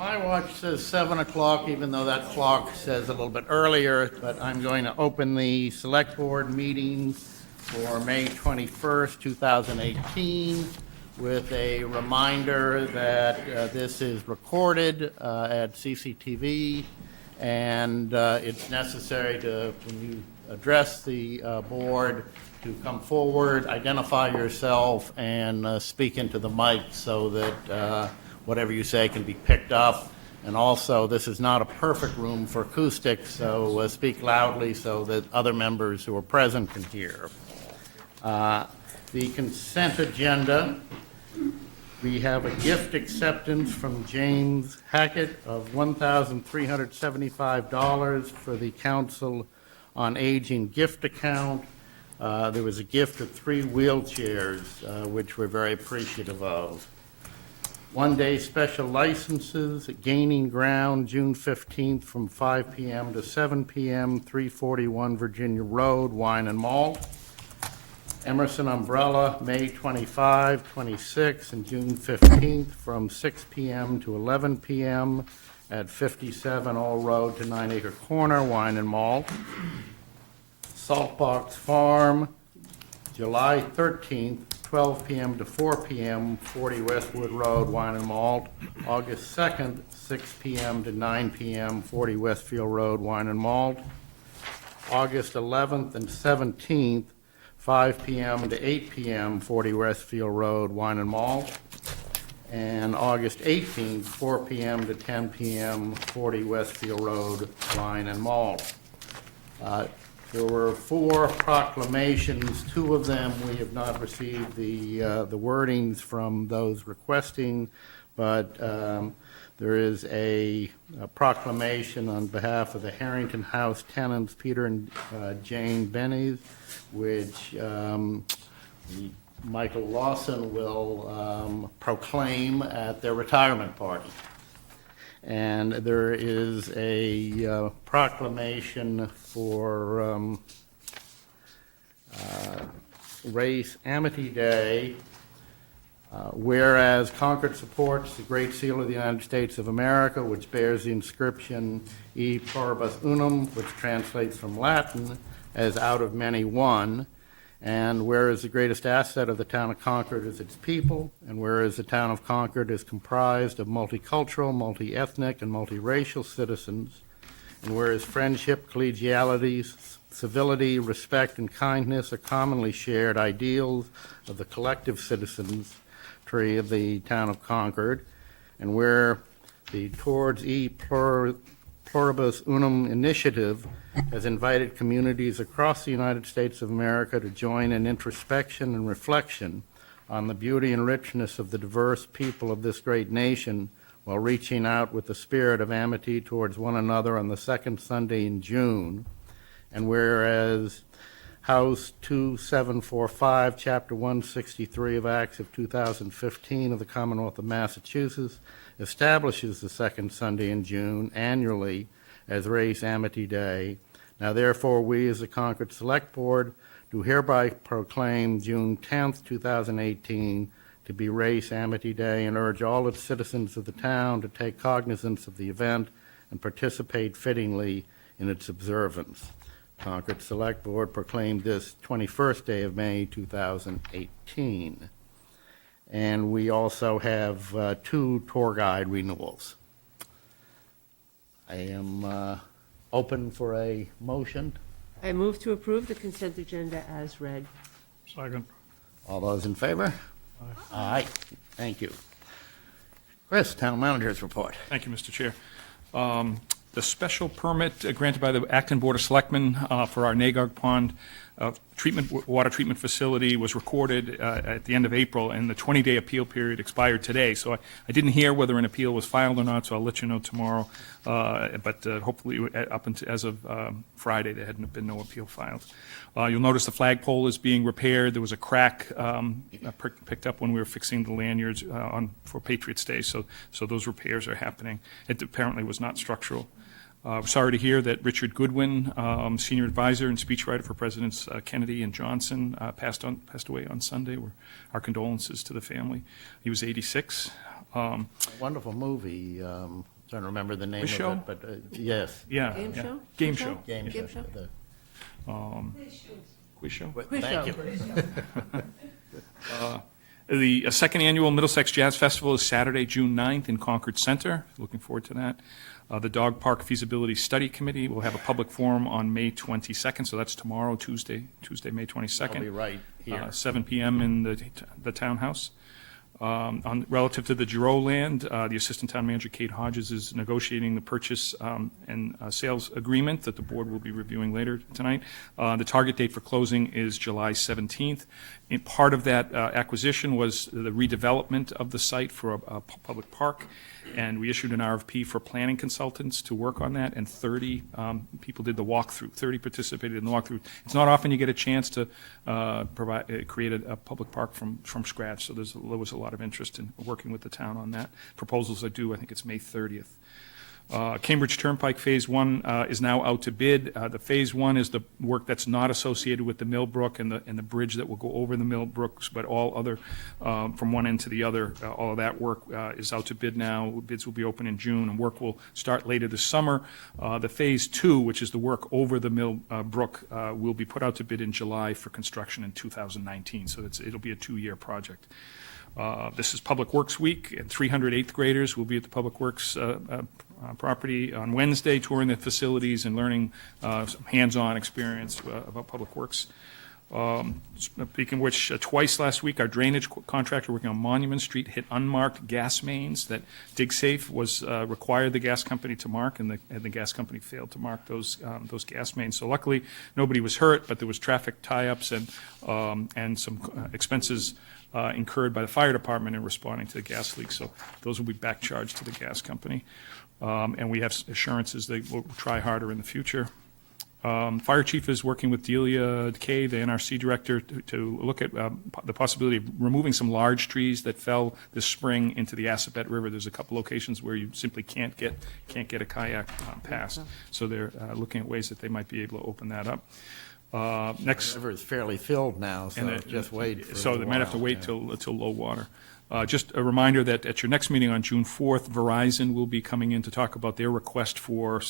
My watch says 7 o'clock, even though that clock says a little bit earlier, but I'm going to open the Select Board meeting for May 21st, 2018, with a reminder that this is recorded at CCTV, and it's necessary to, when you address the board, to come forward, identify yourself, and speak into the mic so that whatever you say can be picked up. And also, this is not a perfect room for acoustics, so speak loudly so that other members who are present can hear. The consent agenda, we have a gift acceptance from James Hackett of $1,375 for the Council on Aging gift account. There was a gift of 3 wheelchairs, which we're very appreciative of. One-day special licenses at Gaining Ground, June 15th from 5 p.m. to 7 p.m., 341 Virginia Road, Wine and Malt. Emerson Umbrella, May 25, 26, and June 15th from 6 p.m. to 11 p.m. at 57 All Road to 9 Acre Corner, Wine and Malt. Saltbox Farm, July 13th, 12 p.m. to 4 p.m., 40 Westwood Road, Wine and Malt. August 2nd, 6 p.m. to 9 p.m., 40 Westfield Road, Wine and Malt. August 11th and 17th, 5 p.m. to 8 p.m., 40 Westfield Road, Wine and Malt. And August 18th, 4 p.m. to 10 p.m., 40 Westfield Road, Wine and Malt. There were 4 proclamations. 2 of them we have not received the wordings from those requesting, but there is a proclamation on behalf of the Harrington House tenants, Peter and Jane Bennies, which Michael Lawson will proclaim at their retirement party. And there is a proclamation for Race Amity Day, whereas Concord supports the Great Seal of the United States of America, which bears the inscription E Pluribus Unum, which translates from Latin as out of many one. And whereas the greatest asset of the town of Concord is its people, and whereas the town of Concord is comprised of multicultural, multi-ethnic, and multiracial citizens, and whereas friendship, collegiality, civility, respect, and kindness are commonly shared ideals of the collective citizenry of the town of Concord, and where the Towards E Pluribus Unum initiative has invited communities across the United States of America to join in introspection and reflection on the beauty and richness of the diverse people of this great nation while reaching out with the spirit of amity towards one another on the second Sunday in June. And whereas House 2745, Chapter 163 of Acts of 2015 of the Commonwealth of Massachusetts establishes the second Sunday in June annually as Race Amity Day. Now therefore, we as the Concord Select Board do hereby proclaim June 10th, 2018 to be Race Amity Day and urge all its citizens of the town to take cognizance of the event and participate fittingly in its observance. Concord Select Board proclaimed this 21st day of May, 2018. And we also have 2 tour guide renewals. I am open for a motion. I move to approve the consent agenda as read. Second. All those in favor? Aye. Thank you. Chris, Town Manager's report. Thank you, Mr. Chair. The special permit granted by the Acton Board of Selectmen for our Nagog Pond water treatment facility was recorded at the end of April, and the 20-day appeal period expired today. So I didn't hear whether an appeal was filed or not, so I'll let you know tomorrow. But hopefully, up until as of Friday, there hadn't been no appeal filed. You'll notice the flagpole is being repaired. There was a crack picked up when we were fixing the lanyards for Patriots Day, so those repairs are happening. It apparently was not structural. We're sorry to hear that Richard Goodwin, senior advisor and speechwriter for Presidents Kennedy and Johnson, passed away on Sunday. Our condolences to the family. He was 86. Wonderful movie. Trying to remember the name Quiz of show? it, but yes. Yeah. Game yeah. show? Game Show? show. Game Game show. show? Quiz show. Quiz Thank show. you. The second annual Middlesex Jazz Festival is Saturday, June 9th in Concord Center. Looking forward to that. The Dog Park Feasibility Study Committee will have a public forum on May 22nd, so that's tomorrow, Tuesday, May 22nd. I'll be right here. 7 p.m. in the townhouse. Relative to the Giroux land, the Assistant Town Manager, Kate Hodges, is negotiating the purchase and sales agreement that the board will be reviewing later tonight. The target date for closing is July 17th. Part of that acquisition was the redevelopment of the site for a public park, and we issued an RFP for planning consultants to work on that, and 30 people did the walkthrough. 30 participated in the walkthrough. It's not often you get a chance to create a public park from scratch, so there was a lot of interest in working with the town on that. Proposals are due, I think it's May 30th. Cambridge Turnpike Phase 1 is now out to bid. The Phase 1 is the work that's not associated with the Millbrook and the bridge that will go over the Millbrooks, but all other, from one end to the other, all of that work is out to bid now. Bids will be open in June, and work will start later this summer. The Phase 2, which is the work over the Millbrook, will be put out to bid in July for construction in 2019, so it'll be a 2-year project. This is Public Works Week, and 300 8th graders will be at the Public Works property on Wednesday, touring the facilities and learning some hands-on experience about Public Works. Speaking of which, twice last week, our drainage contractor working on Monument Street hit unmarked gas mains that DigSafe was required the gas company to mark, and the gas company failed to mark those gas mains. So luckily, nobody was hurt, but there was traffic tie-ups and some expenses incurred by the fire department in responding to the gas leak. So those will be back charged to the gas company. And we have assurances they will try harder in the future. Fire chief is working with Delia Kay, the NRC director, to look at the possibility of removing some large trees that fell this spring into the Assabet River. There's a couple locations where you simply can't get a kayak past. So they're looking at ways that they might be able to open that up. Next. The river is fairly filled now, so just wait for a So they might have to while, wait yeah. till low water. Just a reminder that at your next meeting on June 4th, Verizon will be coming in to talk about their request for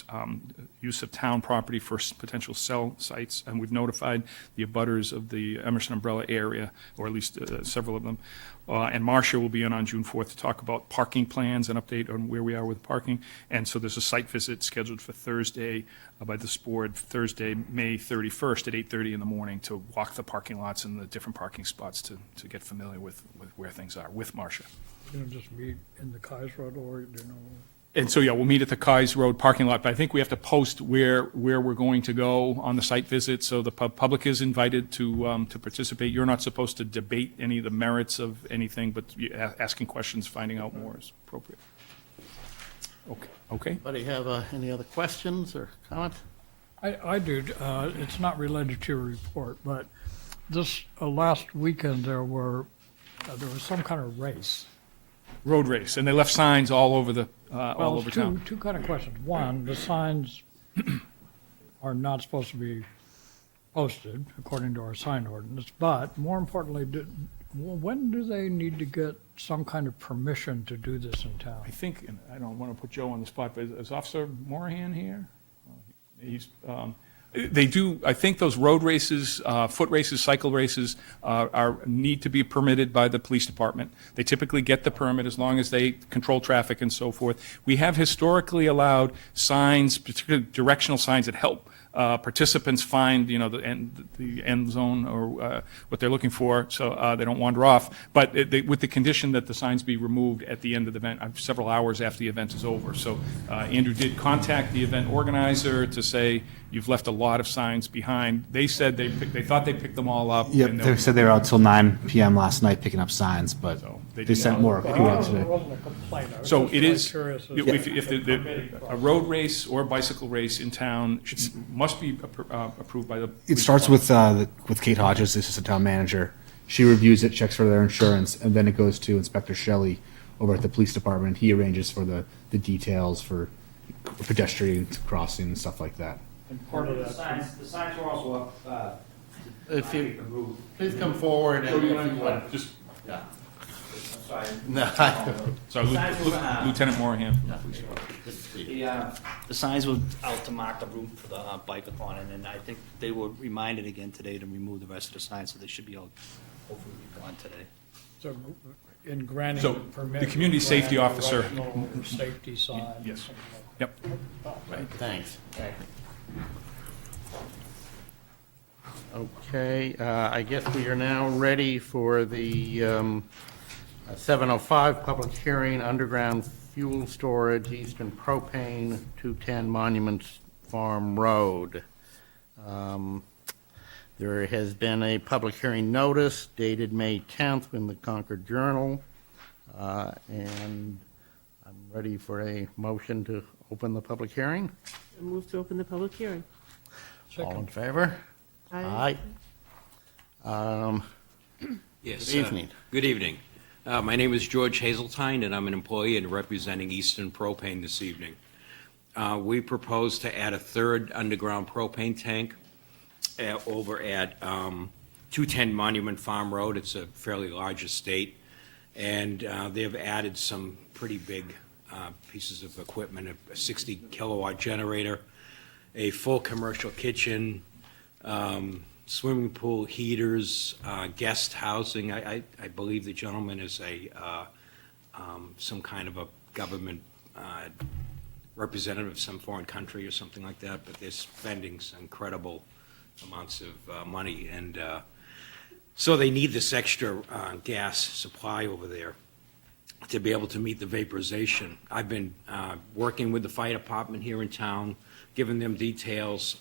use of town property for potential cell sites, and we've notified the abutters of the Emerson Umbrella area, or at least several of them. And Marcia will be in on June 4th to talk about parking plans, an update on where we are with parking. And so there's a site visit scheduled for Thursday by this board, Thursday, May 31st at 8:30 in the morning, to walk the parking lots and the different parking spots to get familiar with where things are with Marcia. You know, just meet in the Kais Road, or, you know, And so, yeah, we'll meet at the Kais Road parking lot, but I think we have to post where we're going to go on the site visit, so the public is invited to participate. You're not supposed to debate any of the merits of anything, but asking questions, finding out more is appropriate. Okay. Anybody have any other questions or comments? I do. It's not related to your report, but this last weekend there was some kind of race. Road race, and they left signs all over all over it's town. two kind of questions. One, the signs are not supposed to be posted according to our sign ordinance, but more importantly, when do they need to get some kind of permission to do this in town? I think, and I don't want to put Joe on the spot, but is Officer Morahan here? They do, I think those road races, foot races, cycle races need to be permitted by the police department. They typically get the permit as long as they control traffic and so forth. We have historically allowed signs, particularly directional signs that help participants find, the end zone or what they're looking for, so they don't wander off. But with the condition that the signs be removed at the end of the event, several hours after the event is over. So Andrew did contact the event organizer to say, you've left a lot of signs behind. They said they thought they picked them all up. Yep, and they said they were out till 9 p.m. last night picking up signs, but So they sent more Well, throughout there today. wasn't a complaint. I was So just it really is, curious as if to- a road race or bicycle race in town must be approved by the. It police starts department. with Kate Hodges, the assistant town manager. She reviews it, checks for their insurance, and then it goes to Inspector Shelley over at the police department. He arranges for the details for pedestrian crossing and stuff like that. and part of The that. signs were also up, If you, the move. please come forward and if you would. Just, Yeah. sorry. No, So Lieutenant Morahan. The signs were out to mark the route for the bike-a-thon, and then I think they were reminded again today to remove the rest of the signs, so they should be able, hopefully be gone today. So in granting So, the permit. the community you safety grant officer- directional or Safety sign. Yes. something like Yep. thanks. Okay, I guess we are now ready for the 7:05 public hearing, underground fuel storage, Eastern Propane, 210 Monuments Farm Road. There has been a public hearing notice dated May 10th in the Concord Journal, and I'm ready for a motion to open the public hearing. I move to open the public hearing. All in favor? Aye. Yes. Good evening. Good evening. My name is George Hazeltine, and I'm an employee and representing Eastern Propane this evening. We propose to add a third underground propane tank over at 210 Monument Farm Road. It's a fairly large estate, and they've added some pretty big pieces of equipment, a 60-kilowatt generator, a full commercial kitchen, swimming pool heaters, guest housing. I believe the gentleman is some kind of a government representative of some foreign country or something like that, but they're spending some incredible amounts of money, and so they need this extra gas supply over there to be able to meet the vaporization. I've been working with the fire department here in town, giving them details.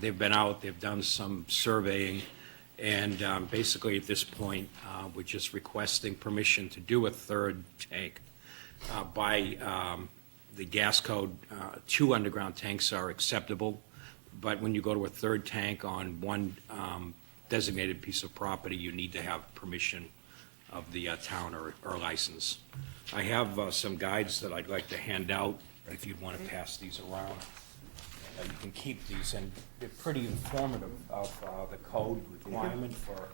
They've been out, they've done some surveying, and basically at this point, we're just requesting permission to do a third tank. By the gas code, 2 underground tanks are acceptable, but when you go to a third tank on one designated piece of property, you need to have permission of the town or license. I have some guides that I'd like to hand out, if you'd want to pass these around. You can keep these, and they're pretty informative of the code requirement for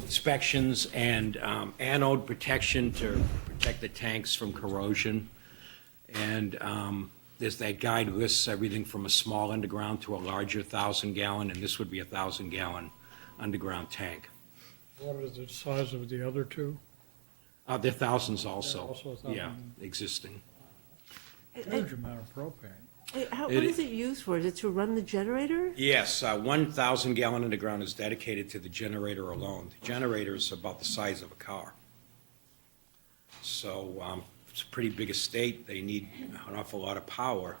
inspections and anode protection to protect the tanks from corrosion. And there's that guide lists everything from a small underground to a larger 1,000-gallon, and this would be a 1,000-gallon underground tank. What is the size of the other two? They're thousands also. They're also 1,000. Yeah, existing. Huge amount of propane. What It- is it used for? Is it to run the generator? Yes, 1,000-gallon underground is dedicated to the generator alone. The generator is about the size of a car. So it's a pretty big estate. They need an awful lot of power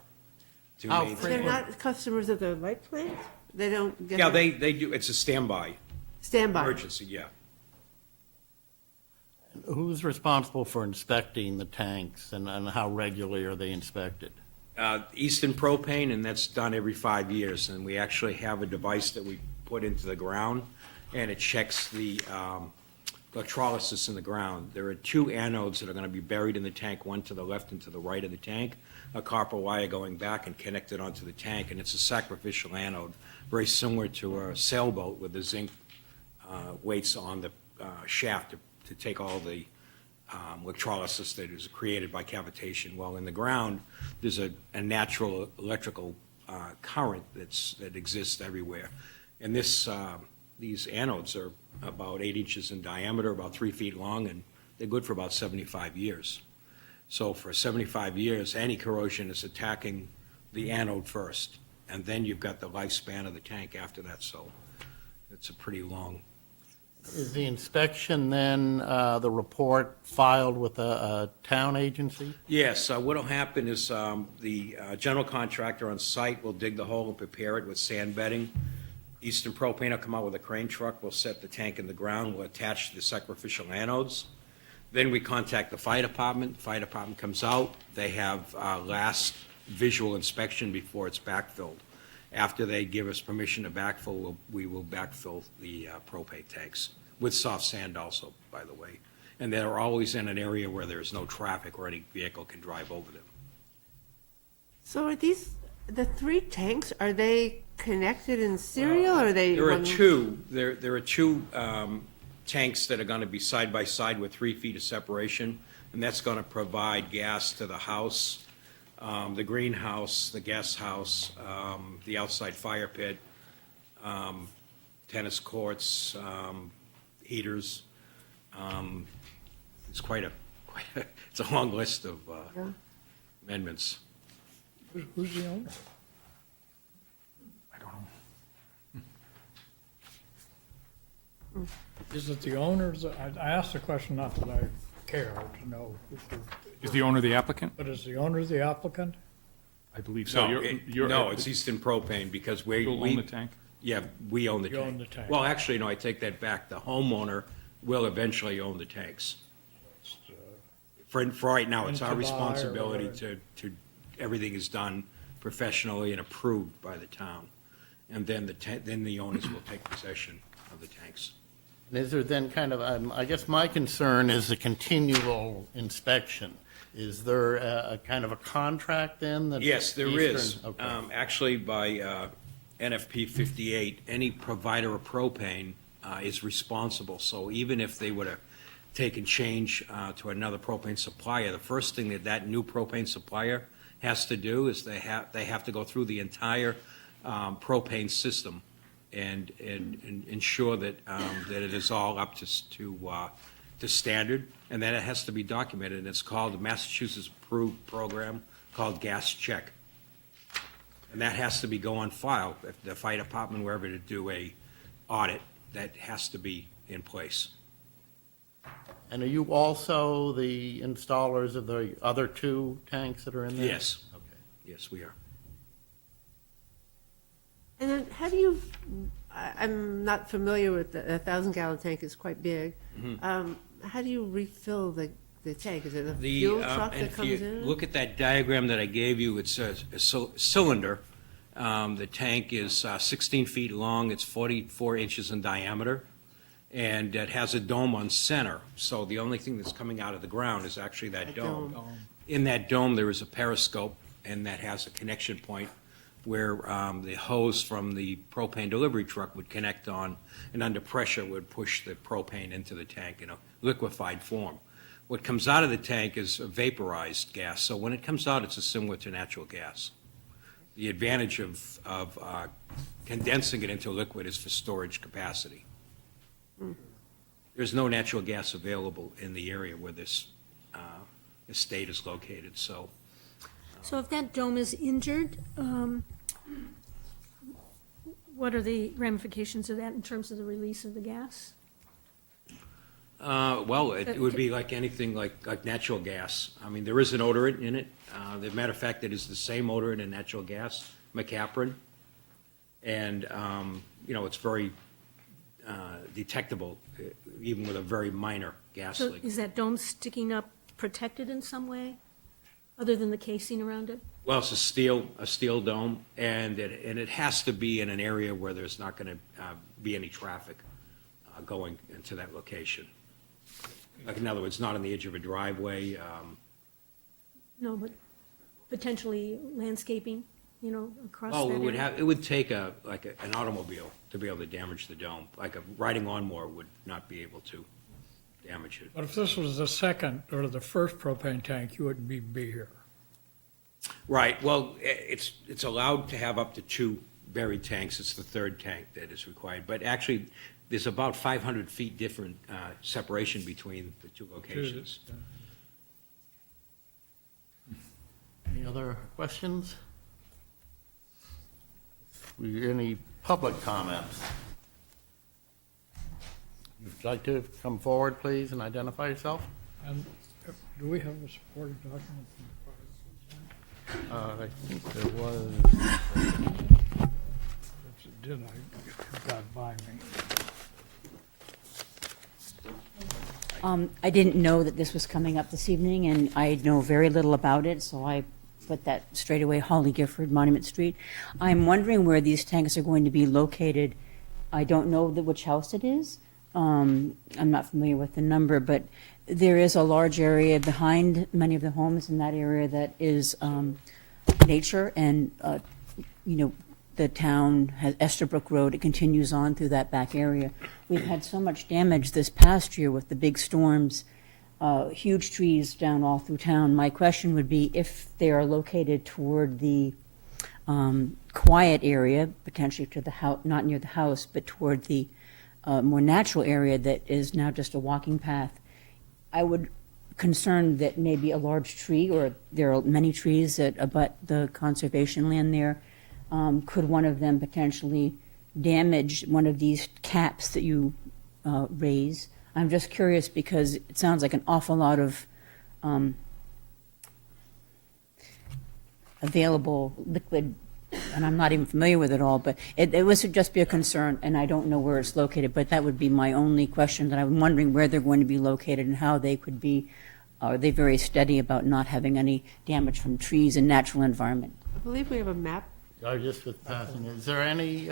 to How maintain. They're not customers of the light plant? They don't get Yeah, their they do, it's a standby, standby? emergency, yeah. Who's responsible for inspecting the tanks, and how regularly are they inspected? Eastern Propane, and that's done every 5 years. And we actually have a device that we put into the ground, and it checks the electrolysis in the ground. There are 2 anodes that are going to be buried in the tank, one to the left and to the right of the tank, a copper wire going back and connected onto the tank, and it's a sacrificial anode, very similar to a sailboat with the zinc weights on the shaft to take all the electrolysis that is created by cavitation. Well, in the ground, there's a natural electrical current that exists everywhere. And these anodes are about 8 inches in diameter, about 3 feet long, and they're good for about 75 years. So for 75 years, any corrosion is attacking the anode first, and then you've got the lifespan of the tank after that, so it's a pretty long. Is the inspection then, the report filed with a town agency? Yes, what'll happen is the general contractor on site will dig the hole and prepare it with sand bedding. Eastern Propane will come out with a crane truck, we'll set the tank in the ground, we'll attach the sacrificial anodes. Then we contact the fire department comes out, they have last visual inspection before it's backfilled. After they give us permission to backfill, we will backfill the propane tanks, with soft sand also, by the way. And they're always in an area where there's no traffic or any vehicle can drive over them. So are these, the 3 tanks, are they connected in serial, or are they? There are one- two, there are two tanks that are gonna be side by side with 3 feet of separation, and that's gonna provide gas to the house, the greenhouse, the guest house, the outside fire pit, tennis courts, heaters. It's it's a long list of amendments. Who's the owner? I don't know. Is it the owners? I asked the question not that I care to know, Is the owner the applicant? but is the owner the applicant? I believe so. No, it's Eastern Propane, because we. You'll own the tank? Yeah, we own the You tank. own the tank. Well, actually, no, I take that back. The homeowner will eventually own the tanks. For right now, it's our Rent to buy or responsibility whatever. to, everything is done professionally and approved by the town. And then then the owners will take possession of the tanks. And is there then kind of, I guess my concern is the continual inspection. Is there a kind of a contract then? that Yes, there is. Eastern- Okay. Actually, by NFP 58, any provider of propane is responsible. So even if they would have taken change to another propane supplier, the first thing that new propane supplier has to do is they have to go through the entire propane system and ensure that it is all up to standard, and then it has to be documented. And it's called the Massachusetts approved program called Gas Check. And that has to be on file. If the fire department were ever to do a audit, that has to be in place. And are you also the installers of the other 2 tanks that are in there? Yes. Okay. Yes, we are. And then how do you, I'm not familiar with the 1,000-gallon tank, is quite big. How do you refill the tank? Is it a fuel truck And that if comes you in? look at that diagram that I gave you, it's a cylinder. The tank is 16 feet long, it's 44 inches in diameter, and it has a dome on center. So the only thing that's coming out of the ground is actually that dome. In that dome, there is a periscope, and that has a connection point where the hose from the propane delivery truck would connect on, and under pressure would push the propane into the tank in a liquefied form. What comes out of the tank is a vaporized gas, so when it comes out, it's similar to natural gas. The advantage of condensing it into liquid is for storage capacity. There's no natural gas available in the area where this estate is located, so. So if that dome is injured, what are the ramifications of that in terms of the release of the gas? Well, it would be like anything like natural gas. I mean, there is an odorant in it. As a matter of fact, it is the same odorant in natural gas, mercaptan. And, it's very detectable, even with a very minor gas So leak. is that dome sticking up protected in some way, other than the casing around it? Well, it's a steel dome, and it has to be in an area where there's not going to be any traffic going into that location. Like, in other words, not on the edge of a driveway. No, but potentially landscaping, across that Oh, area? it would take an automobile to be able to damage the dome. Like a riding lawnmower would not be able to damage it. But if this was the second or the first propane tank, you wouldn't be here. Right, well, it's allowed to have up to 2 buried tanks. It's the 3rd tank that is required. But actually, there's about 500 feet different separation between the 2 locations. Any other questions? Any public comments? If you'd like to come forward, please, and identify yourself. And do we have a supporting document from the I think there was, fire? Did I got by me? I didn't know that this was coming up this evening, and I know very little about it, so I put that straight away, Holly Gifford, Monument Street. I'm wondering where these tanks are going to be located. I don't know which house it is. I'm not familiar with the number, but there is a large area behind many of the homes in that area that is nature and, the town has Estabrook Road, it continues on through that back area. We've had so much damage this past year with the big storms, huge trees down all through town. My question would be if they are located toward the quiet area, potentially to the house, not near the house, but toward the more natural area that is now just a walking path. I would concern that maybe a large tree, or there are many trees that abut the conservation land there, could one of them potentially damage one of these caps that you raise? I'm just curious because it sounds like an awful lot of available liquid, and I'm not even familiar with it all, but it would just be a concern, and I don't know where it's located, but that would be my only question, that I'm wondering where they're going to be located and how they could be, are they very steady about not having any damage from trees and natural environment? I believe we have a map. I just was passing, is there any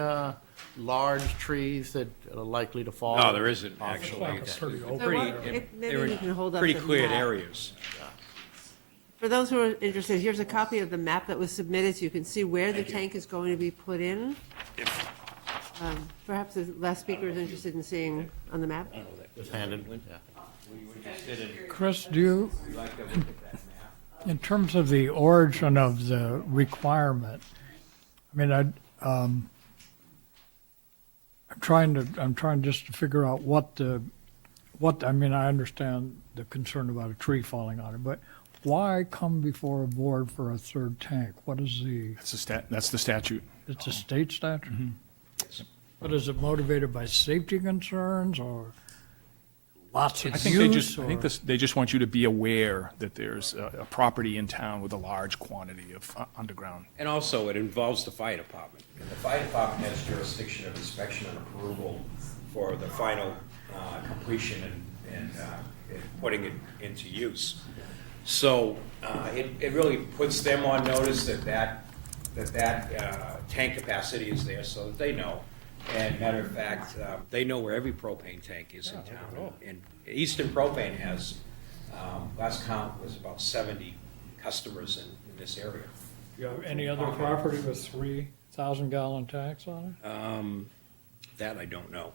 large trees that are likely to fall? No, there isn't, actually. It's pretty So open. what- maybe They're you can hold up pretty the cleared map. areas. For those who are interested, here's a copy of the map that was submitted, so you can see where the tank is going to be put in. Perhaps the last speaker is interested in seeing on the map. Just handed, yeah. Chris, do you, in terms of the origin of the requirement, I mean, I'm trying just to figure out I mean, I understand the concern about a tree falling on it, but why come before a board for a third tank? What is That's the statute. it's a state statute? But is it motivated by safety concerns or lots of I think they use? just, I think or- this, they just want you to be aware that there's a property in town with a large quantity of underground. And also, it involves the fire department. And the fire department has jurisdiction of inspection and approval for the final completion and putting it into use. So it really puts them on notice that tank capacity is there, so that they know. And matter of fact, they know where every propane tank is in town. And Eastern Propane has, last count was about 70 customers in this area. Do you have any other property with 3,000-gallon tanks on it? That I don't know.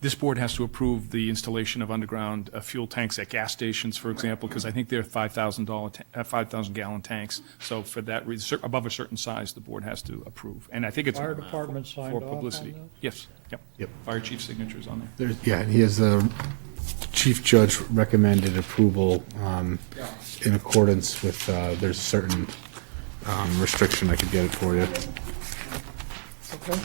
This board has to approve the installation of underground fuel tanks at gas stations, for example, because I think they're $5,000-gallon tanks. So for that reason, above a certain size, the board has to approve. And I think it's Fire department signed for off on publicity. that? Yes, yep. Yep. Fire chief signatures on there. Yeah, he has the chief judge recommended approval in accordance with, there's certain restriction, I could get it for you. Okay.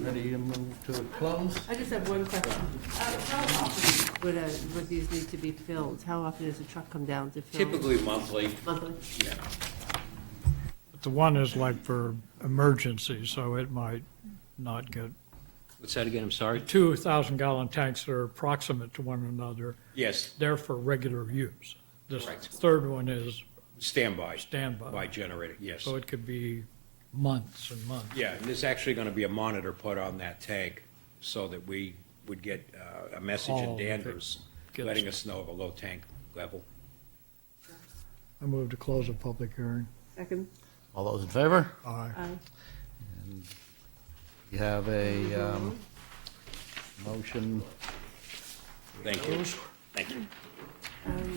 Ready to move to a close? I just have one question. How often would these need to be filled? How often does a truck come down to fill? Typically monthly. Monthly? Yeah. But the one is like for emergency, so it might not get, What's that again? I'm sorry? 2,000-gallon tanks that are proximate to one another, Yes, they're for regular use. This Correct. third one is standby. standby. By generator, yes. So it could be months and months. Yeah, and there's actually gonna be a monitor put on that tank so that we would get a message Oh, in if it Danvers gets- letting us know of a low tank level. I move to close a public hearing. Second? All those in favor? Aye. Aye. You have a motion. Thank you. Thank you.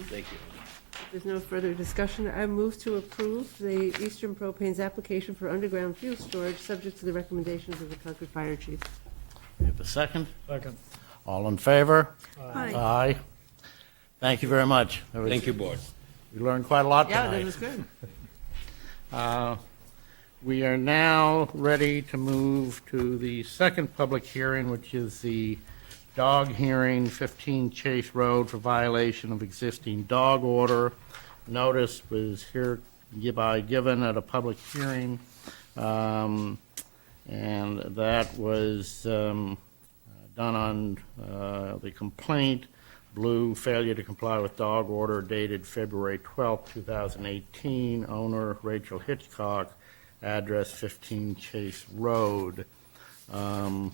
Thank you. There's no further discussion. I move to approve the Eastern Propane's application for underground fuel storage, subject to the recommendations of the Concord Fire Chief. You have a second? Second. All in favor? Aye. Aye. Thank you very much. Thank you, board. We learned quite a lot Yeah, tonight. that was good. We are now ready to move to the second public hearing, which is the dog hearing, 15 Chase Road, for violation of existing dog order. Notice was hereby given at a public hearing, and that was done on the complaint, Blue, failure to comply with dog order dated February 12th, 2018. Owner Rachel Hitchcock, address 15 Chase Road. On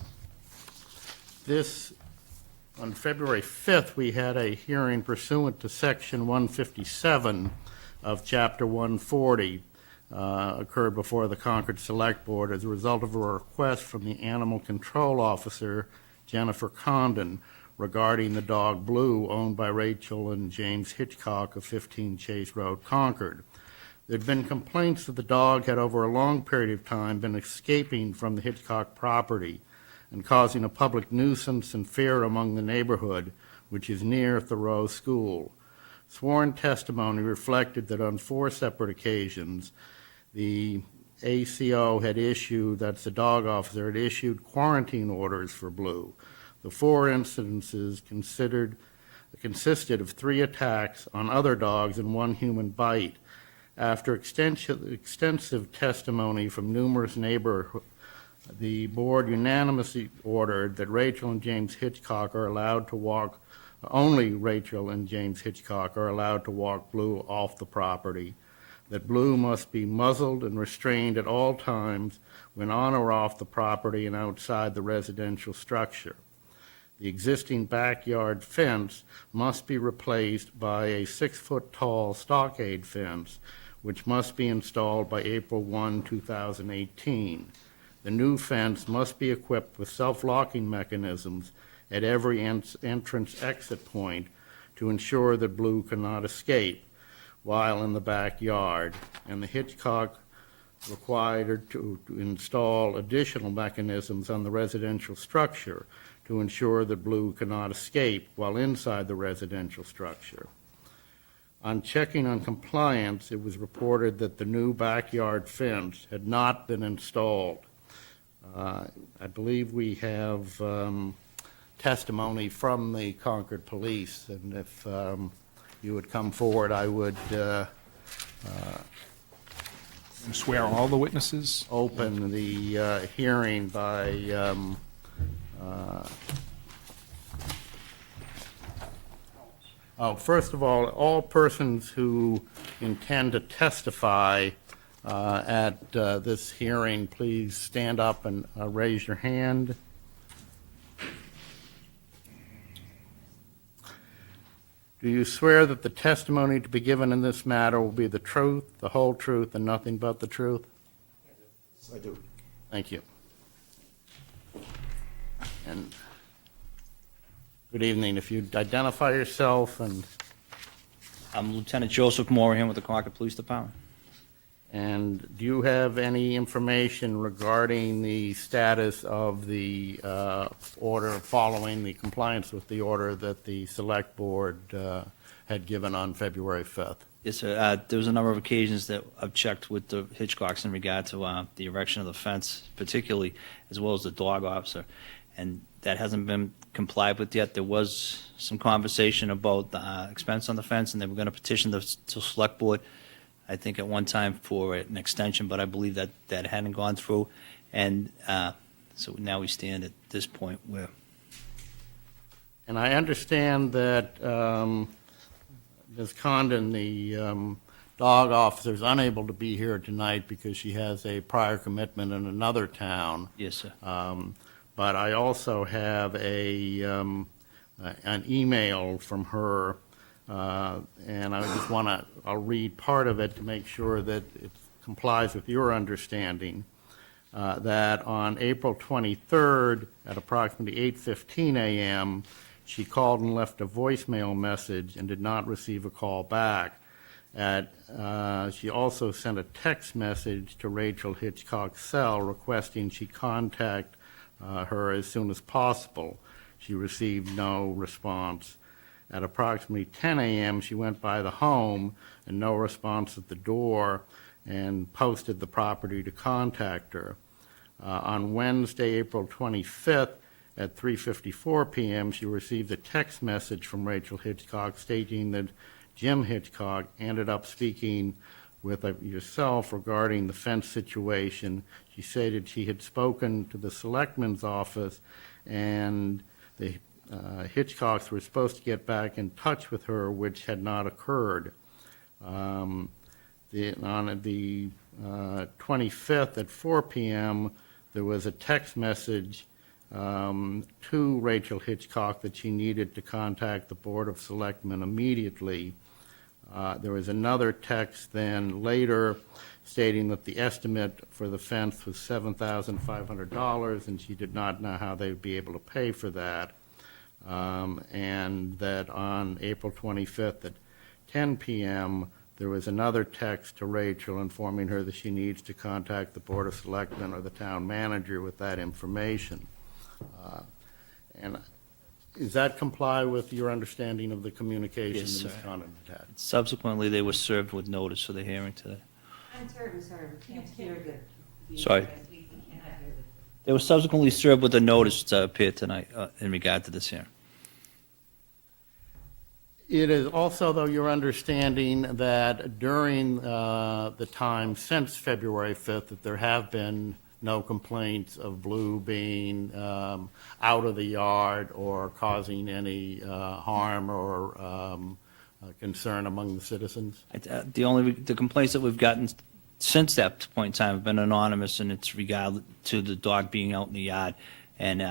February 5th, we had a hearing pursuant to Section 157 of Chapter 140. occurred before the Concord Select Board as a result of a request from the Animal Control Officer, Jennifer Condon, regarding the dog Blue, owned by Rachel and James Hitchcock of 15 Chase Road, Concord. There had been complaints that the dog had over a long period of time been escaping from the Hitchcock property and causing a public nuisance and fear among the neighborhood, which is near Thoreau School. Sworn testimony reflected that on 4 separate occasions, the ACO had issued, that's the dog officer, had issued quarantine orders for Blue. The 4 incidences consisted of 3 attacks on other dogs and 1 human bite. After extensive testimony from numerous neighbors, the board unanimously ordered that Rachel and James Hitchcock are allowed to walk, only Rachel and James Hitchcock are allowed to walk Blue off the property, that Blue must be muzzled and restrained at all times when on or off the property and outside the residential structure. The existing backyard fence must be replaced by a 6-foot-tall stockade fence, which must be installed by April 1, 2018. The new fence must be equipped with self-locking mechanisms at every entrance-exit point to ensure that Blue cannot escape while in the backyard, and the Hitchcock required to install additional mechanisms on the residential structure to ensure that Blue cannot escape while inside the residential structure. On checking on compliance, it was reported that the new backyard fence had not been installed. I believe we have testimony from the Concord Police, and if you would come forward, I would Swear all the witnesses? open the hearing by first of all persons who intend to testify at this hearing, please stand up and raise your hand. Do you swear that the testimony to be given in this matter will be the truth, the whole truth, and nothing but the truth? Yes, I do. Thank you. And good evening. If you'd identify yourself I'm Lieutenant Joseph Morahan with the Concord Police Department. and do you have any information regarding the status of the order following the compliance with the order that the Select Board had given on February 5th? Yes, sir. There was a number of occasions that I've checked with the Hitchcocks in regard to the erection of the fence, particularly, as well as the dog officer, and that hasn't been complied with yet. There was some conversation about the expense on the fence, and they were going to petition the Select Board, I think at one time, for an extension, but I believe that that hadn't gone through, and so now we stand at this point where And I understand that Ms. Condon, the dog officer, is unable to be here tonight because she has a prior commitment in another town. yes, sir. But I also have an email from her, and I just want to, I'll read part of it to make sure that it complies with your understanding, that on April 23rd at approximately 8:15 a.m., she called and left a voicemail message and did not receive a call back. She also sent a text message to Rachel Hitchcock's cell requesting she contact her as soon as possible. She received no response. At approximately 10 a.m., she went by the home and no response at the door and posted the property to contact her. On Wednesday, April 25th, at 3:54 p.m., she received a text message from Rachel Hitchcock stating that Jim Hitchcock ended up speaking with yourself regarding the fence situation. She stated she had spoken to the selectman's office, and the Hitchcocks were supposed to get back in touch with her, which had not occurred. On the 25th at 4 p.m., there was a text message to Rachel Hitchcock that she needed to contact the Board of Selectmen immediately. There was another text then later stating that the estimate for the fence was $7,500, and she did not know how they would be able to pay for that. And that on April 25th at 10 p.m., there was another text to Rachel informing her that she needs to contact the Board of Selectmen or the town manager with that information. And does that comply with your understanding of the communication Yes, that Ms. sir. Condon had? Subsequently, they were served with notice for the hearing today. I'm terribly sorry, we can't hear the. Sorry. They were subsequently served with a notice to appear tonight in regard to this hearing. It is also, though, your understanding that during the time since February 5th, that there have been no complaints of Blue being out of the yard or causing any harm or concern among the citizens? The complaints that we've gotten since that point in time have been anonymous, and it's regard to the dog being out in the yard and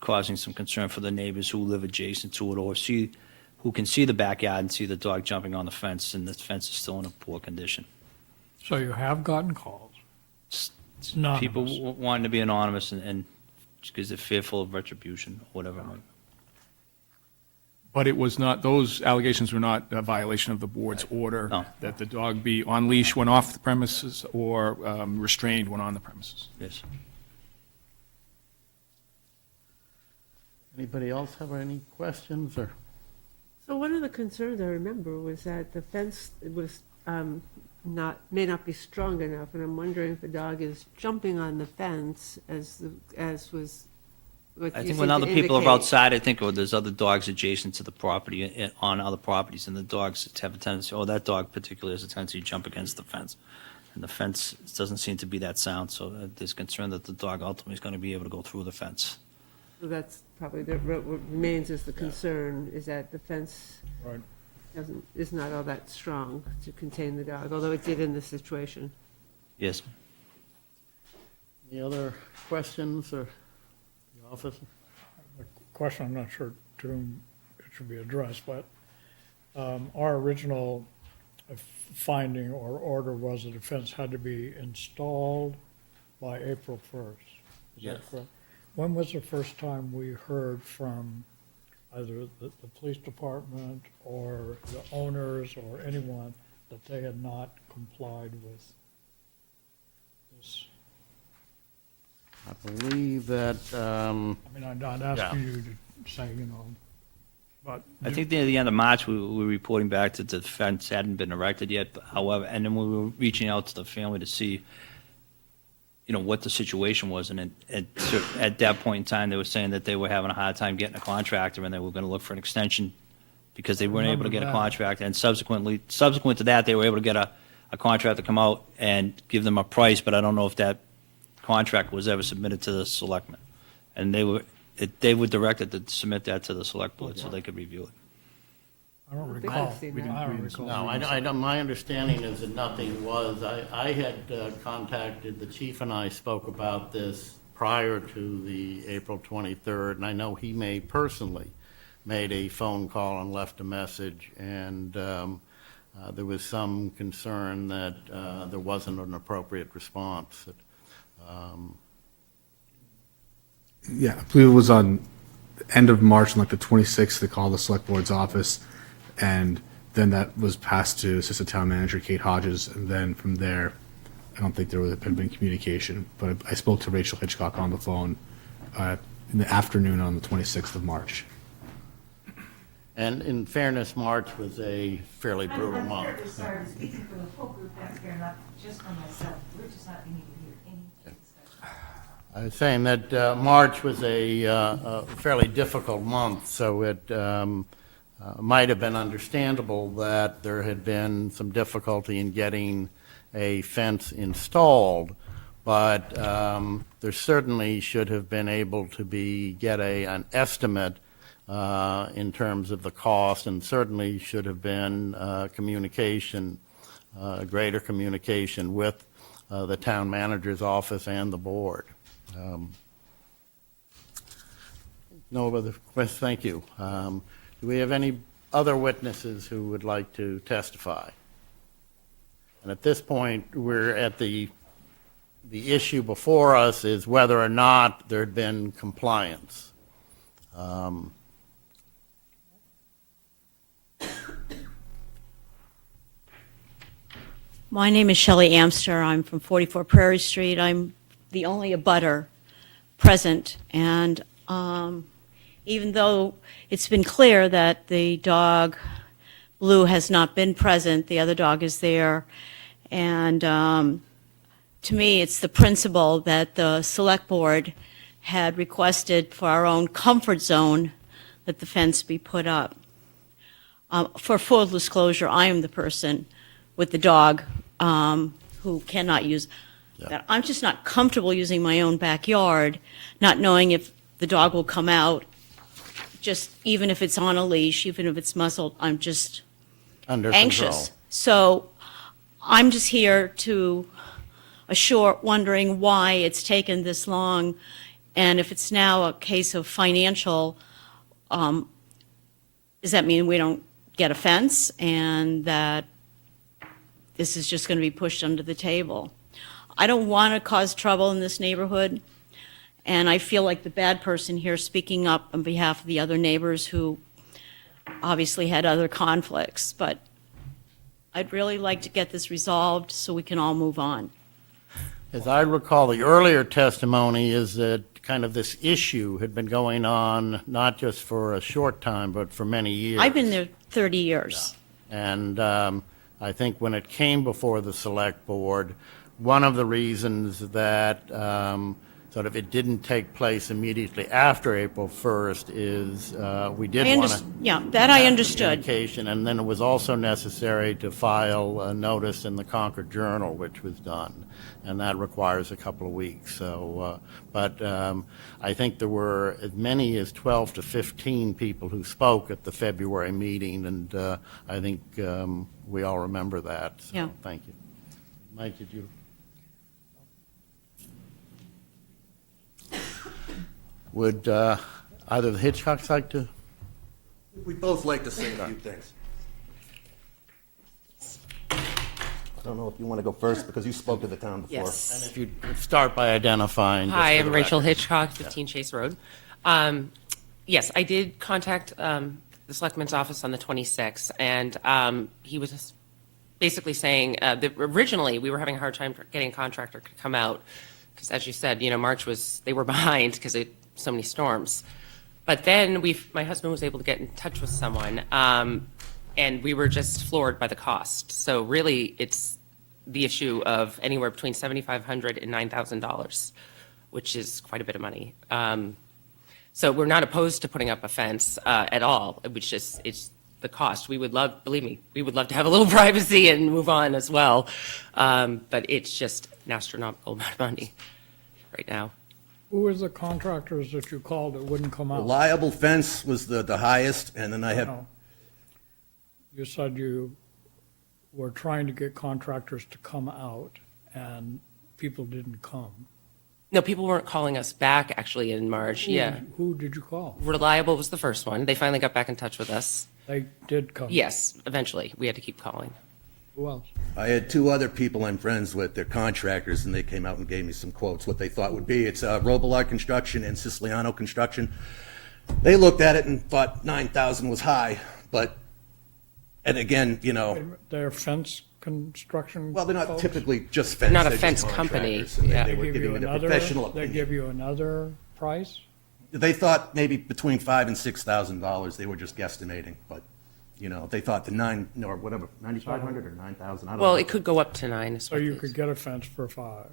causing some concern for the neighbors who live adjacent to it or who can see the backyard and see the dog jumping on the fence, and the fence is still in a poor condition. So you have gotten calls. Anonymous. People wanting to be anonymous and because they're fearful of retribution or whatever. it might be. But it was not, those allegations were not a violation of the board's order No. that the dog be on leash when off the premises or restrained when on the premises. Yes. Anybody else have any questions or? So one of the concerns I remember was that the fence was may not be strong enough, and I'm wondering if the dog is jumping on the fence as was what I you think seem when to other people are indicate. outside, I think there's other dogs adjacent to the property on other properties, and the dogs have a tendency, that dog particularly has a tendency to jump against the fence. And the fence doesn't seem to be that sound, so there's concern that the dog ultimately is going to be able to go through the fence. So that's probably what remains as the concern, is that the fence Right. is not all that strong to contain the dog, although it did in this situation. Yes. Any other questions or the office? The question, I'm not sure to whom it should be addressed, but our original finding or order was that the fence had to be installed by April 1st. Is Yes. that correct? When was the first time we heard from either the police department or the owners or anyone that they had not complied with this? I believe that, I mean, I'm not asking Yeah. you to say, but. I think near the end of March, we were reporting back that the fence hadn't been erected yet, however, and then we were reaching out to the family to see, what the situation was, and at that point in time, they were saying that they were having a hard time getting a contractor, and they were going to look for an extension because they weren't able to get a Remember that. contractor, and subsequent to that, they were able to get a contractor to come out and give them a price, but I don't know if that contract was ever submitted to the selectmen. And they were directed to submit that to the select board so they could review it. I don't think recall. I've seen We that. didn't- I don't recall. no, I don't, my understanding is that nothing was. I had contacted, the chief and I spoke about this prior to the April 23rd, and I know he personally made a phone call and left a message, and there was some concern that there wasn't an appropriate response. Yeah, I believe it was on the end of March, on like the 26th, they called the select board's office, and then that was passed to assistant town manager Kate Hodges, and then from there, I don't think there had been communication, but I spoke to Rachel Hitchcock on the phone in the afternoon on the 26th of March. And in fairness, March was a fairly brutal month. I'm sorry, speaking for the whole group back here, not just for myself, we're just not being able to hear any discussion. I was saying that March was a fairly difficult month, so it might have been understandable that there had been some difficulty in getting a fence installed, but there certainly should have been able to get an estimate in terms of the cost, and certainly should have been communication, greater communication with the town manager's office and the board. No other questions? Thank you. Do we have any other witnesses who would like to testify. And at this point, we're at the issue before us is whether or not there had been compliance. My name is Shelley Amster. I'm from 44 Prairie Street. I'm the only abutter present, and even though it's been clear that the dog, Blue, has not been present, the other dog is there, and to me, it's the principle that the Select Board had requested for our own comfort zone that the fence be put up. For full disclosure, I am the person with the dog who cannot use that. I'm just not comfortable using my own backyard, not knowing if the dog will come out, just even if it's on a leash, even if it's muzzled, I'm just Under anxious. control. So I'm just here to wondering why it's taken this long, and if it's now a case of financial, does that mean we don't get a fence and that this is just going to be pushed under the table? I don't want to cause trouble in this neighborhood, and I feel like the bad person here speaking up on behalf of the other neighbors who obviously had other conflicts, but I'd really like to get this resolved so we can all move on. As I recall, the earlier testimony is that kind of this issue had been going on not just for a short time, but for many years. I've been there 30 years. And I think when it came before the Select Board, one of the reasons that sort of it didn't take place immediately after April 1st is we did want to. Yeah, that I understood. Communication, and then it was also necessary to file a notice in the Concord Journal, which was done, and that requires a couple of weeks. So, but I think there were as many as 12 to 15 people who spoke at the February meeting, and I think we all remember that. So, Yeah. Thank you. Mike, did you? Would either of the Hitchcocks like to? We'd both like to say a few things. I don't know if you want to go first, because you spoke to the town before. And if you'd start by identifying. just Hi, for the I'm Rachel record. Hitchcock, 15 Chase Road. Yes, I did contact the Selectman's office on the 26th, and he was basically saying that originally we were having a hard time getting a contractor to come out, because as you said, March they were behind because so many storms. But then my husband was able to get in touch with someone, and we were just floored by the cost. So really, it's the issue of anywhere between $7,500 and $9,000, which is quite a bit of money. So we're not opposed to putting up a fence at all. It's the cost. We would love, believe me, we would love to have a little privacy and move on as well. But it's just an astronomical amount of money right now. Who was the contractors that you called that wouldn't come out? Reliable Fence was the highest, and then I have, No. You said you were trying to get contractors to come out, and people didn't come. No, people weren't calling us back actually in March. Yeah. Who did you call? Reliable was the first one. They finally got back in touch with us. They did come. Yes, eventually. We had to keep calling. Who else? I had two other people I'm friends with, they're contractors, and they came out and gave me some quotes, what they thought would be. It's Robillard Construction and Siciliano Construction. They looked at it and thought 9,000 was high, but, and again, They're fence construction well, they're not folks? typically just fence. not a they're just fence company, contractors, and yeah. They They were give giving you it a another, professional they opinion. give you another price? They thought maybe between $5,000 and $6,000. They were just guesstimating, but they thought the 9,500 or 9,000. I don't Well, know. it could go up to 9. is So what you they- could get a fence for 5.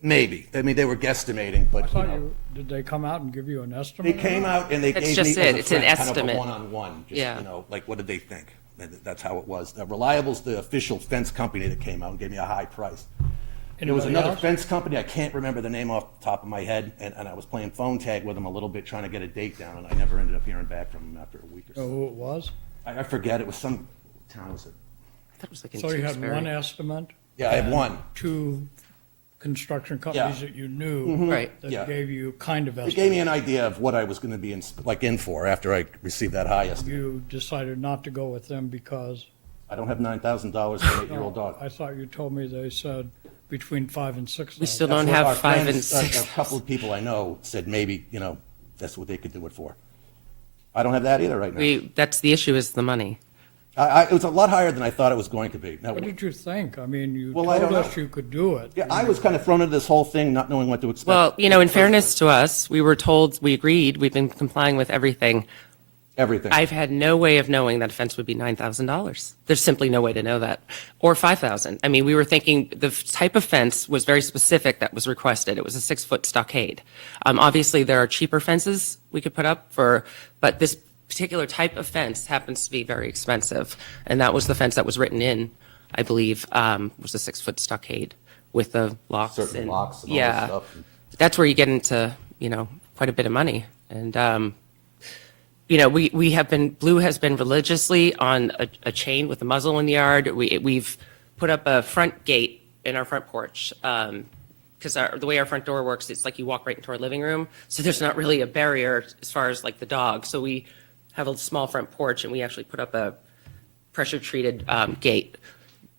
Maybe. I mean, they were guesstimating, I but thought did they come out and give you an they estimate? came out and they That's gave just me it. as a It's an friend, kind of estimate. a one-on-one. Just, Yeah. like what did they think? And that's how it was. Reliable's the official fence company that came out and gave me a high price. There was Anybody another else? fence company, I can't remember the name off the top of my head, and I was playing phone tag with them a little bit, trying to get a date down, and I never ended up hearing back from them after a week or Know so. who it was? I forget, it was some town, was it? I thought it was like in So you had Tewksbury. one estimate? Yeah, I had one. Two construction companies Yeah. that you knew. Right. That Yeah. gave you kind of It gave me estimate. an idea of what I was going to be in for after I received that high estimate. You decided not to go with them because, I don't have $9,000 for an 8-year-old no, dog. I thought you told me they said between 5 and 6. We still That's don't what our have 5 and friends, 6. A couple of people I know said maybe, that's what they could do it for. I don't have that either right now. That's the issue, is the money. It was a lot higher than I thought it was going to be. Now, What did you think? I mean, you Well, I told don't us know. you could do it. yeah, I was kind of thrown into this whole thing not knowing what to expect. Well, in fairness to us, we were told, we agreed, we've been complying with everything. Everything. I've had no way of knowing that a fence would be $9,000. There's simply no way to know that. Or $5,000. I mean, we were thinking the type of fence was very specific that was requested. It was a 6-foot stockade. Obviously, there are cheaper fences we could put up but this particular type of fence happens to be very expensive. And that was the fence that was written in, I believe, was a 6-foot stockade with the locks. Certain locks and all this yeah, stuff. that's where you get into, quite a bit of money. And, Blue has been religiously on a chain with a muzzle in the yard. We've put up a front gate in our front porch. Because the way our front door works, it's like you walk right into our living room. So there's not really a barrier as far as like the dog. So we have a small front porch and we actually put up a pressure treated gate.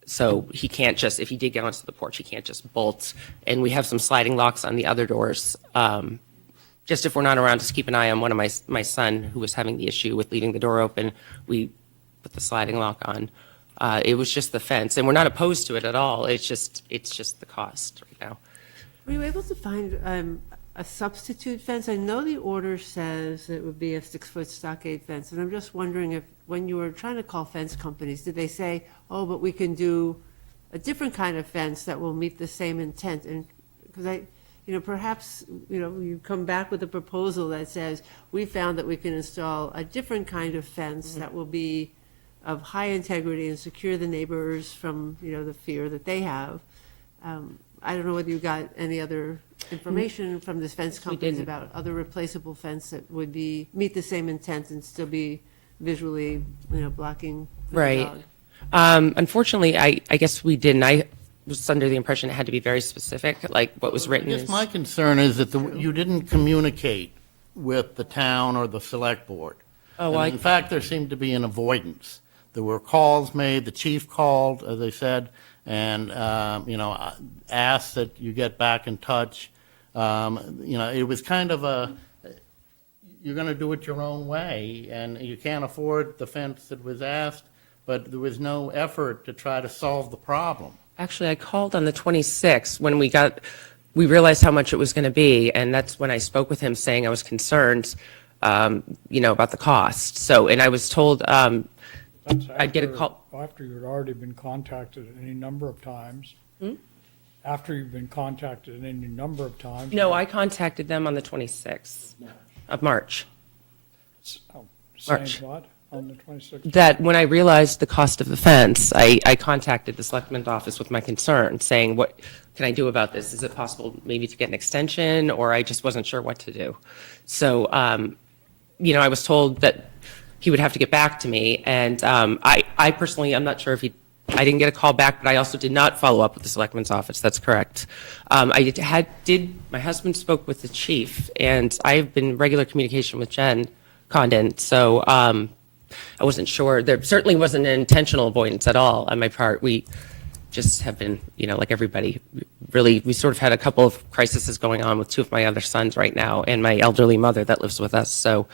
So he can't just, if he did get onto the porch, he can't just bolt. And we have some sliding locks on the other doors. Just if we're not around, just keep an eye on one of my son who was having the issue with leaving the door open. We put the sliding lock on. It was just the fence, and we're not opposed to it at all. It's just the cost right now. Were you able to find a substitute fence? I know the order says it would be a 6-foot stockade fence, and I'm just wondering if, when you were trying to call fence companies, did they say, oh, but we can do a different kind of fence that will meet the same intent? And because perhaps, you come back with a proposal that says, we found that we can install a different kind of fence that will be of high integrity and secure the neighbors from, the fear that they have. I don't know whether you got any other information from this fence companies didn't. about other replaceable fence that would meet the same intent and still be visually, blocking the Right. dog. Unfortunately, I guess we didn't. I was under the impression it had to be very specific, like what was written I guess is. my concern is that you didn't communicate with the town or the select board. Oh, And I- in fact, there seemed to be an avoidance. There were calls made, the chief called, as I said, and, asked that you get back in touch. It was kind of you're going to do it your own way, and you can't afford the fence that was asked, but there was no effort to try to solve the problem. Actually, I called on the 26th when we realized how much it was going to be, and that's when I spoke with him saying I was concerned, about the cost. So, and I was told, That's I'd get a after- call. After you'd already been contacted any number of times. Hmm? After you've been contacted any number of times. No, I contacted them on the 26th of March. Oh, saying March. what, on the 26th? That when I realized the cost of the fence, I contacted the selectman's office with my concern, saying, what can I do about this? Is it possible maybe to get an extension, or I just wasn't sure what to do? So, I was told that he would have to get back to me, and I personally, I'm not sure if I didn't get a call back, but I also did not follow up with the selectman's office. That's correct. My husband spoke with the chief, and I've been in regular communication with Jen Condon, so I wasn't sure. There certainly wasn't an intentional avoidance at all on my part. We just have been, like everybody, really, we sort of had a couple of crises going on with two of my other sons right now, and my elderly mother that lives with us, so.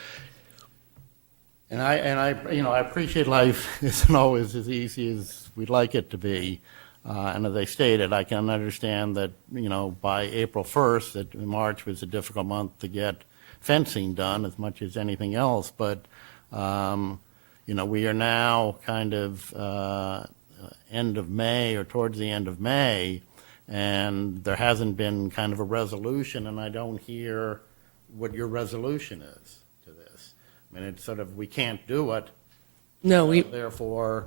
And I appreciate life isn't always as easy as we'd like it to be. And as I stated, I can understand that, by April 1st, that March was a difficult month to get fencing done as much as anything else. But, we are now kind of end of May or towards the end of May, and there hasn't been kind of a resolution, and I don't hear what your resolution is to this. I mean, it's sort of, we can't do it. No, Therefore,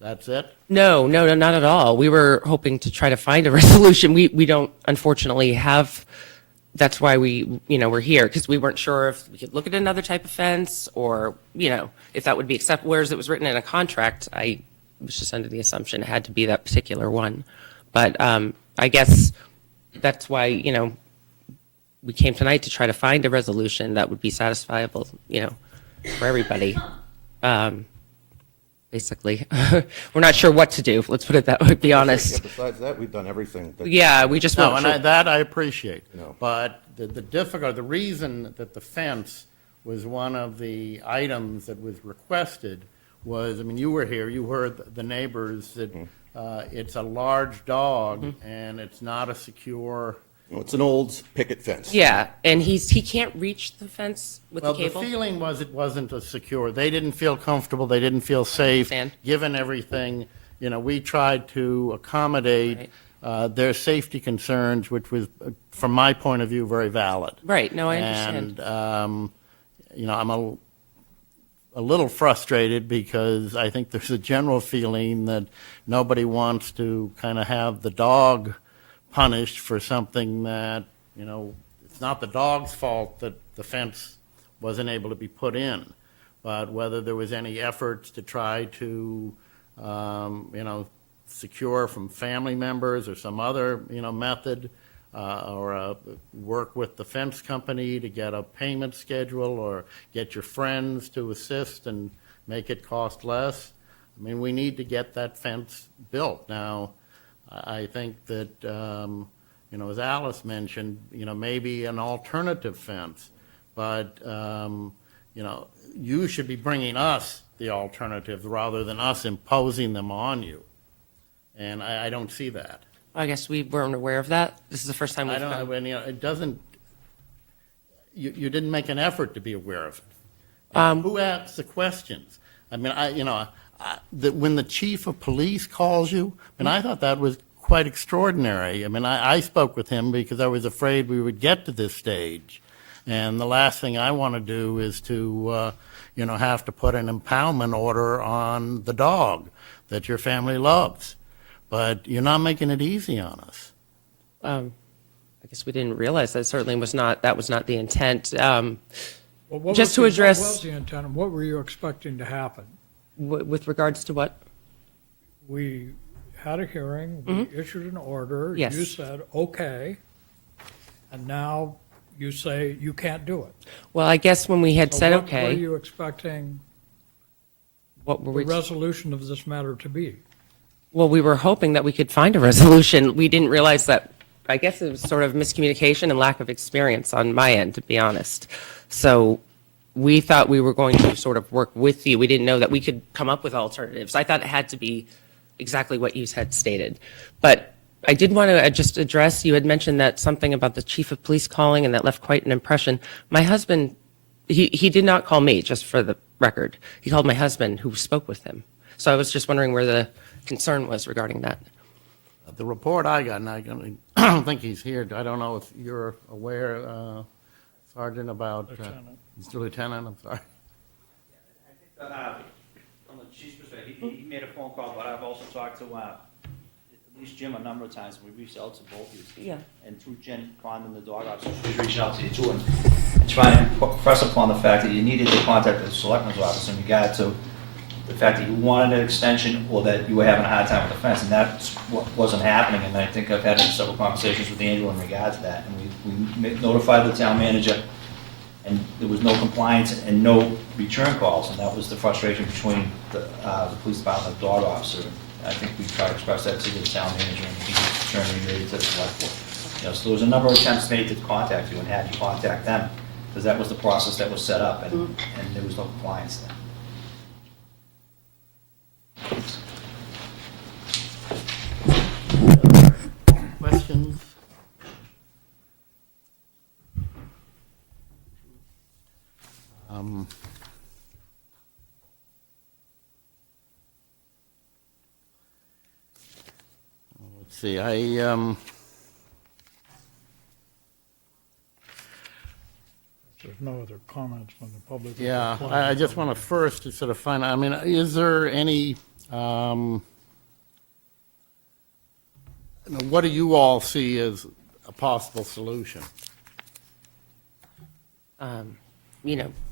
that's it? No, not at all. We were hoping to try to find a resolution. We don't unfortunately have, that's why we're here, because we weren't sure if we could look at another type of fence or, if that would be acceptable. Whereas it was written in a contract, I was just under the assumption it had to be that particular one. But I guess that's why, we came tonight to try to find a resolution that would be satisfiable, for everybody. Basically, we're not sure what to do. Let's put it that way, be honest. Besides that, we've done everything. Yeah, we just No, weren't and sure. that I appreciate. No. But the reason that the fence was one of the items that was requested was, I mean, you were here, you heard the neighbors that it's a large dog and it's not a secure. No, it's an old picket fence. Yeah, and he can't reach the fence with Well, the cable. the feeling was it wasn't a secure. They didn't feel comfortable. They didn't feel safe. Understand. Given everything, we tried to accommodate their safety concerns, which was, from my point of view, very valid. Right, no, I understand. And, I'm a little frustrated because I think there's a general feeling that nobody wants to kind of have the dog punished for something that, it's not the dog's fault that the fence wasn't able to be put in, but whether there was any efforts to try to, secure from family members or some other, method, or work with the fence company to get a payment schedule or get your friends to assist and make it cost less. I mean, we need to get that fence built. Now, I think that, as Alice mentioned, maybe an alternative fence, but, you should be bringing us the alternatives rather than us imposing them on you. And I don't see that. I guess we weren't aware of that. This is the first time I we've don't, come. it doesn't, you didn't make an effort to be aware of it. Who asks the questions? I mean, when the chief of police calls you, and I thought that was quite extraordinary. I mean, I spoke with him because I was afraid we would get to this stage. And the last thing I want to do is to, have to put an impoundment order on the dog that your family loves. But you're not making it easy on us. I guess we didn't realize that certainly was not the intent. Well, what Just was to the- address- What was the intent, and what were you expecting to happen? With regards to what? We had a hearing, we issued an order. Yes. You said, okay, and now you say you can't do it. Well, I guess when we had So said what were okay, you expecting what were the we? resolution of this matter to be? Well, we were hoping that we could find a resolution. We didn't realize that, I guess it was sort of miscommunication and lack of experience on my end, to be honest. So we thought we were going to sort of work with you. We didn't know that we could come up with alternatives. I thought it had to be exactly what you had stated. But I did want to just address, you had mentioned that something about the chief of police calling, and that left quite an impression. My husband, he did not call me, just for the record. He called my husband, who spoke with him. So I was just wondering where the concern was regarding that. The report I got, and I don't think he's here, I don't know if you're aware, Sergeant, about, Mr. Lieutenant, I'm sorry. From the chief's perspective, he made a phone call, but I've also talked to at least Jim a number of times. We reached out to both of you. Yeah. And through Jen Condon, the dog officer, she's reaching out to you too, and trying to press upon the fact that you needed to contact the selectman's office in regard to the fact that you wanted an extension or that you were having a hard time with the fence, and that's what wasn't happening. And I think I've had several conversations with Angela in regard to that, and we notified the town manager, and there was no compliance and no return calls, and that was the frustration between the police department and the dog officer. I think we tried to express that to the town manager, and he returned related to the select board. So there was a number of attempts made to contact you and had you contact them, because that was the process that was set up, and there was no compliance there. Questions? Let's see, There's no other comments from the public. yeah, I just want to first to sort of find out, I mean, is there any, what do you all see as a possible solution?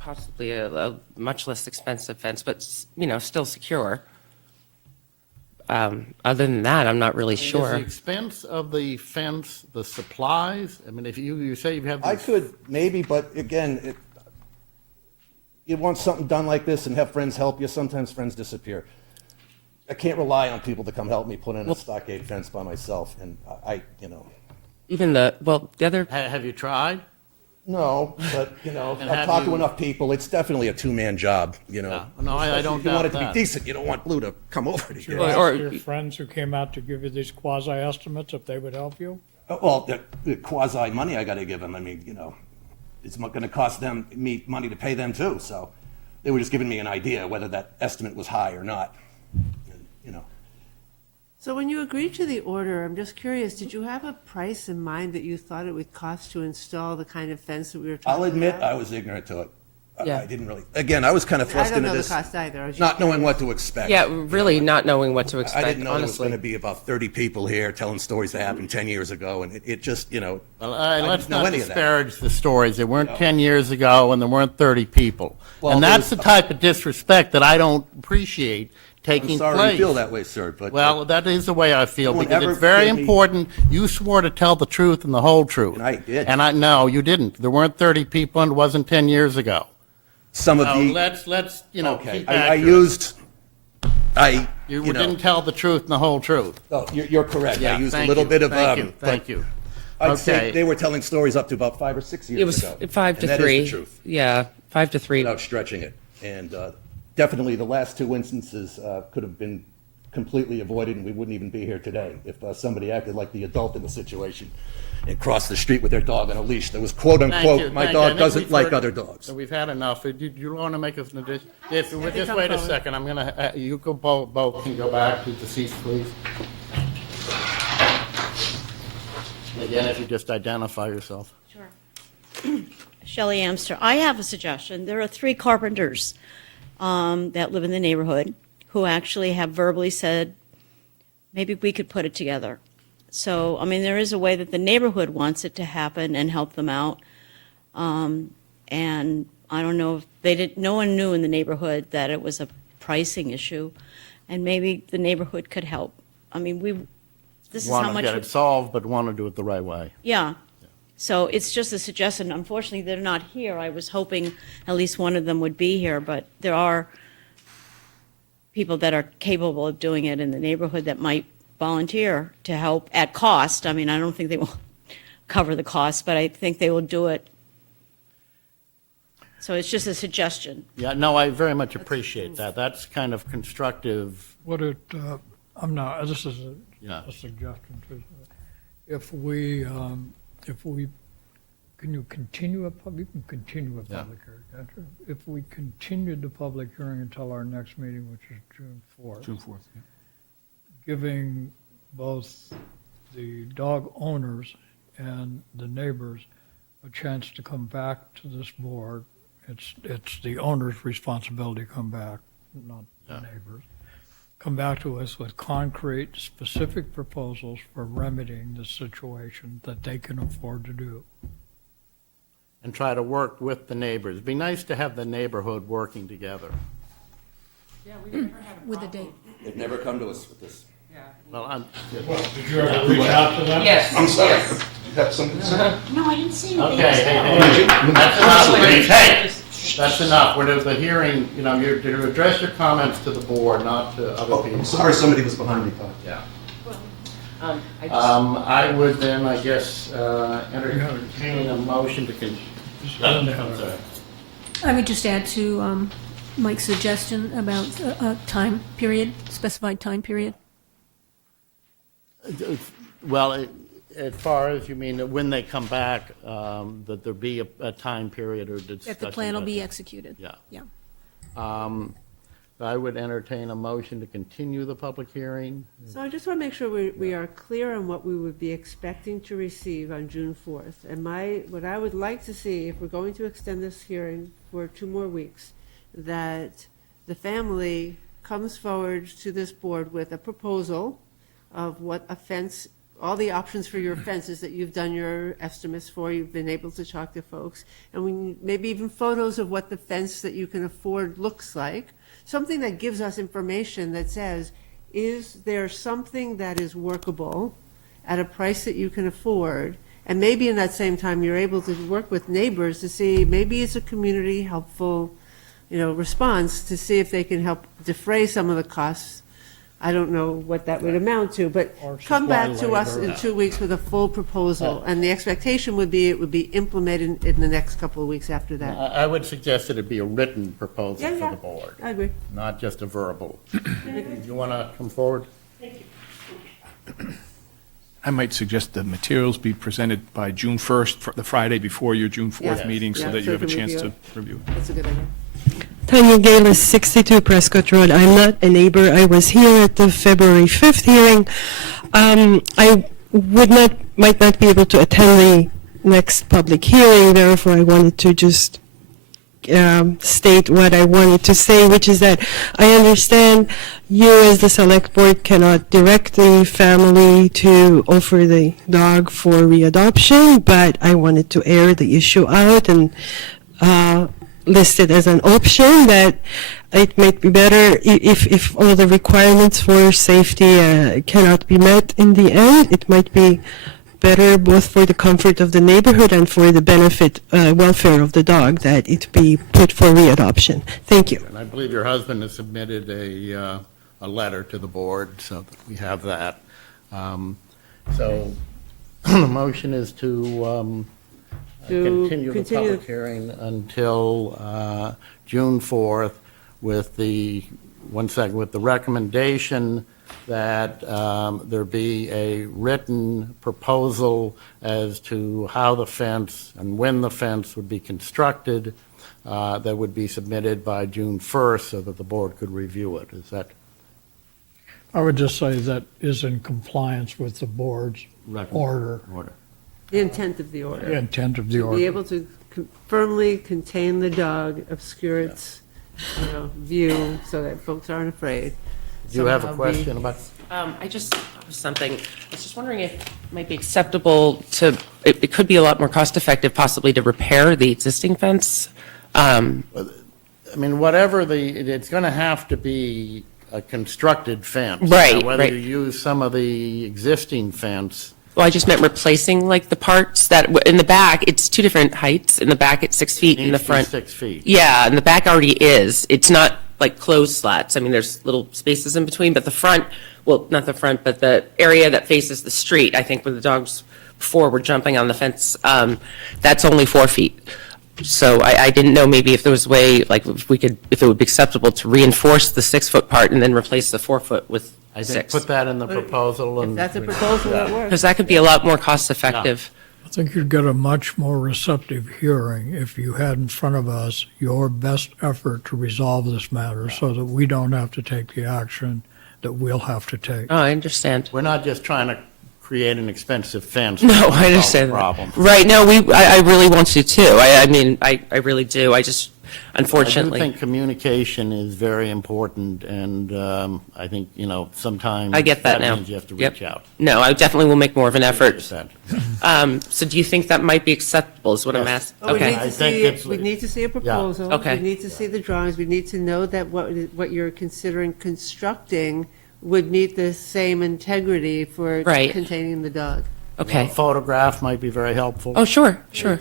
Possibly a much less expensive fence, but, still secure. other than that, I'm not really Is the sure. expense of the fence, the supplies? I mean, if you say you have I these, could, maybe, but again, you want something done like this and have friends help you, sometimes friends disappear. I can't rely on people to come help me put in a stockade fence by myself, and Even the other, have you tried? no, but, And I've have talked to you- enough people, it's definitely a two-man job, No, I don't If you want it doubt to be that. decent, you don't want Blue to come over to you. Or- Ask or- your friends who came out to give you these quasi-estimates if they would help you? Well, the quasi money I gotta give them, I mean, it's gonna cost me money to pay them too, so they were just giving me an idea whether that estimate was high or not, So when you agreed to the order, I'm just curious, did you have a price in mind that you thought it would cost to install the kind of fence that we were talking about? I'll admit, I was ignorant to it. Yeah. I didn't really, again, I was kind of I thrust don't into know the this, cost either. I was just not knowing curious. what to expect. yeah, really not knowing what to I expect, didn't know there was honestly. gonna be about 30 people here telling stories that happened 10 years ago, and it just, Well, I let's didn't know not any of that. disparage the stories. There weren't 10 years ago, and there weren't 30 people. Well, And there that's was- the type of disrespect that I don't appreciate I'm taking sorry place. you feel that way, sir, but. Well, that is the way I feel, No one because ever it's very gave me- important. You swore to tell the truth and the whole truth. And I did. And no, you didn't. There weren't 30 people, and it wasn't 10 years ago. Some of So the, let's okay, keep I accurate. used, You didn't tell the truth and the whole truth. oh, you're correct. I used a thank little you, bit of, Thank you. I'd say Okay. they were telling stories up to about 5 or 6 years It was ago. 5 to and 3. That is the truth, Yeah, 5 to 3. without stretching it. And definitely the last two instances could have been completely avoided, and we wouldn't even be here today if somebody acted like the adult in the situation and crossed the street with their dog on a leash that was quote Thank you, unquote, my thank you. I dog think doesn't we've like heard- other dogs. We've had enough. Do you want to make an addition? If, just come wait a forward. second, I'm going to, you go, both can go back to the seats, please. Again, if you just identify yourself. Shelley Amster. I have a suggestion. There are 3 carpenters that live in the neighborhood who actually have verbally said, maybe we could put it together. So, I mean, there is a way that the neighborhood wants it to happen and help them out. And I don't know if no one knew in the neighborhood that it was a pricing issue, and maybe the neighborhood could help. I mean, this is how Want to much. get it solved, but want to do it the right way. Yeah. So it's just a suggestion. Unfortunately, they're not here. I was hoping at least one of them would be here, but there are people that are capable of doing it in the neighborhood that might volunteer to help at cost. I mean, I don't think they will cover the cost, but I think they will do it. So it's just a suggestion. Yeah, no, I very much appreciate that. That's kind of constructive. Would it, this is Yeah. a suggestion too. If we, can you continue you can continue a Yeah. public hearing, can't you? If we continued the public hearing until our next meeting, which is June 4th. June 4th, yeah. Giving both the dog owners and the neighbors a chance to come back to this board. It's the owner's responsibility to come back, not the neighbors. Come back to us with concrete, specific proposals for remedying the situation that they can afford to do. And try to work with the neighbors. It'd be nice to have the neighborhood working together. With a date. They've never come to us with this. Well, I'm, Did you ever reach out to them? Yes. I'm sorry. You have some concern? No, I didn't see anything. okay, hey, that's enough, please. Hey, that's enough. We're the hearing, you're to address your comments to the board, not to other Oh, people. I'm sorry somebody was behind me. Yeah. I just- I would then, I guess, entertain a motion to I'm sorry. I would just add to Mike's suggestion about a time period, specified time period. Well, as far as you mean, that when they come back, that there be a time period or discussion. That the plan will about be that. executed. Yeah. Yeah. I would entertain a motion to continue the public hearing. So I just want to make sure we are clear on what we would be expecting to receive on June 4th. And what I would like to see, if we're going to extend this hearing for 2 more weeks, that the family comes forward to this board with a proposal of what a fence, all the options for your fences that you've done your estimates for, you've been able to talk to folks, and maybe even photos of what the fence that you can afford looks like. Something that gives us information that says, is there something that is workable at a price that you can afford? And maybe in that same time, you're able to work with neighbors to see, maybe it's a community helpful, response to see if they can help defray some of the costs. I don't know what that would amount to, but Or come back supply to us labor. in 2 weeks with a full proposal. And the expectation would be, it would be implemented in the next couple of weeks after that. I would suggest that it be a written proposal Yeah, for yeah. the board, I agree. not just a verbal. You want to come forward? I might suggest the materials be presented by June 1st, the Friday before your June 4th Yeah. meeting, so Yeah, that so you have a can chance review to review it. That's a good idea. Tanya Galis, 62 Prescott Road. I'm not a neighbor. I was here at the February 5th hearing. I might not be able to attend the next public hearing, therefore I wanted to just state what I wanted to say, which is that I understand you as the select board cannot direct the family to offer the dog for readoption, but I wanted to air the issue out and list it as an option that it might be better if all the requirements for safety cannot be met in the end. It might be better both for the comfort of the neighborhood and for the benefit, welfare of the dog, that it be put for readoption. Thank you. And I believe your husband has submitted a letter to the board, so that we have that. So the motion is to continue the public hearing until June 4th with the recommendation that there be a written proposal as to how the fence and when the fence would be constructed that would be submitted by June 1st so that the board could review it. Is that? I would just say that is in compliance with the board's order, The intent of the order. the intent of the To be order. able to firmly contain the dog, obscure its, view, so that folks aren't afraid. Do you have a Somehow question about? I just, something, I was just wondering if it might be acceptable to, it could be a lot more cost-effective possibly to repair the existing fence. I mean, whatever it's going to have to be a constructed fence. Right, Now, whether right. you use some of the existing fence. Well, I just meant replacing like the parts that, in the back, it's two different heights. In the back, it's 6 feet, in the Needs to be front. 6 feet. Yeah, and the back already is. It's not like closed slats. I mean, there's little spaces in between, but the front, well, not the front, but the area that faces the street, I think where the dogs before were jumping on the fence, that's only 4 feet. So I didn't know maybe if there was a way, like if it would be acceptable to reinforce the 6-foot part and then replace the 4-foot with I think 6. put that in the proposal If and. that's a proposal that works. Because that could be a lot more cost-effective. I think you'd get a much more receptive hearing if you had in front of us your best effort to resolve this matter so that we don't have to take the action that we'll have to take. Oh, I understand. We're not just trying to create an expensive fence. No, to I solve the understand that. problem. Right, no, I really want to too. I mean, I really do. I just, unfortunately. I do think communication is very important, and I think, sometimes. I get that now. means you have to Yep. reach out. No, I definitely will make more of an effort. Percent. So do you think that might be acceptable, is what I'm Yes. asking? Oh, we Okay. need I to think see, it's- we need to see a proposal. Okay. We need to see the drawings. We need to know that what you're considering constructing would meet the same integrity for Right. containing the dog. A Okay. photograph might be very helpful. Oh, sure, sure.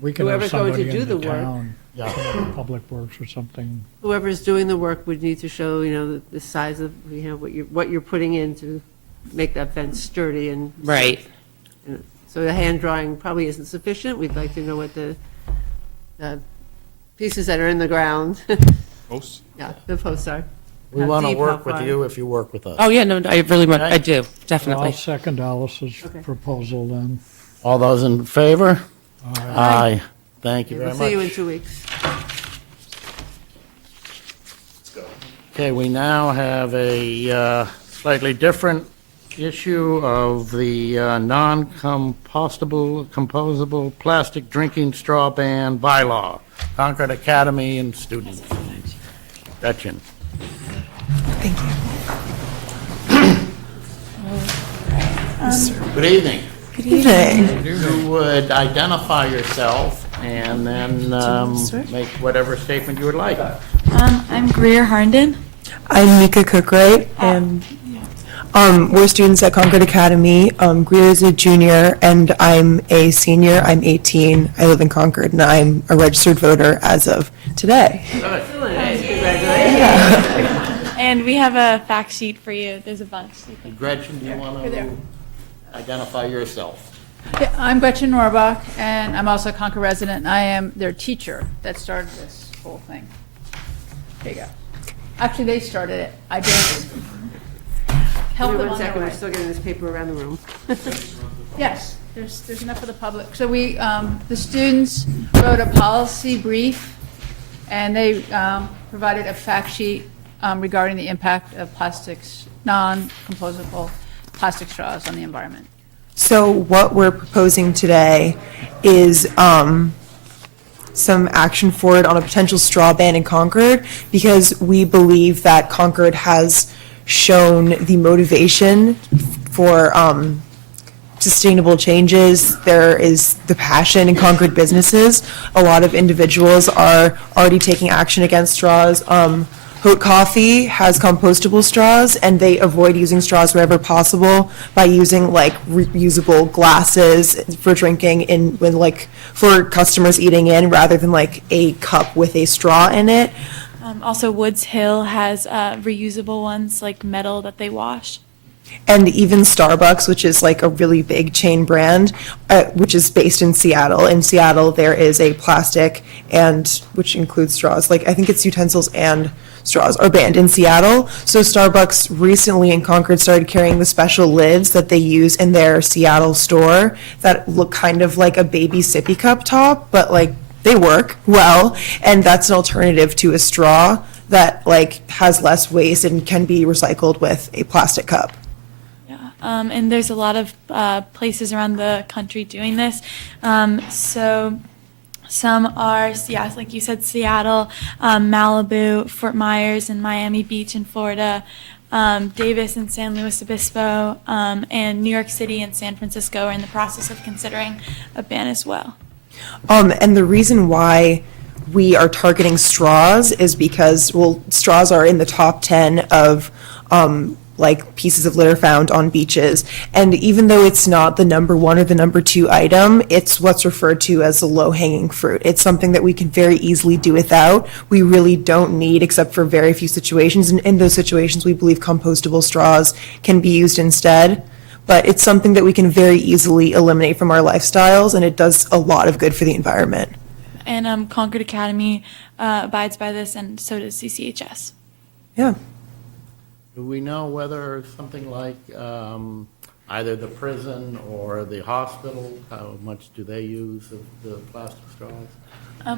We can have Whoever's going somebody to do in the the work, town, Yeah. Public Works or something. whoever's doing the work would need to show, the size of, what you're putting in to make that fence sturdy and. Right. So the hand drawing probably isn't sufficient. We'd like to know what the pieces that are in the ground. Posts? Yeah, the posts are. We How want to deep, how work with far. you if you work with us. Oh, yeah, no, I really want, Okay. I do, I'll definitely. second Alice's Okay. proposal then. All those in favor? Aye. Thank you We'll very see you in much. 2 weeks. Okay, we now have a slightly different issue of the composable plastic drinking straw ban bylaw, Concord Academy and students. Gretchen. Good evening. Good evening. You would identify yourself and then make whatever statement you would like. I'm Greer Harnden. I'm Mika Cookwright, and We're students at Concord Academy. Greer is a junior, and I'm a senior. I'm 18. I live in Concord, and I'm a registered voter as of today. And we have a fact sheet for you. There's a bunch. Gretchen, do you want to identify yourself? Yeah, I'm Gretchen Norbach, and I'm also a Concord resident. I am their teacher that started this whole thing. There you go. Actually, they started it. I just helped them One on their second, way. we're still getting this paper around the room. Yes, there's enough for the public. So we, the students wrote a policy brief, and they provided a fact sheet regarding the impact of plastics, non-composable plastic straws on the environment. So what we're proposing today is some action forward on a potential straw ban in Concord, because we believe that Concord has shown the motivation for sustainable changes. There is the passion in Concord businesses. A lot of individuals are already taking action against straws. Haute Coffee has compostable straws, and they avoid using straws wherever possible by using like reusable glasses for drinking for customers eating in, rather than like a cup with a straw in it. Also, Woods Hill has reusable ones, like metal that they wash. And even Starbucks, which is like a really big chain brand, which is based in Seattle. In Seattle, there is a plastic, and which includes straws. Like I think it's utensils and straws are banned in Seattle. So Starbucks recently in Concord started carrying the special lids that they use in their Seattle store that look kind of like a baby sippy cup top, but like they work well. And that's an alternative to a straw that like has less waste and can be recycled with a plastic cup. And there's a lot of places around the country doing this. So some are, yeah, like you said, Seattle, Malibu, Fort Myers, and Miami Beach in Florida, Davis and San Luis Obispo, and New York City and San Francisco are in the process of considering a ban as well. And the reason why we are targeting straws is because, well, straws are in the top 10 of like pieces of litter found on beaches. And even though it's not the number 1 or the number 2 item, it's what's referred to as the low-hanging fruit. It's something that we can very easily do without. We really don't need, except for very few situations. And in those situations, we believe compostable straws can be used instead. But it's something that we can very easily eliminate from our lifestyles, and it does a lot of good for the environment. And Concord Academy abides by this, and so does CCHS. Yeah. Do we know whether something like either the prison or the hospital, how much do they use of the plastic straws?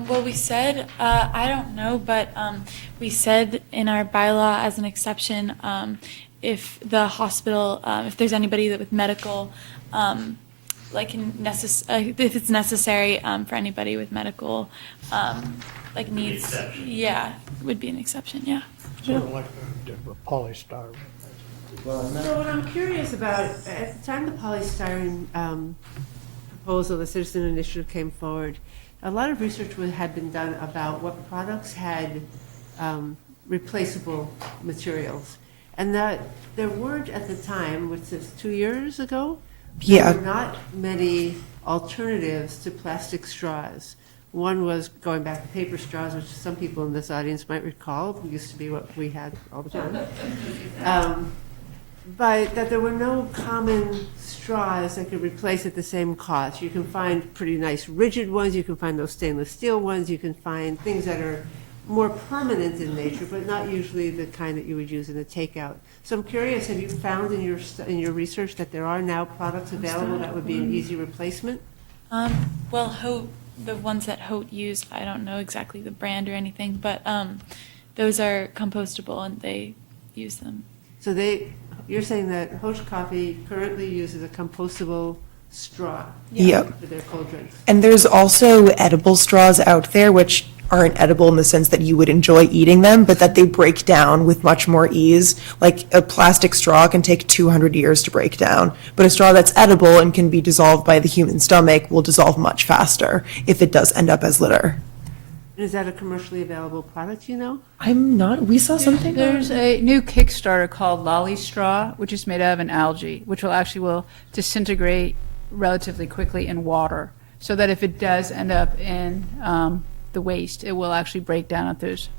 Well, we said, I don't know, but we said in our bylaw as an exception, if the hospital, if there's anybody that with medical, if it's necessary for anybody with medical, like needs, yeah, it would be an exception, yeah. Sort of like the polystyrene. So what I'm curious about, at the time the polystyrene proposal, the citizen initiative came forward, a lot of research had been done about what products had replaceable materials. And that there weren't at the time, which is 2 years ago, Yeah. there were not many alternatives to plastic straws. One was going back to paper straws, which some people in this audience might recall, used to be what we had all the time. But that there were no common straws that could replace at the same cost. You can find pretty nice rigid ones, you can find those stainless steel ones, you can find things that are more permanent in nature, but not usually the kind that you would use in a takeout. So I'm curious, have you found in your research that there are now products available that would be an easy replacement? Well, Hote, the ones that Hote use, I don't know exactly the brand or anything, but those are compostable and they use them. So you're saying that Hoche Coffee currently uses a compostable straw Yep. for their cold drinks? And there's also edible straws out there, which aren't edible in the sense that you would enjoy eating them, but that they break down with much more ease. Like a plastic straw can take 200 years to break down, but a straw that's edible and can be dissolved by the human stomach will dissolve much faster if it does end up as litter. And is that a commercially available product, you know? I'm not. We saw something. There's a new Kickstarter called Lolly Straw, which is made out of an algae, which will disintegrate relatively quickly in water, so that if it does end up in the waste, it will actually break down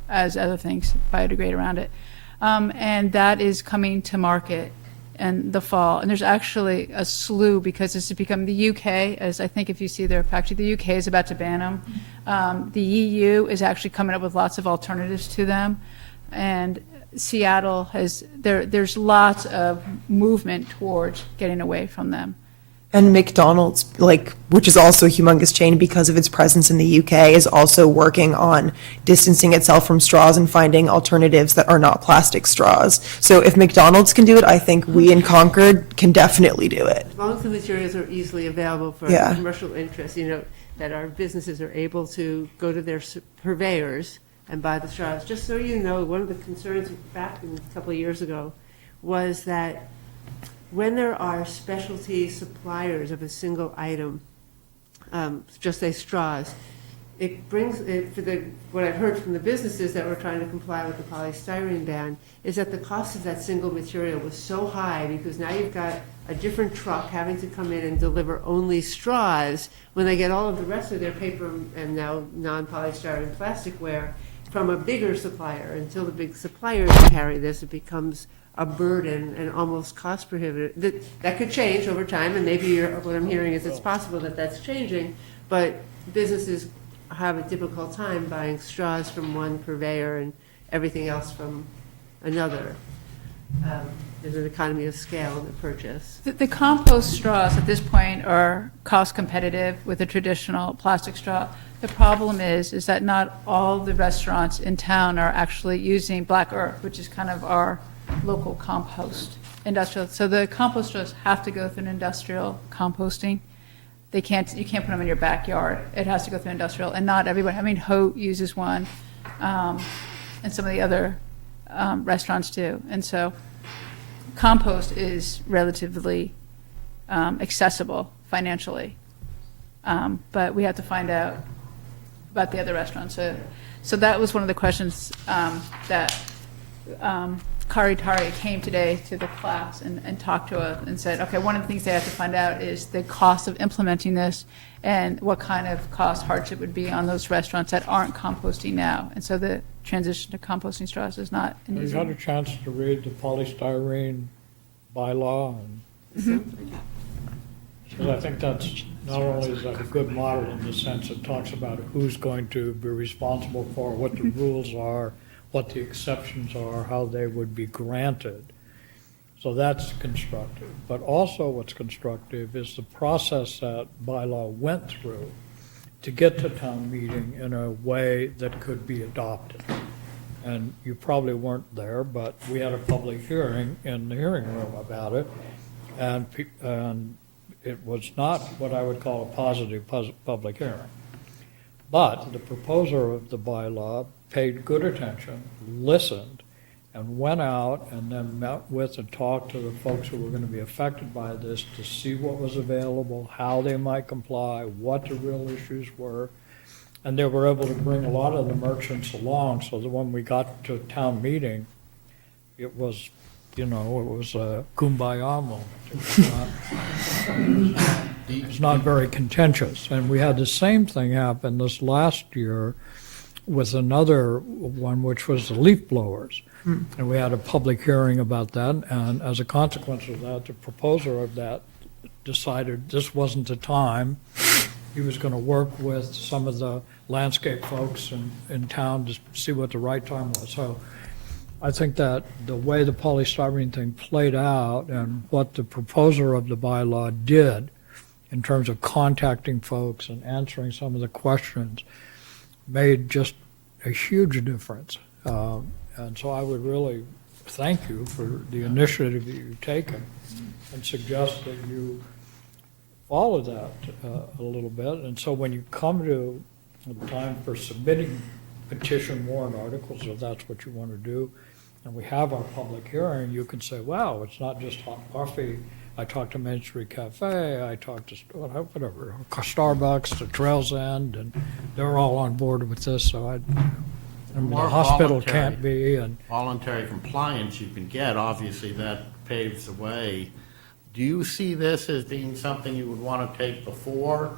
as other things biodegrade around it. And that is coming to market in the fall. And there's actually a slew, because this has become the UK, as I think if you see their fact sheet, the UK is about to ban them. The EU is actually coming up with lots of alternatives to them. And Seattle there's lots of movement towards getting away from them. And McDonald's, which is also a humongous chain because of its presence in the UK, is also working on distancing itself from straws and finding alternatives that are not plastic straws. So if McDonald's can do it, I think we in Concord can definitely do it. As long as the materials are easily available for Yeah. commercial interest, that our businesses are able to go to their purveyors and buy the straws. Just so you know, one of the concerns back a couple of years ago was that when there are specialty suppliers of a single item, just say straws, it brings it what I've heard from the businesses that were trying to comply with the polystyrene ban is that the cost of that single material was so high, because now you've got a different truck having to come in and deliver only straws when they get all of the rest of their paper and now non-polystyrene plasticware from a bigger supplier. Until the big suppliers carry this, it becomes a burden and almost cost prohibitive. That could change over time, and maybe what I'm hearing is it's possible that that's changing, but businesses have a difficult time buying straws from one purveyor and everything else from another. There's an economy of scale in the purchase. The compost straws at this point are cost competitive with a traditional plastic straw. The problem is that not all the restaurants in town are actually using Black Earth, which is kind of our local compost industrial. So the compost straws have to go through an industrial composting. You can't put them in your backyard. It has to go through industrial, and not everybody. I mean, Hote uses one, and some of the other restaurants do. And so compost is relatively accessible financially, but we have to find out about the other restaurants. So that was one of the questions that Kari Tari came today to the class and talked to us and said, okay, one of the things they have to find out is the cost of implementing this and what kind of cost hardship would be on those restaurants that aren't composting now. And so the transition to composting straws is not an Have easy you had a chance to read the polystyrene bylaw? Because I think that's, not only is that a good model in the sense it talks about who's going to be responsible for, what the rules are, what the exceptions are, how they would be granted. So that's constructive. But also what's constructive is the process that bylaw went through to get to town meeting in a way that could be adopted. And you probably weren't there, but we had a public hearing in the hearing room about it. And it was not what I would call a positive public hearing. But the proposer of the bylaw paid good attention, listened, and went out and then met with and talked to the folks who were going to be affected by this to see what was available, how they might comply, what the real issues were. And they were able to bring a lot of the merchants along so that when we got to town meeting, it was, it was a kumbaya moment. It's not very contentious. And we had the same thing happen this last year with another one, which was the leaf blowers. And we had a public hearing about that, and as a consequence of that, the proposer of that decided this wasn't the time. He was going to work with some of the landscape folks in town to see what the right time was. So I think that the way the polystyrene thing played out and what the proposer of the bylaw did in terms of contacting folks and answering some of the questions made just a huge difference. And so I would really thank you for the initiative that you've taken and suggest that you follow that a little bit. And so when you come to the time for submitting petition warrant articles, if that's what you want to do, and we have our public hearing, you can say, wow, it's not just hot coffee I talked to Main Street Cafe, I talked to whatever, Starbucks, to Trails End, and they're all on board with this, so I mean, the More hospital voluntary- can't be, and Voluntary compliance you can get, obviously that paves the way. Do you see this as being something you would want to take before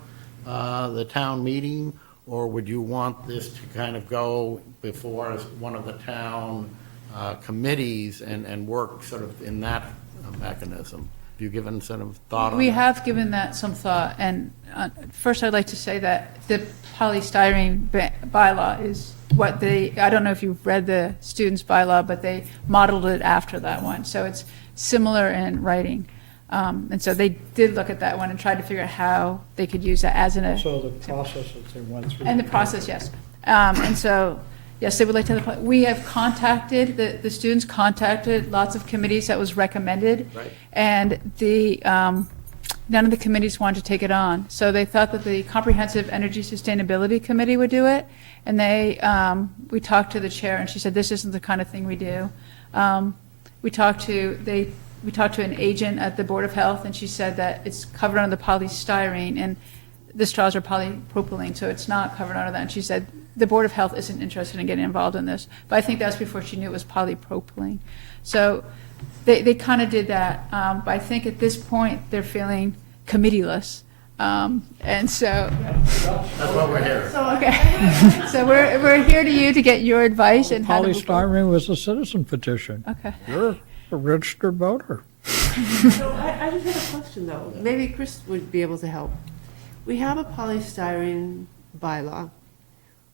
the town meeting? Or would you want this to kind of go before as one of the town committees and work sort of in that mechanism? Have you given sort of thought on We that? have given that some thought, and first I'd like to say that the polystyrene bylaw is what I don't know if you've read the students' bylaw, but they modeled it after that one, so it's similar in writing. And so they did look at that one and tried to figure out how they could use that as an. so the process that they went through. And the process, yes. And so, yes, they would like to, we have contacted, the students contacted lots of committees that was recommended. Right. And none of the committees wanted to take it on. So they thought that the Comprehensive Energy Sustainability Committee would do it. And we talked to the chair, and she said, this isn't the kind of thing we do. We talked to an agent at the Board of Health, and she said that it's covered under the polystyrene, and the straws are polypropylene, so it's not covered under that. And she said the Board of Health isn't interested in getting involved in this. But I think that's before she knew it was polypropylene. So they kind of did that. But I think at this point, they're feeling committeeless. And so, That's what we're here. so okay. So we're here to you to get your advice and how to move forward. Polystyrene was a citizen petition. Okay. You're a registered voter. So I just had a question, though. Maybe Chris would be able to help. We have a polystyrene bylaw.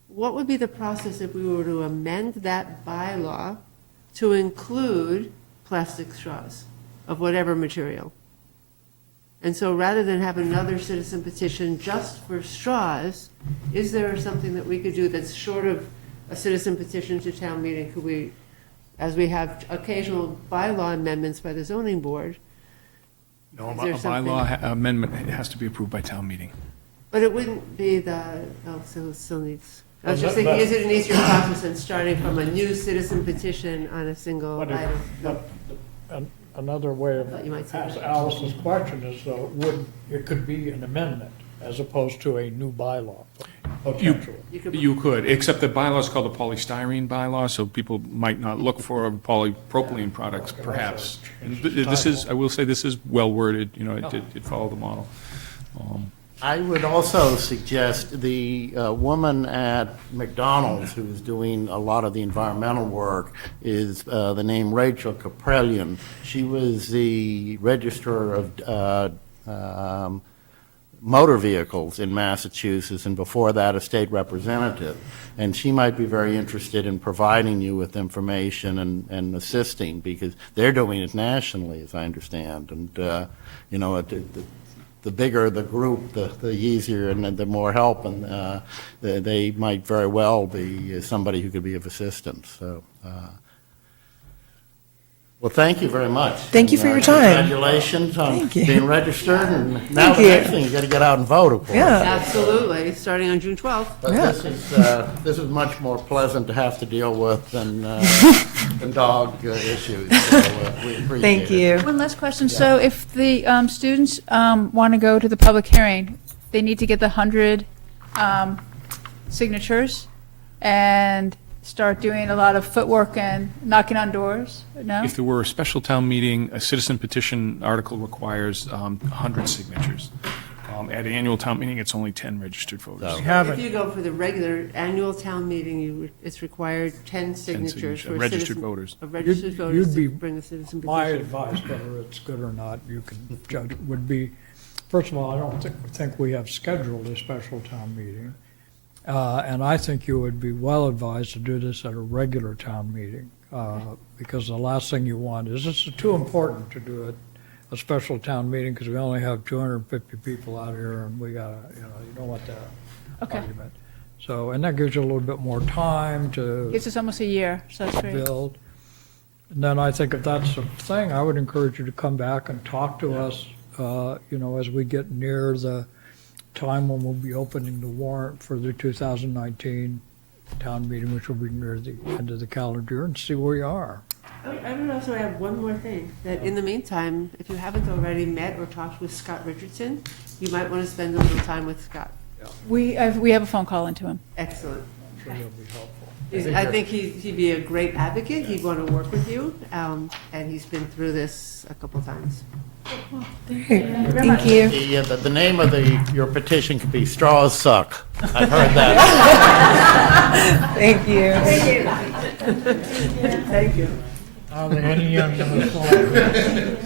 What would be the process if we were to amend that bylaw to include plastic straws of whatever material? And so rather than have another citizen petition just for straws, is there something that we could do that's short of a citizen petition to town meeting? Could we, as we have occasional bylaw amendments by the zoning board? No, Is a there something- bylaw amendment has to be approved by town meeting. But it wouldn't be so it still needs, I was Well, just that- thinking, is it an easier process than starting from a new citizen petition on a single But if- item? but another way of Thought you might say ask that. Alice's question is, though, it could be an amendment as opposed to a new bylaw, potentially. You could, except the bylaw is called the polystyrene bylaw, so people might not look for polypropylene products, perhaps. And this is, I will say, this is well worded, you know, it followed the model. I would also suggest the woman at McDonald's who's doing a lot of the environmental work is the name Rachel Caprellian. She was the registrar of motor vehicles in Massachusetts, and before that, a state representative. And she might be very interested in providing you with information and assisting, because they're doing it nationally, as I understand. And, you know, the bigger the group, the easier and the more help, and they might very well be somebody who could be of assistance. So, well, thank you very much. Thank you for your time. Congratulations on Thank you. being registered, and now Thank the you. next thing, you got to get out and vote, of course. Yeah. Absolutely, starting on June 12th. But Yeah. this is much more pleasant to have to deal with than dog issues. So we appreciate Thank it. you. One last question. So if the students want to go to the public hearing, they need to get the 100 signatures and start doing a lot of footwork and knocking on doors? No? If there were a special town meeting, a citizen petition article requires 100 signatures. At an annual town meeting, it's only 10 registered voters. We haven't. If you go for the regular annual town meeting, it's required 10 signatures signatures, for registered citizen- voters. Of registered You'd voters to be- bring a citizen My petition. advice, whether it's good or not, you can judge, would be, first of all, I don't think we have scheduled a special town meeting. And I think you would be well advised to do this at a regular town meeting, because the last thing you want is, it's too important to do it, a special town meeting, because we only have 250 people out here, and we gotta, you don't want that Okay. argument. So, and that gives you a little bit more time to Gives us almost a year, so that's great. build. And then I think if that's the thing, I would encourage you to come back and talk to us, as we get near the time when we'll be opening the warrant for the 2019 town meeting, which will be near the end of the calendar year, and see where you are. I would also add one more thing, that in the meantime, if you haven't already met or talked with Scott Richardson, you might want to spend a little time with Scott. We have a phone call into him. Excellent. I'm sure that'll be helpful. I think he'd be a great advocate, he'd want to work with you, and he's been through this a couple times. Thank you. The name of your petition could be Straws Suck. I've heard that. Thank you. Thank you. Are there any select?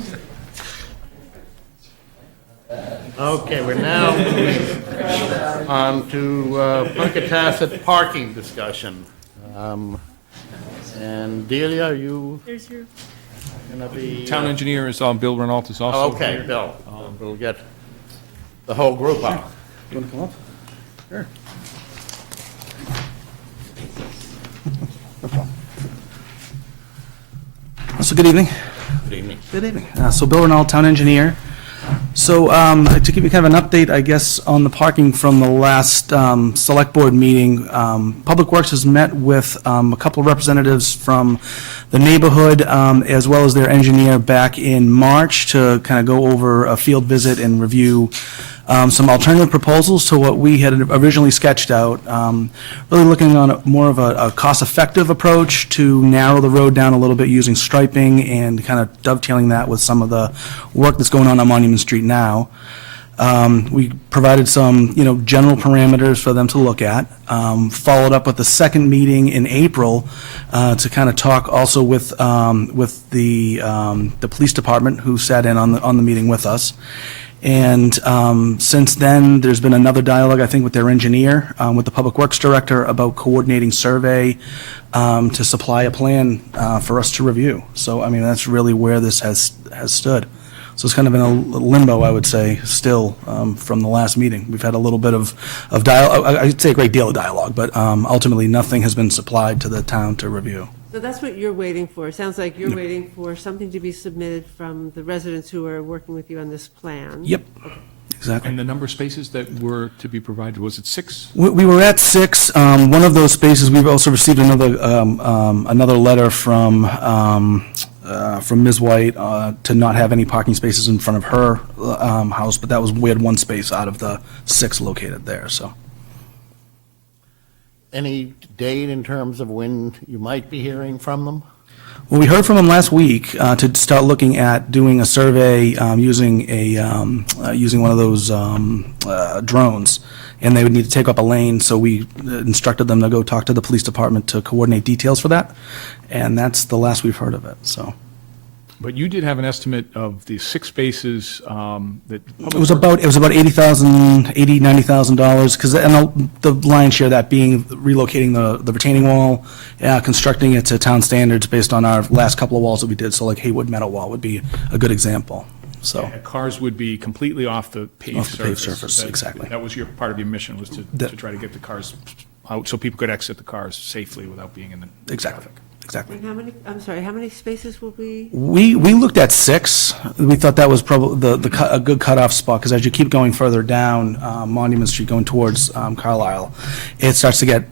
Okay, we're now moving on to Punkatassett parking discussion. And Delia, are you There's your. going to be? Town engineer is on, Bill Renault is also Oh, okay, here. Bill. We'll get the whole group up. You want to come up? Sure. So good evening. Good evening. Good evening. So Bill Renault, town engineer. So to give you kind of an update, I guess, on the parking from the last select board meeting, Public Works has met with a couple of representatives from the neighborhood as well as their engineer back in March to kind of go over a field visit and review some alternative proposals to what we had originally sketched out, really looking on more of a cost-effective approach to narrow the road down a little bit using striping and kind of dovetailing that with some of the work that's going on Monument Street now. We provided some, general parameters for them to look at. Followed up with the second meeting in April to kind of talk also with the police department who sat in on the meeting with us. And since then, there's been another dialogue, I think, with their engineer, with the Public Works Director about coordinating survey to supply a plan for us to review. So, I mean, that's really where this has stood. So it's kind of in a limbo, I would say, still from the last meeting. We've had a little bit of dialogue, I'd say a great deal of dialogue, but ultimately nothing has been supplied to the town to review. So that's what you're waiting for. It sounds like you're waiting for something to be submitted from the residents who are working with you on this plan. Yep, exactly. And the number of spaces that were to be provided, was it 6? We were at 6. One of those spaces, we've also received another letter from Ms. White to not have any parking spaces in front of her house, but we had 1 space out of the 6 located there, so. Any date in terms of when you might be hearing from them? Well, we heard from them last week to start looking at doing a survey using one of those drones, and they would need to take up a lane. So we instructed them to go talk to the police department to coordinate details for that, and that's the last we've heard of it. So. But you did have an estimate of the 6 spaces that. It was about $90,000, because the lion's share of that being relocating the retaining wall, constructing it to town standards based on our last couple of walls that we did. So like Haywood Meadow Wall would be a good example. So Cars would be completely off the paved surface. Off the paved surface, exactly. That was part of your mission, was to try to get the cars out so people could exit the cars safely without being in the traffic. Exactly. And how many spaces will be? We looked at 6. We thought that was probably a good cutoff spot, because as you keep going further down Monument Street, going towards Carlisle, it starts to get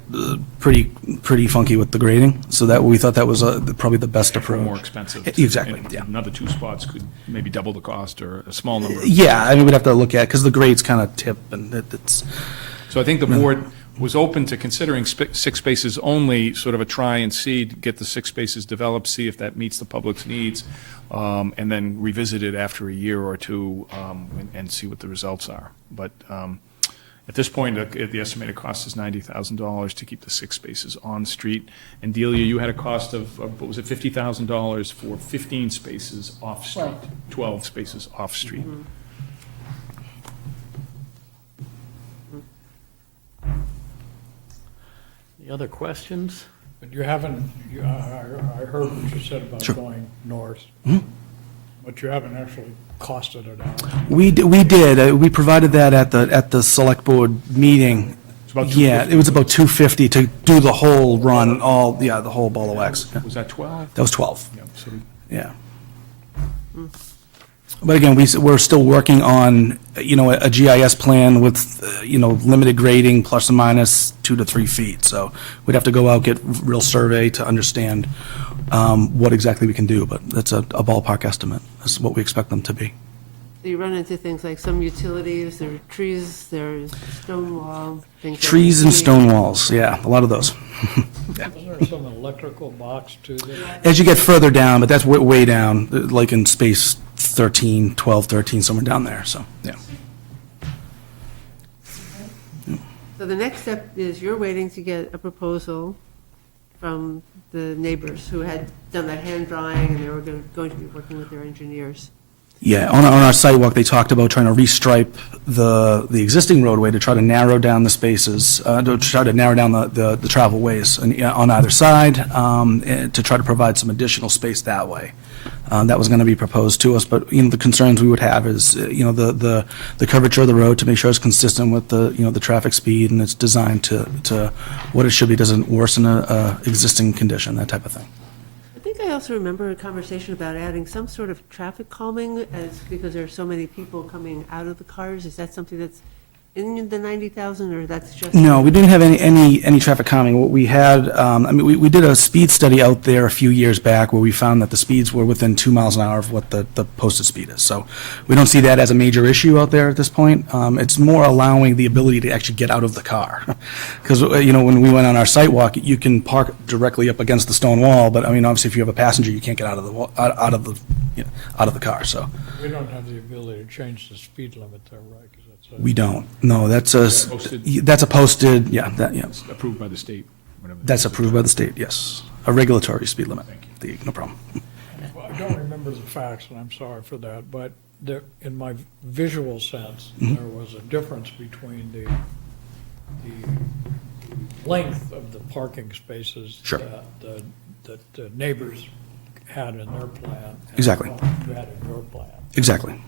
pretty funky with the grading. So that we thought that was probably the best approach. More expensive. Exactly. And yeah. Another 2 spots could maybe double the cost, or a small number. Yeah, I mean, we'd have to look at, because the grades kind of tip, and it's. So I think the board was open to considering 6 spaces only, sort of a try and see, to get the 6 spaces developed, see if that meets the public's needs, and then revisit it after a year or 2 and see what the results are. But at this point, the estimated cost is $90,000 to keep the 6 spaces on street. And Delia, you had a cost of what was it, $50,000 for 15 spaces off street, 12 spaces off street. Mm-hmm. Any other questions? But you haven't, I heard what you said about going north, but you haven't actually costed it out. We did. We provided that at the select board meeting. Yeah, it was about $250 to do the whole run, the whole ball of wax. Yeah. Was that 12? That was 12. Yeah. So Yeah. But again, we're still working on, a GIS plan with, limited grading, plus or minus 2 to 3 feet. So we'd have to go out, get real survey to understand what exactly we can do, but that's a ballpark estimate. That's what we expect them to be. You run into things like some utilities, there are trees, there's stone wall, things. like Trees and that. stone walls, yeah, a lot of those. Isn't there some electrical box too? As you get further down, but that's way down, like in space 13, 12, 13, somewhere down there, so, yeah. So the next step is you're waiting to get a proposal from the neighbors who had done that hand drawing, and they were going to be working with their engineers. Yeah, on our sidewalk, they talked about trying to restripe the existing roadway to try to narrow down the spaces, to try to narrow down the travel ways on either side, and to try to provide some additional space that way. That was going to be proposed to us, but, the concerns we would have is, the curvature of the road to make sure it's consistent with the traffic speed and it's designed to what it should be, doesn't worsen a existing condition, that type of thing. I think I also remember a conversation about adding some sort of traffic calming because there are so many people coming out of the cars. Is that something that's in the 90,000, or that's just? No, we didn't have any traffic calming. What we had, we did a speed study out there a few years back where we found that the speeds were within 2 miles an hour of what the posted speed is. So we don't see that as a major issue out there at this point. It's more allowing the ability to actually get out of the car. Because, when we went on our site walk, you can park directly up against the stone wall, but obviously if you have a passenger, you can't get out of the car, so. We don't have the ability to change the speed limit there, right? 'Cause that's We don't. No, that's a posted, yeah, It's approved by the state, whatever. That's approved by the state, yes. A regulatory speed limit. No problem. Well, I don't remember the facts, and I'm sorry for that, but in my visual sense, Mhm. there was a difference between the length of the parking spaces Sure. that the neighbors had in their plan. Exactly. And what you had in your plan. Exactly.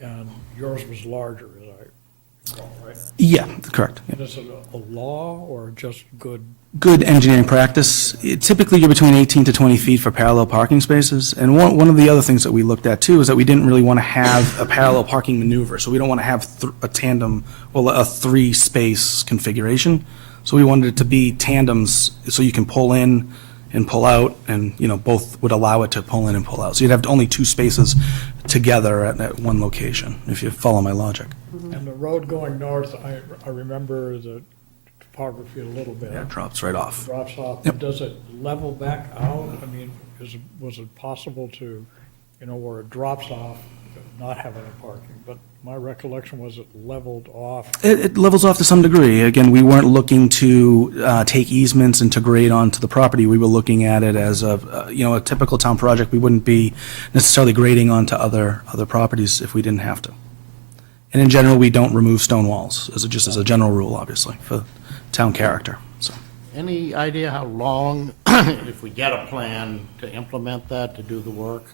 And yours was larger, as I recall, right? Yeah, correct. Yeah. Is it a law or just good? Good engineering practice. Typically, you're between 18 to 20 feet for parallel parking spaces. And one of the other things that we looked at, too, is that we didn't really want to have a parallel parking maneuver. So we don't want to have a tandem, well, a 3-space configuration. So we wanted it to be tandems, so you can pull in and pull out, and, both would allow it to pull in and pull out. So you'd have only 2 spaces together at one location, if you follow my logic. And the road going north, I remember the topography a little bit. Yeah, it drops right off. Drops off. Yep. Does it level back out? I mean, was it possible to, where it drops off, not have any parking? But my recollection was it leveled off. It levels off to some degree. Again, we weren't looking to take easements and to grade onto the property. We were looking at it as a typical town project. We wouldn't be necessarily grading onto other properties if we didn't have to. And in general, we don't remove stone walls, just as a general rule, obviously, for town character. So. Any idea how long, if we get a plan to implement that, to do the work?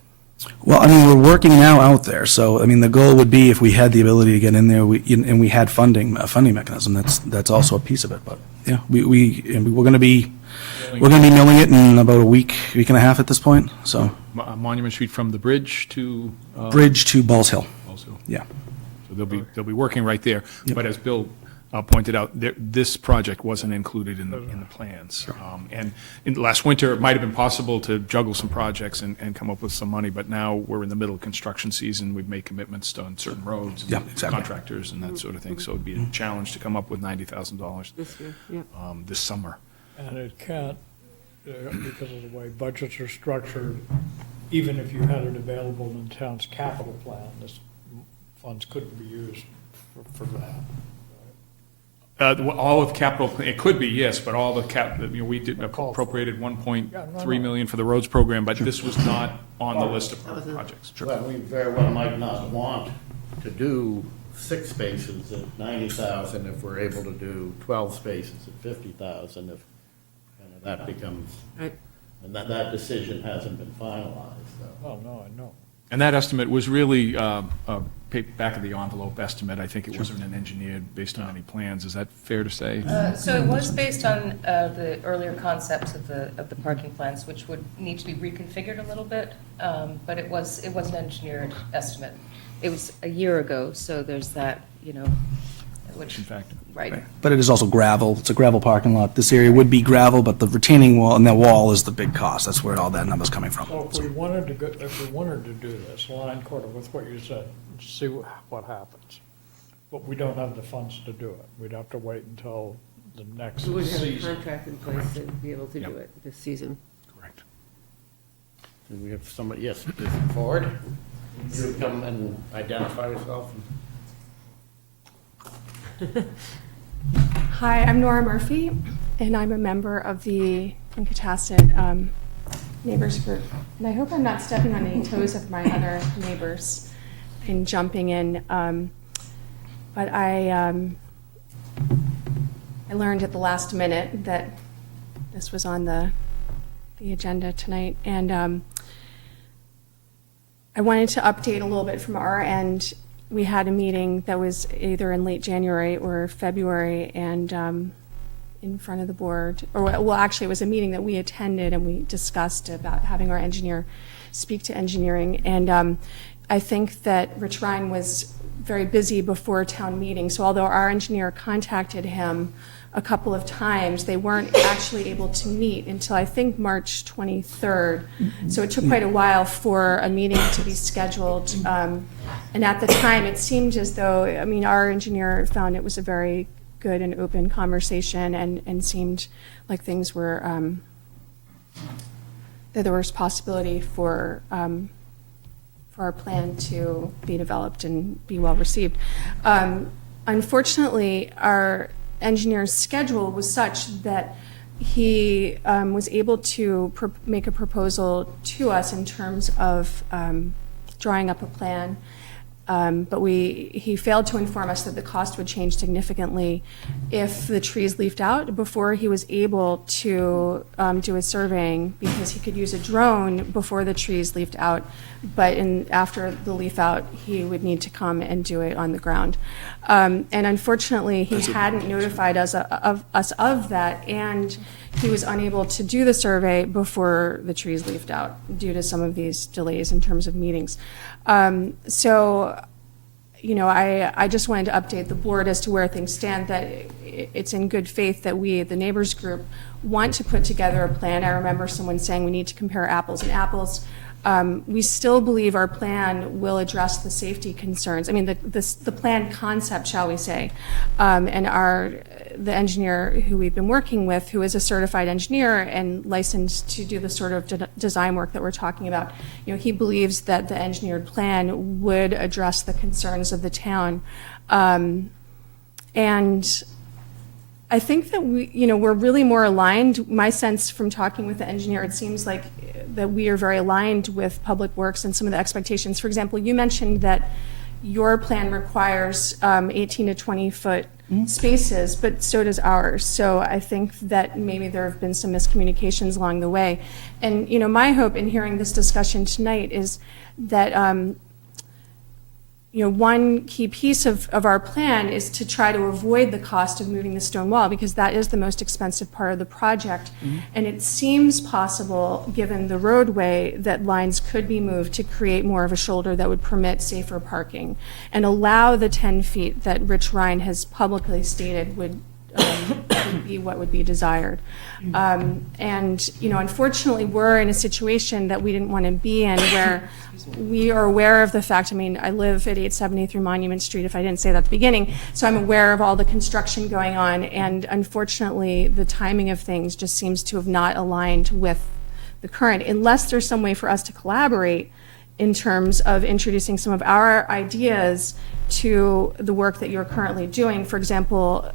Well, we're working now out there, so, the goal would be if we had the ability to get in there, and we had a funding mechanism, that's also a piece of it, but, yeah, we're gonna be milling it in about a week and a half at this point, so. Monument Street from the bridge to? Bridge to Balls Hill. Balls Hill. Yeah. So they'll be working right there. Yep. But as Bill pointed out, this project wasn't included in the plans. And last winter, it might have been possible to juggle some projects and come up with some money, but now we're in the middle of construction season. We've made commitments on certain roads, and Yeah, exactly. contractors, and that sort of thing. So it'd be a challenge to come up with $90,000 This year, yeah. this summer. And it can't, because of the way budgets are structured, even if you had it available in the town's capital plan, this funds couldn't be used for that. All of capital, it could be, yes, but all the we did appropriated $1.3 million for the roads program, but this was not on the list of projects. Well, we very well might not want to do 6 spaces at 90,000 if we're able to do 12 spaces at 50,000, if that becomes, Right. and that decision hasn't been finalized, so. Well, no, I know. And that estimate was really a back of the envelope estimate. I think it wasn't an engineered based on any plans. Is that fair to say? So it was based on the earlier concepts of the parking plans, which would need to be reconfigured a little bit, but it was an engineered estimate. It was a year ago, so there's that, which, In fact. right. But it is also gravel. It's a gravel parking lot. This area would be gravel, but the retaining wall and that wall is the big cost. That's where all that number's coming from. So if we wanted to do this, line quarter with what you said, see what happens. But we don't have the funds to do it. We'd have to wait until the next We would have a season. contract in place to be able to do it this season. Correct. Do we have somebody, yes, this forward? You would come and identify yourself. Hi, I'm Nora Murphy, and I'm a member of the Incotasset Neighbors Group. And I hope I'm not stepping on any toes of my other neighbors in jumping in. But I learned at the last minute that this was on the agenda tonight, and I wanted to update a little bit from our end. We had a meeting that was either in late January or February, and in front of the board, or well, actually, it was a meeting that we attended, and we discussed about having our engineer speak to engineering. And I think that Rich Ryan was very busy before town meeting, so although our engineer contacted him a couple of times, they weren't actually able to meet until I think March 23rd. So it took quite a while for a meeting to be scheduled. And at the time, it seemed as though, I mean, our engineer found it was a very good and open conversation, and seemed like things were, that there was possibility for our plan to be developed and be well received. Unfortunately, our engineer's schedule was such that he was able to make a proposal to us in terms of drawing up a plan. But he failed to inform us that the cost would change significantly if the trees leafed out before he was able to do his surveying, because he could use a drone before the trees leafed out, but after the leaf out, he would need to come and do it on the ground. And unfortunately, he hadn't notified us of that, and he was unable to do the survey before the trees leafed out due to some of these delays in terms of meetings. So, I just wanted to update the board as to where things stand, that it's in good faith that we, the neighbors group, want to put together a plan. I remember someone saying we need to compare apples and apples. We still believe our plan will address the safety concerns. I mean, the plan concept, shall we say, and the engineer who we've been working with, who is a certified engineer and licensed to do the sort of design work that we're talking about, he believes that the engineered plan would address the concerns of the town. And I think that we're really more aligned. My sense from talking with the engineer, it seems like that we are very aligned with Public Works and some of the expectations. For example, you mentioned that your plan requires 18 to 20 foot spaces, but so does ours. So I think that maybe there have been some miscommunications along the way. And, my hope in hearing this discussion tonight is that one key piece of our plan is to try to avoid the cost of moving the stone wall, because that is the most expensive part of the project. And it seems possible, given the roadway, that lines could be moved to create more of a shoulder that would permit safer parking and allow the 10 feet that Rich Ryan has publicly stated would be what would be desired. And, unfortunately, we're in a situation that we didn't want to be in, where we are aware of the fact, I live at 873 Monument Street, if I didn't say that at the beginning, so I'm aware of all the construction going on, and unfortunately, the timing of things just seems to have not aligned with the current, unless there's some way for us to collaborate in terms of introducing some of our ideas to the work that you're currently doing. For example,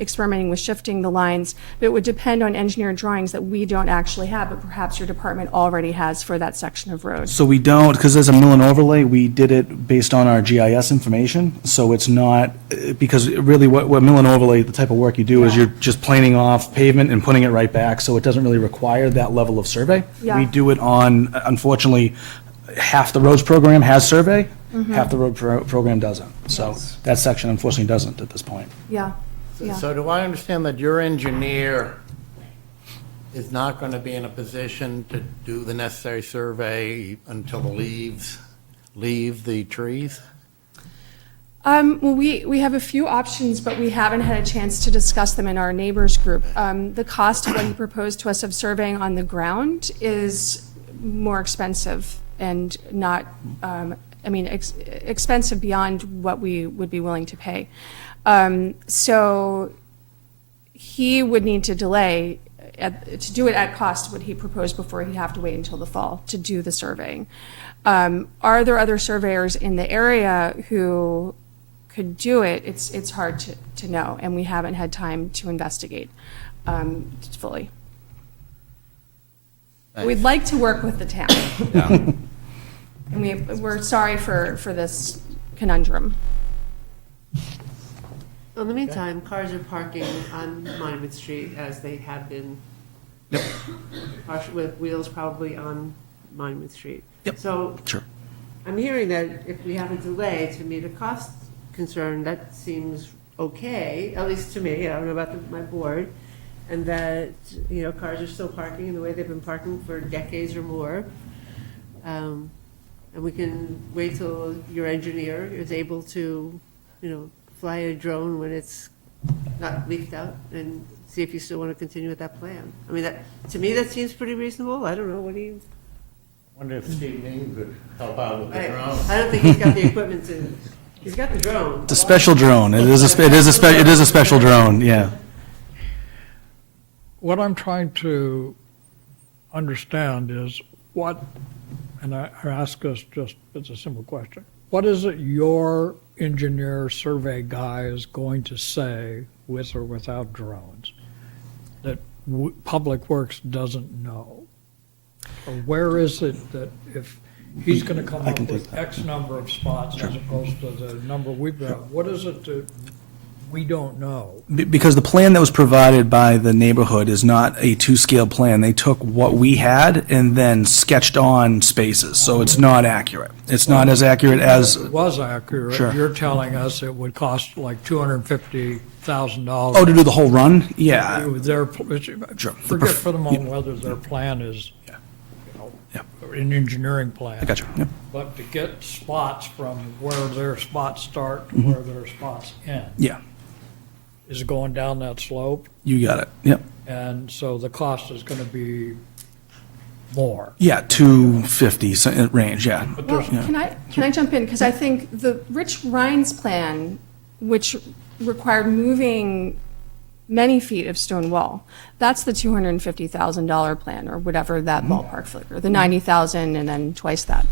experimenting with shifting the lines, but it would depend on engineered drawings that we don't actually have, but perhaps your department already has for that section of road. So we don't, because there's a mill and overlay, we did it based on our GIS information, so it's not, because really what mill and overlay, the type of work you do is you're just planing off pavement and putting it right back, so it doesn't really require that level of survey. Yeah. We do it on, unfortunately, half the roads program has survey, half the road program doesn't. So that section unfortunately doesn't at this point. Yeah, yeah. So do I understand that your engineer is not going to be in a position to do the necessary survey until the leaves leave the trees? Well, we have a few options, but we haven't had a chance to discuss them in our neighbors group. The cost of what he proposed to us of surveying on the ground is more expensive and not, expensive beyond what we would be willing to pay. So he would need to delay to do it at cost what he proposed before he'd have to wait until the fall to do the surveying. Are there other surveyors in the area who could do it? It's hard to know, and we haven't had time to investigate fully. We'd like to work with the town. And we're sorry for this conundrum. In the meantime, cars are parking on Monument Street as they have been. Yep. With wheels probably on Monument Street. Yep. So Sure. I'm hearing that if we have a delay to meet a cost concern, that seems okay, at least to me. I don't know about my board. And that, cars are still parking in the way they've been parking for decades or more. And we can wait till your engineer is able to, fly a drone when it's not leaked out and see if you still want to continue with that plan. I mean, to me, that seems pretty reasonable. I don't know, what do you? Wonder if Steve Dean could help out with the drone. I don't think he's got the equipment to, he's got the drone. It's a special drone. It is a special drone, yeah. What I'm trying to understand is what, and I ask us just, it's a simple question. What is it your engineer survey guy is going to say with or without drones that Public Works doesn't know? Or where is it that if he's going to come up with X number of spots as opposed to the number we've got, what is it that we don't know? Because the plan that was provided by the neighborhood is not a two-scale plan. They took what we had and then sketched on spaces, so it's not accurate. It's not as accurate as... If it was accurate. Sure. You're telling us it would cost like $250,000. Oh, to do the whole run? Yeah. Sure. Forget for the moment whether their plan is, an engineering plan. I got you. Yep. But to get spots from where their spots start to where their spots end. Yeah. Is going down that slope. You got it. Yep. And so the cost is going to be more. Yeah, 250 range, yeah. But Well, there's, can I jump in? Because I think the Rich Ryan's plan, which required moving many feet of stone wall, that's the $250,000 plan, or whatever that ballpark figure, the 90,000 and then twice that.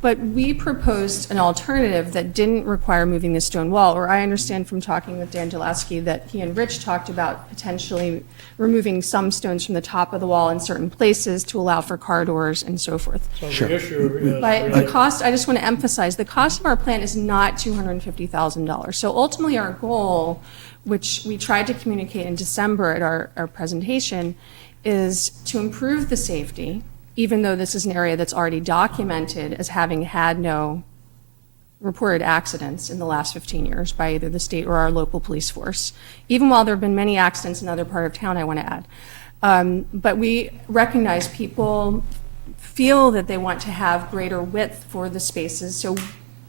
But we proposed an alternative that didn't require moving the stone wall, or I understand from talking with Dan Jelaski that he and Rich talked about potentially removing some stones from the top of the wall in certain places to allow for car doors and so forth. so the issue is. But the cost, I just want to emphasize, the cost of our plan is not $250,000. So ultimately, our goal, which we tried to communicate in December at our presentation, is to improve the safety, even though this is an area that's already documented as having had no reported accidents in the last 15 years by either the state or our local police force, even while there have been many accidents in other part of town, I want to add. But we recognize people feel that they want to have greater width for the spaces. So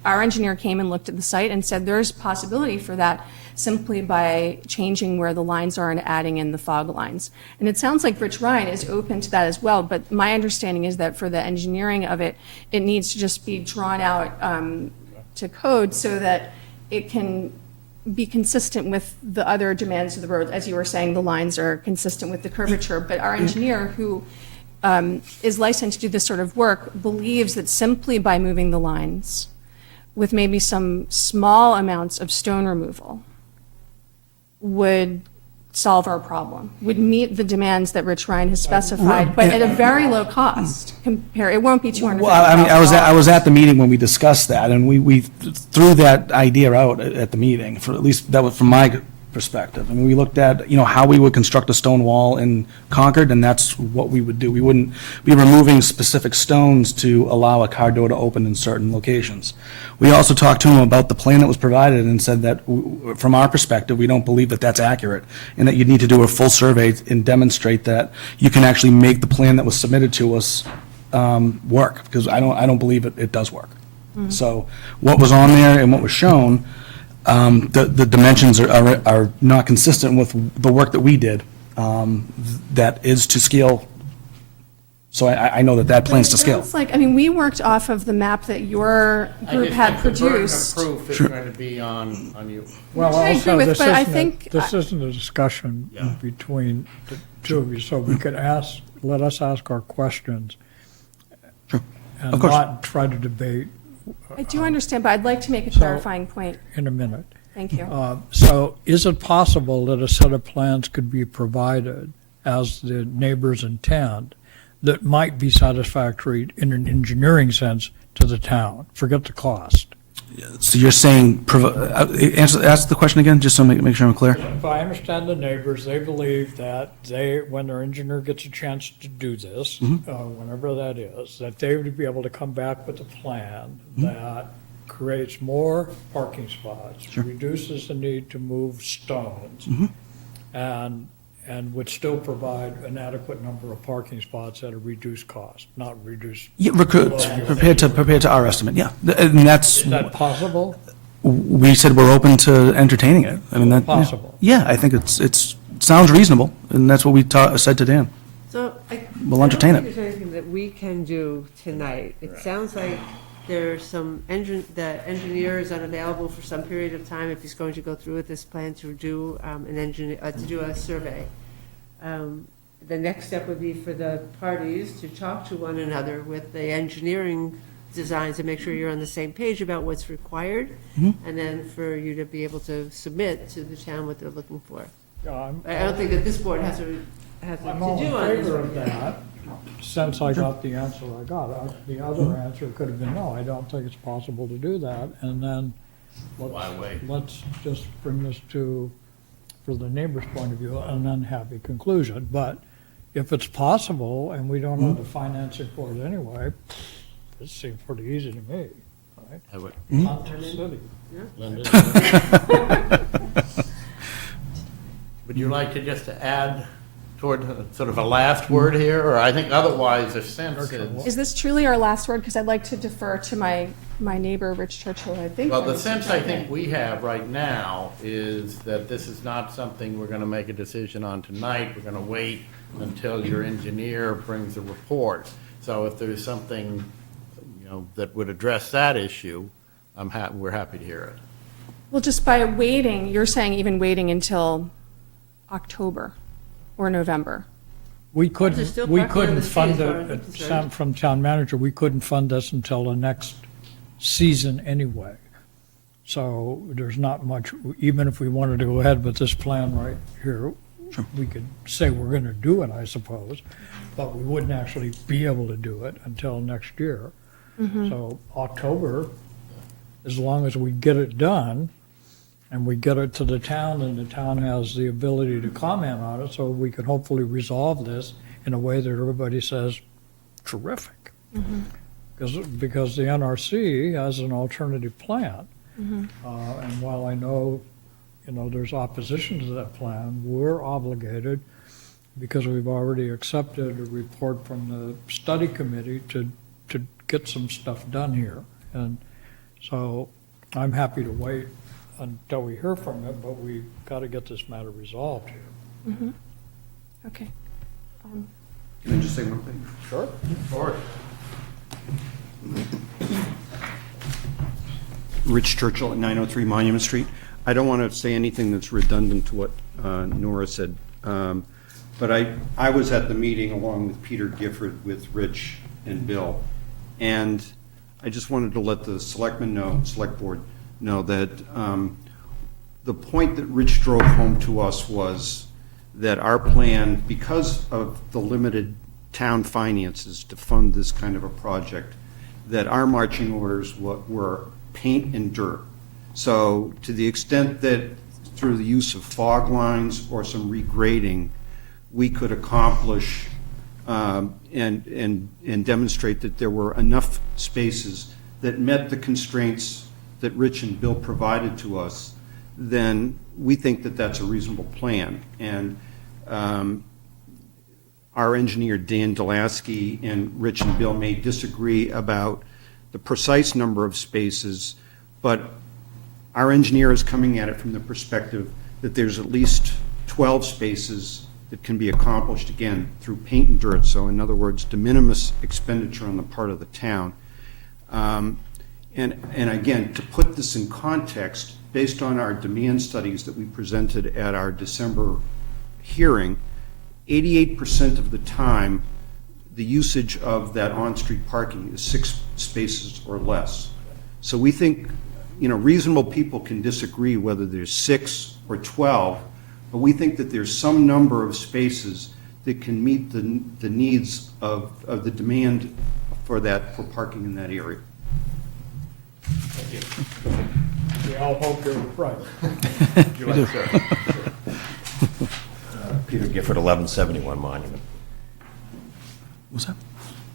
our engineer came and looked at the site and said there's possibility for that simply by changing where the lines are and adding in the fog lines. And it sounds like Rich Ryan is open to that as well, but my understanding is that for the engineering of it, it needs to just be drawn out to code so that it can be consistent with the other demands of the road. As you were saying, the lines are consistent with the curvature, but our engineer, who is licensed to do this sort of work, believes that simply by moving the lines with maybe some small amounts of stone removal would solve our problem, would meet the demands that Rich Ryan has specified, but at a very low cost. It won't be $250,000. Well, I mean, I was at the meeting when we discussed that, and we threw that idea out at the meeting, for at least that was from my perspective. And we looked at, how we would construct a stone wall in Concord, and that's what we would do. We wouldn't be removing specific stones to allow a car door to open in certain locations. We also talked to him about the plan that was provided and said that, from our perspective, we don't believe that that's accurate, and that you need to do a full survey and demonstrate that you can actually make the plan that was submitted to us work, because I don't believe it does work. So what was on there and what was shown, the dimensions are not consistent with the work that we did, that is to scale. So I know that plan's to scale. It's like, we worked off of the map that your group had produced. I just think the burden of proof is going to be on you. Well, I agree also, with, this but I isn't, think- this isn't a discussion between the two of you, so we could let us ask our questions. Sure. And Of course. not try to debate I do understand, but I'd like to make a clarifying point. in a minute. Thank you. So is it possible that a set of plans could be provided as the neighbors intend that might be satisfactory in an engineering sense to the town? Forget the cost. So you're saying, ask the question again, just so make sure I'm clear. If I understand the neighbors, they believe that when their engineer gets a chance to do this, whenever that is, that they would be able to come back with a plan that creates more parking spots, reduces the need to move stones, and would still provide an adequate number of parking spots at a reduced cost, not reduced. Yeah, prepared to our estimate, yeah. And that's. Is that possible? We said we're open to entertaining it. That. Possible. Yeah, I think it sounds reasonable, and that's what we said to Dan. So We'll entertain I don't it. think there's anything that we can do tonight. It sounds like there's some the engineer is unavailable for some period of time if he's going to go through with this plan to do to do a survey. The next step would be for the parties to talk to one another with the engineering designs and make sure you're on the same page about what's required, and then for you to be able to submit to the town what they're looking for. Yeah, I don't think that this board has to I'm do all in on this. favor of that, since I got the answer I got. The other answer could have been, no, I don't think it's possible to do that, and then let's just bring this for the neighbor's point of view, an unhappy conclusion. But if it's possible, and we don't have the financing for it anyway, it seems pretty easy to me, right? Not to the city. Would you like to just add toward sort of a last word here, or I think otherwise a sense Is this truly our last word? Because I'd like to defer to my neighbor, Rich Churchill, I think. Well, the sense I think we have right now is that this is not something we're going to make a decision on tonight. We're going to wait until your engineer brings a report. So if there's something, that would address that issue, we're happy to hear it. Well, just by waiting, you're saying even waiting until October or November? We There's still couldn't parking on the fund street, as far as I'm it, concerned. from town manager, we couldn't fund this until the next season anyway. So there's not much, even if we wanted to go ahead with this plan right here, we could say we're gonna do it, I suppose, but we wouldn't actually be able to do it until next year. So October, as long as we get it done, and we get it to the town, and the town has the ability to comment on it, so we can hopefully resolve this in a way that everybody says, terrific. Because the NRC has an alternative plan. And while I know, there's opposition to that plan, we're obligated, because we've already accepted a report from the study committee to get some stuff done here. And so I'm happy to wait until we hear from it, but we've got to get this matter resolved here. Okay. Can I just say one thing? Sure. Or Rich Churchill at 903 Monument Street. I don't want to say anything that's redundant to what Nora said, but I was at the meeting along with Peter Gifford, with Rich and Bill, and I just wanted to let the select board know that the point that Rich drove home to us was that our plan, because of the limited town finances to fund this kind of a project, that our marching orders were paint and dirt. So to the extent that through the use of fog lines or some regrading, we could accomplish and demonstrate that there were enough spaces that met the constraints that Rich and Bill provided to us, then we think that that's a reasonable plan. And our engineer, Dan Delaski, and Rich and Bill may disagree about the precise number of spaces, but our engineer is coming at it from the perspective that there's at least 12 spaces that can be accomplished, again, through paint and dirt. So in other words, de minimis expenditure on the part of the town. And again, to put this in context, based on our demand studies that we presented at our December hearing, 88% of the time, the usage of that on-street parking is 6 spaces or less. So we think, reasonable people can disagree whether there's 6 or 12, but we think that there's some number of spaces that can meet the needs of the demand for parking in that area. We all hope you're right. We do. Peter Gifford, 1171 Monument. What's that?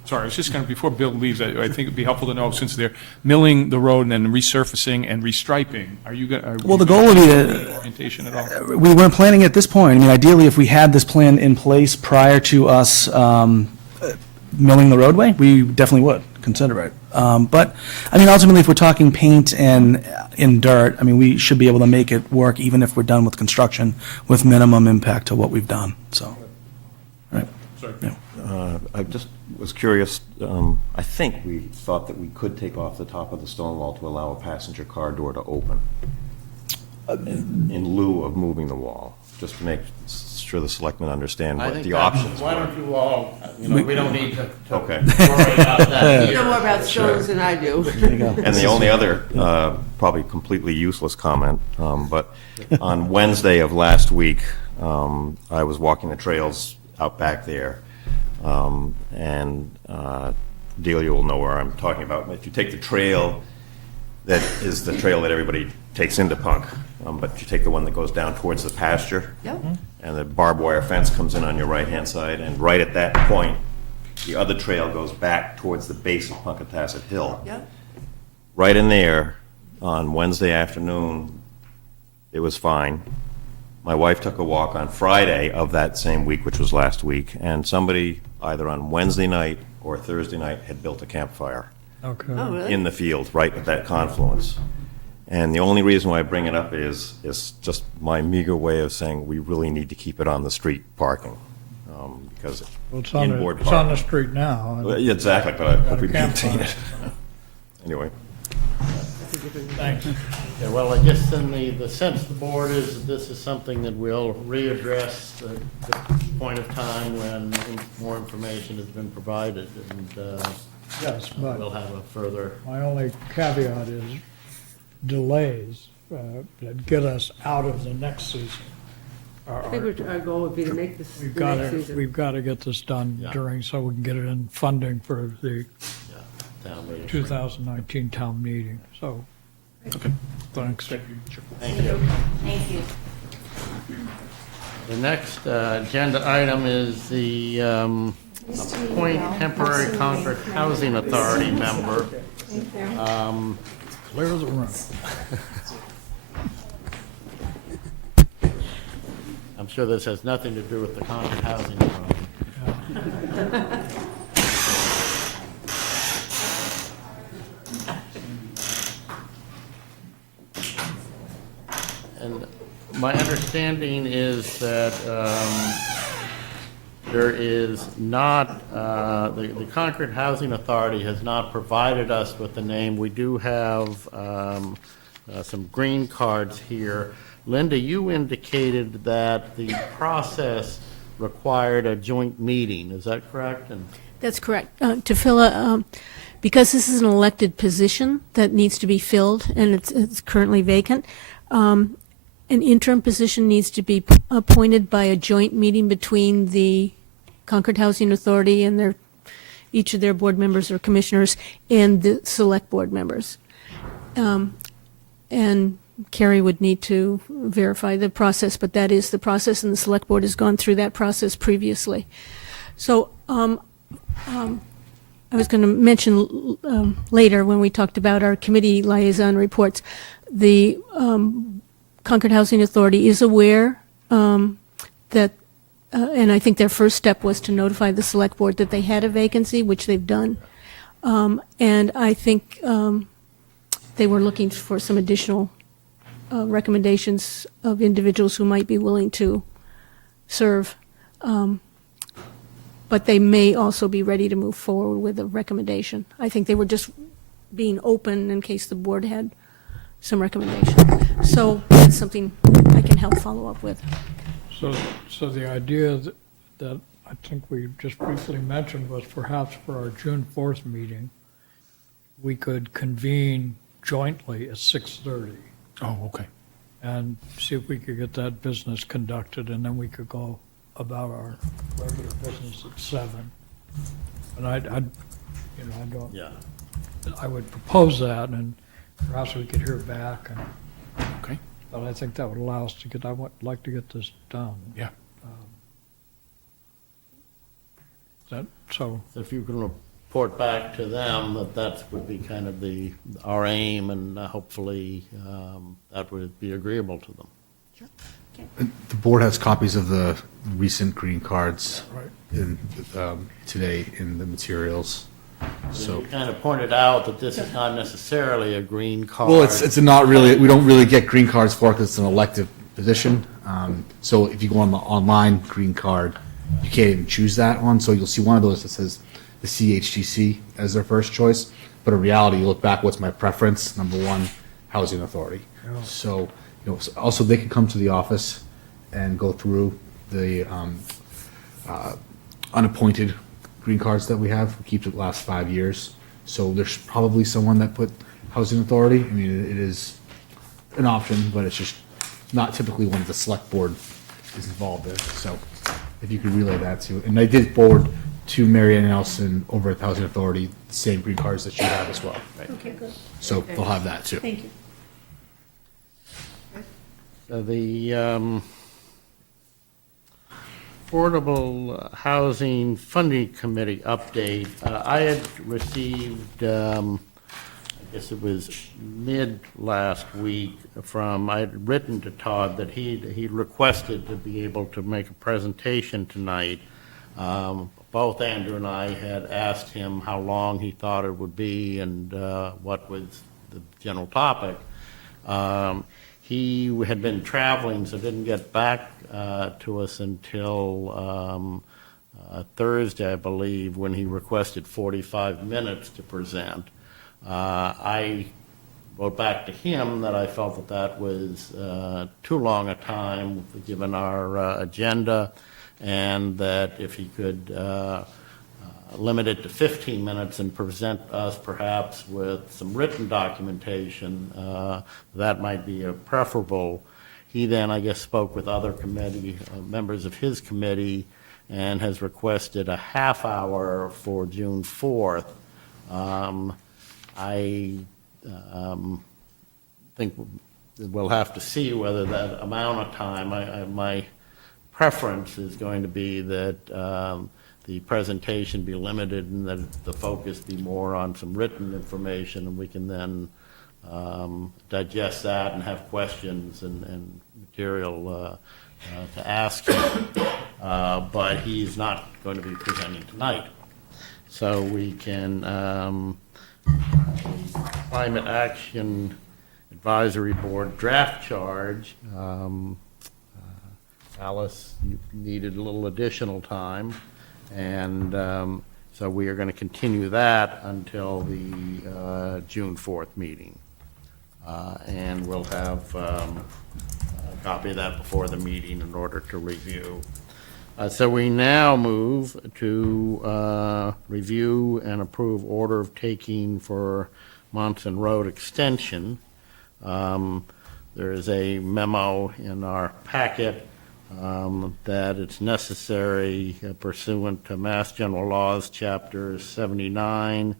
Sorry, I was just going to, before Bill leaves, I think it'd be helpful to know, since they're milling the road and then resurfacing and restriping, are you going to? Well, the goal would be to, orientation at all? we weren't planning at this point. I mean, ideally, if we had this plan in place prior to us milling the roadway, we definitely would consider it. But, I mean, ultimately, if we're talking paint and in dirt, I mean, we should be able to make it work even if we're done with construction with minimum impact to what we've done, so. Right. Sorry. Yeah. I just was curious, I think we thought that we could take off the top of the stone wall to allow a passenger car door to open in lieu of moving the wall, just to make sure the selectmen understand I what think the that- options Why were. don't you all, we don't need to Okay. worry about that You here. know more about stones than I do. And the only other, probably completely useless comment, but on Wednesday of last week, I was walking the trails out back there, and Delia will know where I'm talking about. If you take the trail that is the trail that everybody takes into Punk, but you take the one that goes down towards the pasture, Yep. and the barbed wire fence comes in on your right-hand side, and right at that point, the other trail goes back towards the base of Punkatasset Hill. Yep. Right in there, on Wednesday afternoon, it was fine. My wife took a walk on Friday of that same week, which was last week, and somebody, either on Wednesday night or Thursday night, had built a campfire Okay. Oh, really? in the field, right at that confluence. And the only reason why I bring it up is just my meager way of saying we really need to keep it on the street parking, because Well, it's on inboard the, it's on the parking. street now. Well, yeah, exactly, but I Got hope a we maintain campfire. it. Anyway. Thanks. Yeah, well, I guess then the sense of the board is that this is something that we'll readdress at the point of time when more information has been provided, and Yes, but we'll have a further. my only caveat is delays that get us out of the next season. I think our goal would be to make this We've the got next to, season. we've got to get this done Yeah. during, so we can get it in funding for the Town meeting. 2019 town meeting, so. Okay. Thanks. Thank you. Thank you. The next agenda item is the appoint temporary Concord Housing Authority member. Clear the room. I'm sure this has nothing to do with the Concord Housing Authority. And my understanding is that there is not, the Concord Housing Authority has not provided us with the name. We do have some green cards here. Linda, you indicated that the process required a joint meeting. Is that correct? And That's correct. To fill a, because this is an elected position that needs to be filled, and it's currently vacant, an interim position needs to be appointed by a joint meeting between the Concord Housing Authority and each of their board members or commissioners and the select board members. And Carrie would need to verify the process, but that is the process, and the select board has gone through that process previously. So I was going to mention later when we talked about our committee liaison reports, the Concord Housing Authority is aware that, and I think their first step was to notify the select board that they had a vacancy, which they've done. And I think they were looking for some additional recommendations of individuals who might be willing to serve. But they may also be ready to move forward with a recommendation. I think they were just being open in case the board had some recommendation. So that's something I can help follow up with. So the idea that I think we just briefly mentioned was perhaps for our June 4th meeting, we could convene jointly at 6:30. Oh, okay. And see if we could get that business conducted, and then we could go about our regular business at 7. And I don't. Yeah. I would propose that, and perhaps we could hear back. And, Okay. but I think that would allow us to get. I would like to get this done. Yeah. So If you can report back to them that would be kind of our aim, and hopefully that would be agreeable to them. The board has copies of the recent green cards Right. in, today in the materials. So you kind of pointed out that this is not necessarily a green card. Well, it's not really, we don't really get green cards for it because it's an elective position. So if you go on the online green card, you can't even choose that one. So you'll see one of those that says the CHGC as their first choice. But in reality, you look back, what's my preference? Number one, Housing Authority. Yeah. So, also they can come to the office and go through the unappointed green cards that we have. We keep it the last 5 years. So there's probably someone that put Housing Authority. I mean, it is an option, but it's just not typically one the select board is involved in. So if you could relay that to, and I did forward to Marianne Nelson over at the Housing Authority the same green cards that you have as well. Right? Okay, good. So they'll have that too. Thank you. The Affordable Housing Funding Committee update. I had received, I guess it was mid last week, I had written to Todd that he requested to be able to make a presentation tonight. Both Andrew and I had asked him how long he thought it would be and what was the general topic. He had been traveling, so didn't get back to us until Thursday, I believe, when he requested 45 minutes to present. I wrote back to him that I felt that was too long a time given our agenda, and that if he could limit it to 15 minutes and present us perhaps with some written documentation, that might be preferable. He then, I guess, spoke with other committee members of his committee and has requested a half hour for June 4th. I think we'll have to see whether that amount of time, my preference is going to be that the presentation be limited and that the focus be more on some written information, and we can then digest that and have questions and material to ask him. But he's not going to be presenting tonight. So we can, Climate Action Advisory Board draft charge. Alice, you needed a little additional time. And so we are going to continue that until the June 4th meeting. And we'll have a copy of that before the meeting in order to review. So we now move to review and approve order of taking for Monson Road extension. There is a memo in our packet that it's necessary pursuant to Mass General Laws, Chapter 79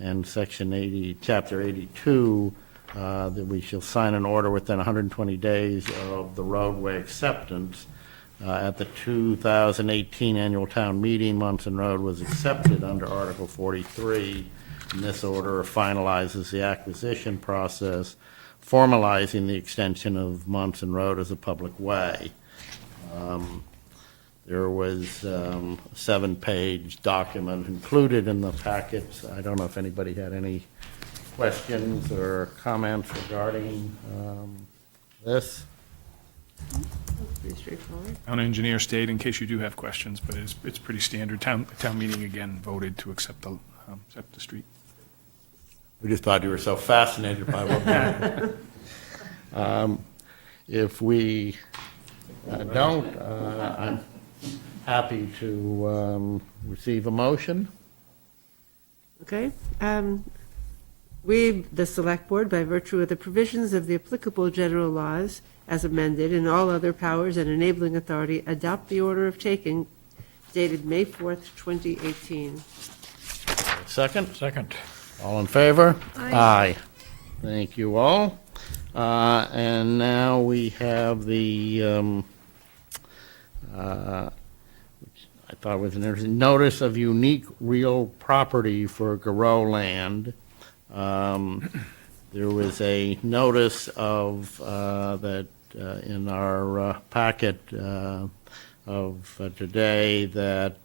and Section 80, Chapter 82, that we shall sign an order within 120 days of the roadway acceptance. At the 2018 annual town meeting, Munson Road was accepted under Article 43, and this order finalizes the acquisition process, formalizing the extension of Munson Road as a public way. There was a 7-page document included in the packets. I don't know if anybody had any questions or comments regarding this. Pretty straightforward. Town engineer stated, in case you do have questions, but it's pretty standard. Town meeting again voted to accept the street. We just thought you were so fascinated by what we if we don't, I'm happy to receive a motion. Okay. We, the Select Board, by virtue of the provisions of the applicable general laws as amended and all other powers and enabling authority, adopt the order of taking dated May 4th, 2018. Second? Second. All in favor? Aye. Thank you all. And now we have the, which I thought was an interesting, notice of unique real property for Garreau land. There was a notice of, that in our packet of today that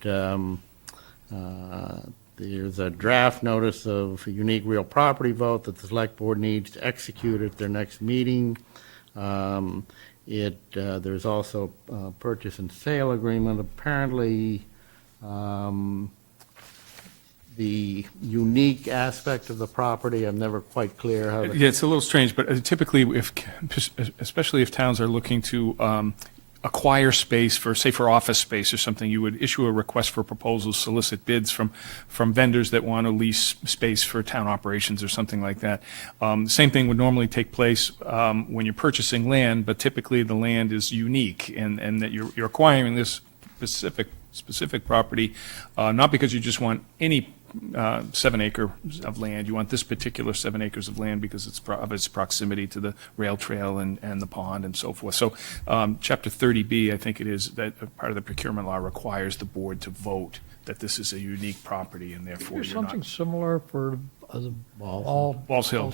there's a draft notice of a unique real property vote that the Select Board needs to execute at their next meeting. There's also a purchase and sale agreement. Apparently, the unique aspect of the property, I'm never quite clear how. Yeah, it's a little strange, but typically, especially if towns are looking to acquire space for, say, for office space or something, you would issue a request for proposals, solicit bids from vendors that want to lease space for town operations or something like that. Same thing would normally take place when you're purchasing land, but typically the land is unique, and that you're acquiring this specific property, not because you just want any 7 acres of land. You want this particular 7 acres of land because of its proximity to the rail trail and the pond and so forth. So Chapter 30B, I think it is, that part of the procurement law requires the board to vote that this is a unique property, and therefore Is you're not. something similar for Walls Hill.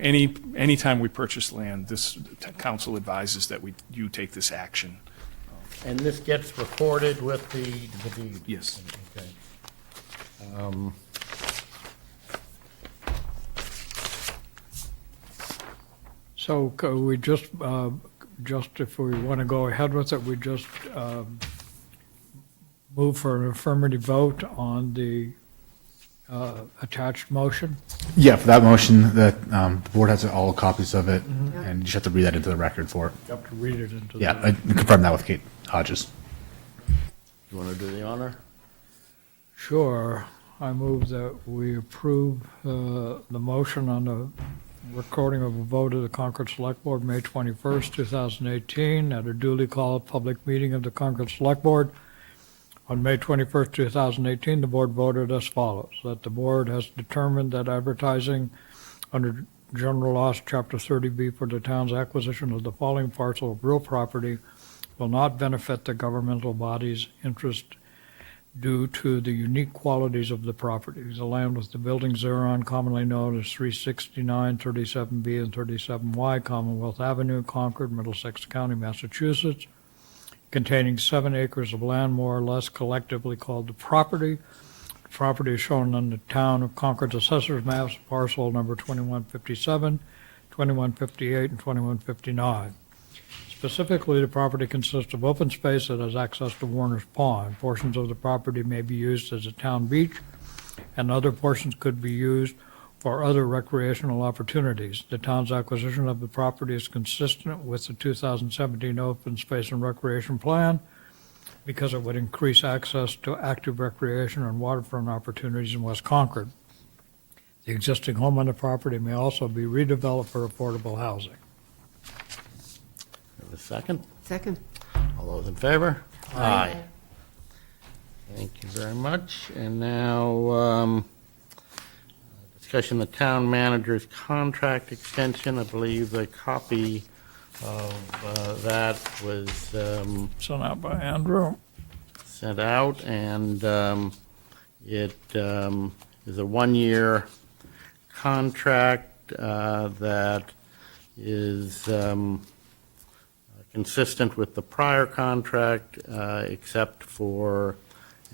Anytime we purchase land, this council advises that you take this action. And this gets recorded with the deed? Yes. Okay. So could we just if we want to go ahead with it, we just move for an affirmative vote on the attached motion? Yeah, for that motion, the board has all copies of it, and you just have to read that into the record for it. You have to read it into the. Yeah, I confirmed that with Kate Hodges. You want to do the honor? Sure. I move that we approve the motion on the recording of a vote of the Concord Select Board, May 21st, 2018, at a duly called public meeting of the Concord Select Board. On May 21st, 2018, the board voted as follows: that the board has determined that advertising under General Laws, Chapter 30B, for the town's acquisition of the following parcel of real property will not benefit the governmental body's interest due to the unique qualities of the property. The land with the buildings thereon, commonly known as 369, 37B, and 37Y Commonwealth Avenue, Concord, Middlesex County, Massachusetts, containing 7 acres of land, more or less collectively called the property. The property is shown on the town of Concord's assessor's maps, parcel number 2157, 2158, and 2159. Specifically, the property consists of open space that has access to Warner's Pond. Portions of the property may be used as a town beach, and other portions could be used for other recreational opportunities. The town's acquisition of the property is consistent with the 2017 Open Space and Recreation Plan because it would increase access to active recreation and waterfront opportunities in West Concord. The existing home on the property may also be redeveloped for affordable housing. Have a second? Second. All those in favor? Aye. Thank you very much. And now, discussion, the town manager's contract extension. I believe the copy of that was Sent out by Andrew. sent out, and it is a one-year contract that is consistent with the prior contract, except for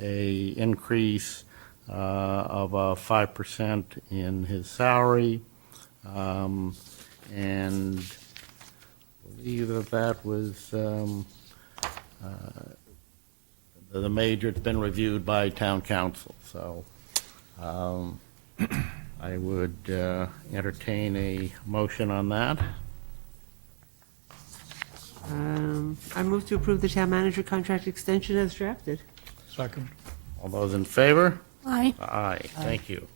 a increase of 5% in his salary, and I believe that was the major. It's been reviewed by town council, so I would entertain a motion on that. I move to approve the town manager contract extension as drafted. Second. All those in favor? Aye. Aye, thank you.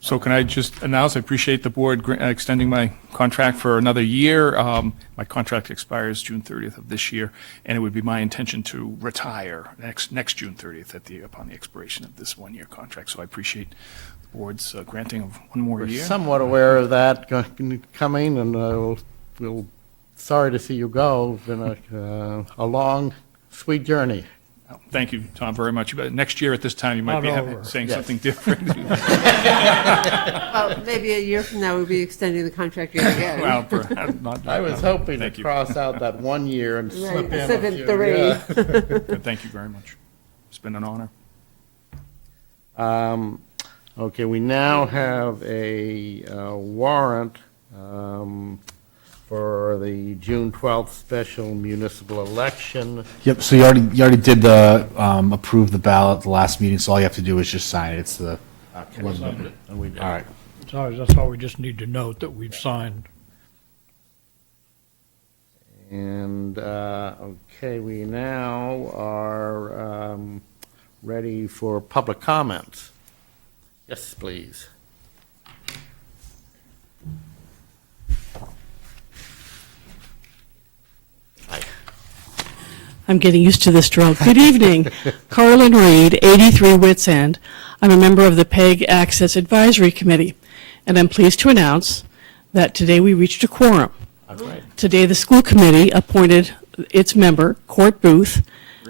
So can I just announce, I appreciate the board extending my contract for another year. My contract expires June 30th of this year, and it would be my intention to retire next June 30th upon the expiration of this one-year contract. So I appreciate the board's granting of one more We're year. somewhat aware of that coming, and we'll sorry to see you go. It's been a long, sweet journey. Thank you, Tom, very much. But next year at this time, you might be Not over. saying Yes. something different. Well, maybe a year from now, we'll be extending the contract yet again. Well, perhaps not. I was hoping to Thank you. cross out that 1 year and slip in slip a in few, 3. yeah. Thank you very much. It's been an honor. Okay, we now have a warrant for the June 12th special municipal election. Yep, so you already did the, approve the ballot at the last meeting, so all you have to do is just sign it. It's the, And we did. all right. That's all we just need to note, that we've signed. And, okay, we now are ready for public comments. Yes, please. Hi. I'm getting used to this drill. Good evening. Carlin Reed, 83 Wits End. I'm a member of the PEG Access Advisory Committee, and I'm pleased to announce that today we reached a quorum. All right. Today, the school committee appointed its member, Court Booth,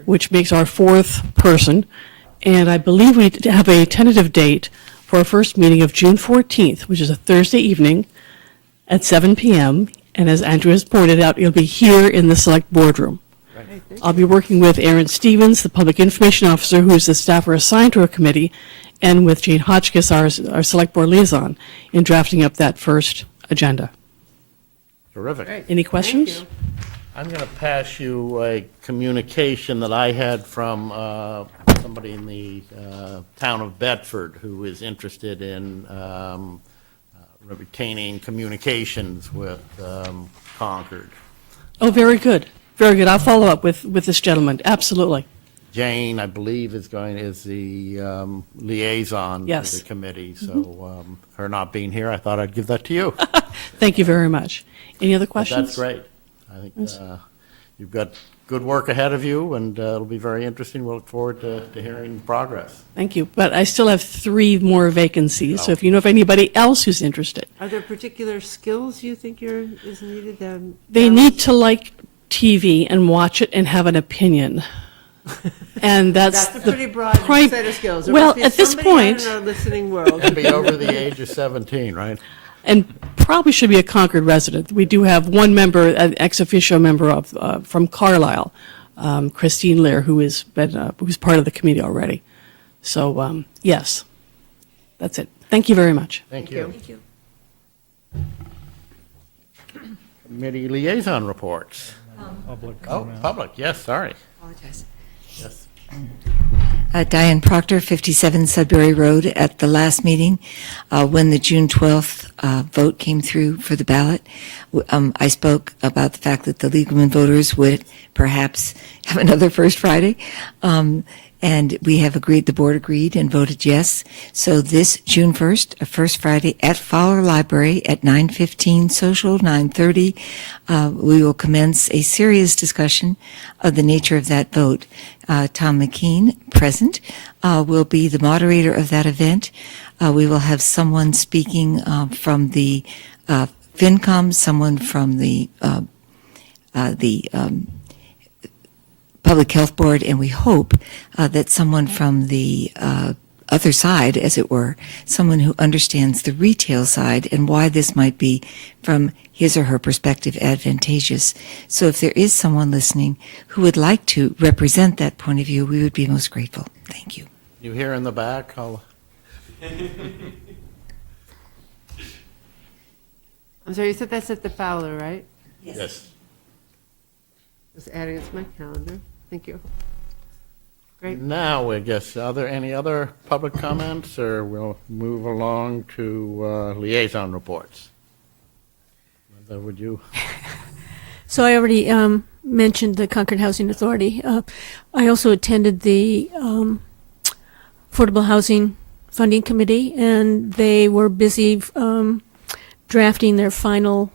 which makes our 4th person, and I believe we have a tentative date for our first meeting of June 14th, which is a Thursday evening at 7 p.m., and as Andrew has pointed out, it'll be here in the select boardroom. I'll be working with Aaron Stevens, the public information officer, who is the staffer assigned to our committee, and with Jane Hotchkiss, our select board liaison, in drafting up that first agenda. Terrific. Great. Any Thank questions? you. I'm going to pass you a communication that I had from somebody in the town of Bedford who is interested in retaining communications with Concord. Oh, very good. Very good. I'll follow up with this gentleman. Absolutely. Jane, I believe, is the liaison Yes. to the committee, so her not being here, I thought I'd give that to you. Thank you very much. Any other But questions? that's great. I think you've got good work ahead of you, and it'll be very interesting. We'll look forward to hearing progress. Thank you. But I still have 3 more vacancies, so if you know of anybody else who's interested. Are there particular skills you think is needed? They need to like TV and watch it and have an opinion. And that's a the pretty broad prime- set of skills. There Well, must be at this somebody out point, in our listening world. And be over the age of 17, right? and probably should be a Concord resident. We do have one member, an ex officio member of from Carlisle, Christine Lear, who's part of the committee already. So yes, that's it. Thank you very much. Thank you. Thank you. Committee liaison reports. Public Oh, comment. public, yes, sorry. Apologize. Yes. Diane Proctor, 57 Sudbury Road. At the last meeting, when the June 12th vote came through for the ballot, I spoke about the fact that the Legal voters would perhaps have another First Friday. And we have agreed, the board agreed and voted yes. So this June 1st, a First Friday at Fowler Library at 9:15, social 9:30, we will commence a serious discussion of the nature of that vote. Tom McKean, present, will be the moderator of that event. We will have someone speaking from the FinCom, someone from the Public Health Board, and we hope that someone from the other side, as it were, someone who understands the retail side and why this might be, from his or her perspective, advantageous. So if there is someone listening who would like to represent that point of view, we would be most grateful. Thank you. You here in the back? I'm sorry, you said that's at the Fowler, right? Yes. Just adding it to my calendar. Thank you. Great. Now, I guess, are there any other public comments, or we'll move along to liaison reports? Would you? So I already mentioned the Concord Housing Authority. I also attended the Affordable Housing Funding Committee, and they were busy drafting their final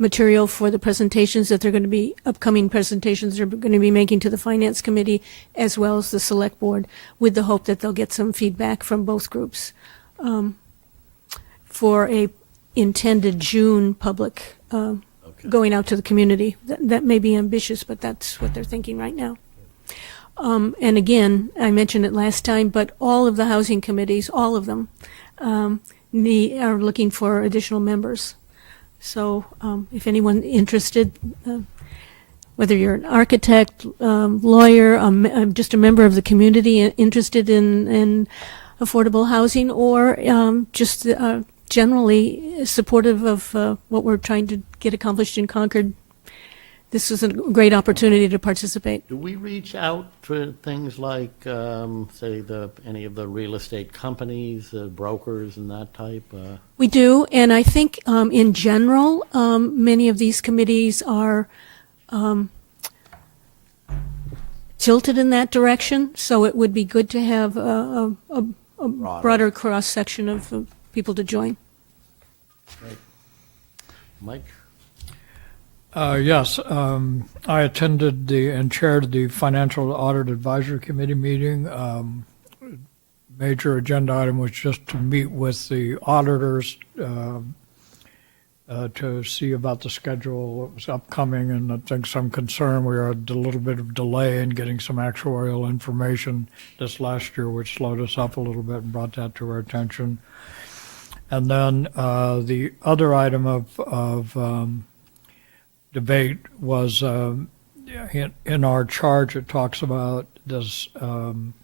material for the presentations that they're going to be, upcoming presentations they're going to be making to the Finance Committee as well as the Select Board, with the hope that they'll get some feedback from both groups for a intended June public going out to the community. That may be ambitious, but that's what they're thinking right now. And again, I mentioned it last time, but all of the housing committees, all of them, are looking for additional members. So if anyone interested, whether you're an architect, lawyer, just a member of the community interested in affordable housing, or just generally supportive of what we're trying to get accomplished in Concord, this is a great opportunity to participate. Do we reach out to things like, say, any of the real estate companies, brokers and that type? We do, and I think in general, many of these committees are tilted in that direction, so it would be good to have a broader cross-section of people to join. Right. Mike? Yes, I attended and chaired the Financial Audit Advisory Committee meeting. Major agenda item was just to meet with the auditors to see about the schedule that was upcoming, and I think some concern. We had a little bit of delay in getting some actuarial information this last year, which slowed us up a little bit and brought that to our attention. And then the other item of debate was in our charge. It talks about this an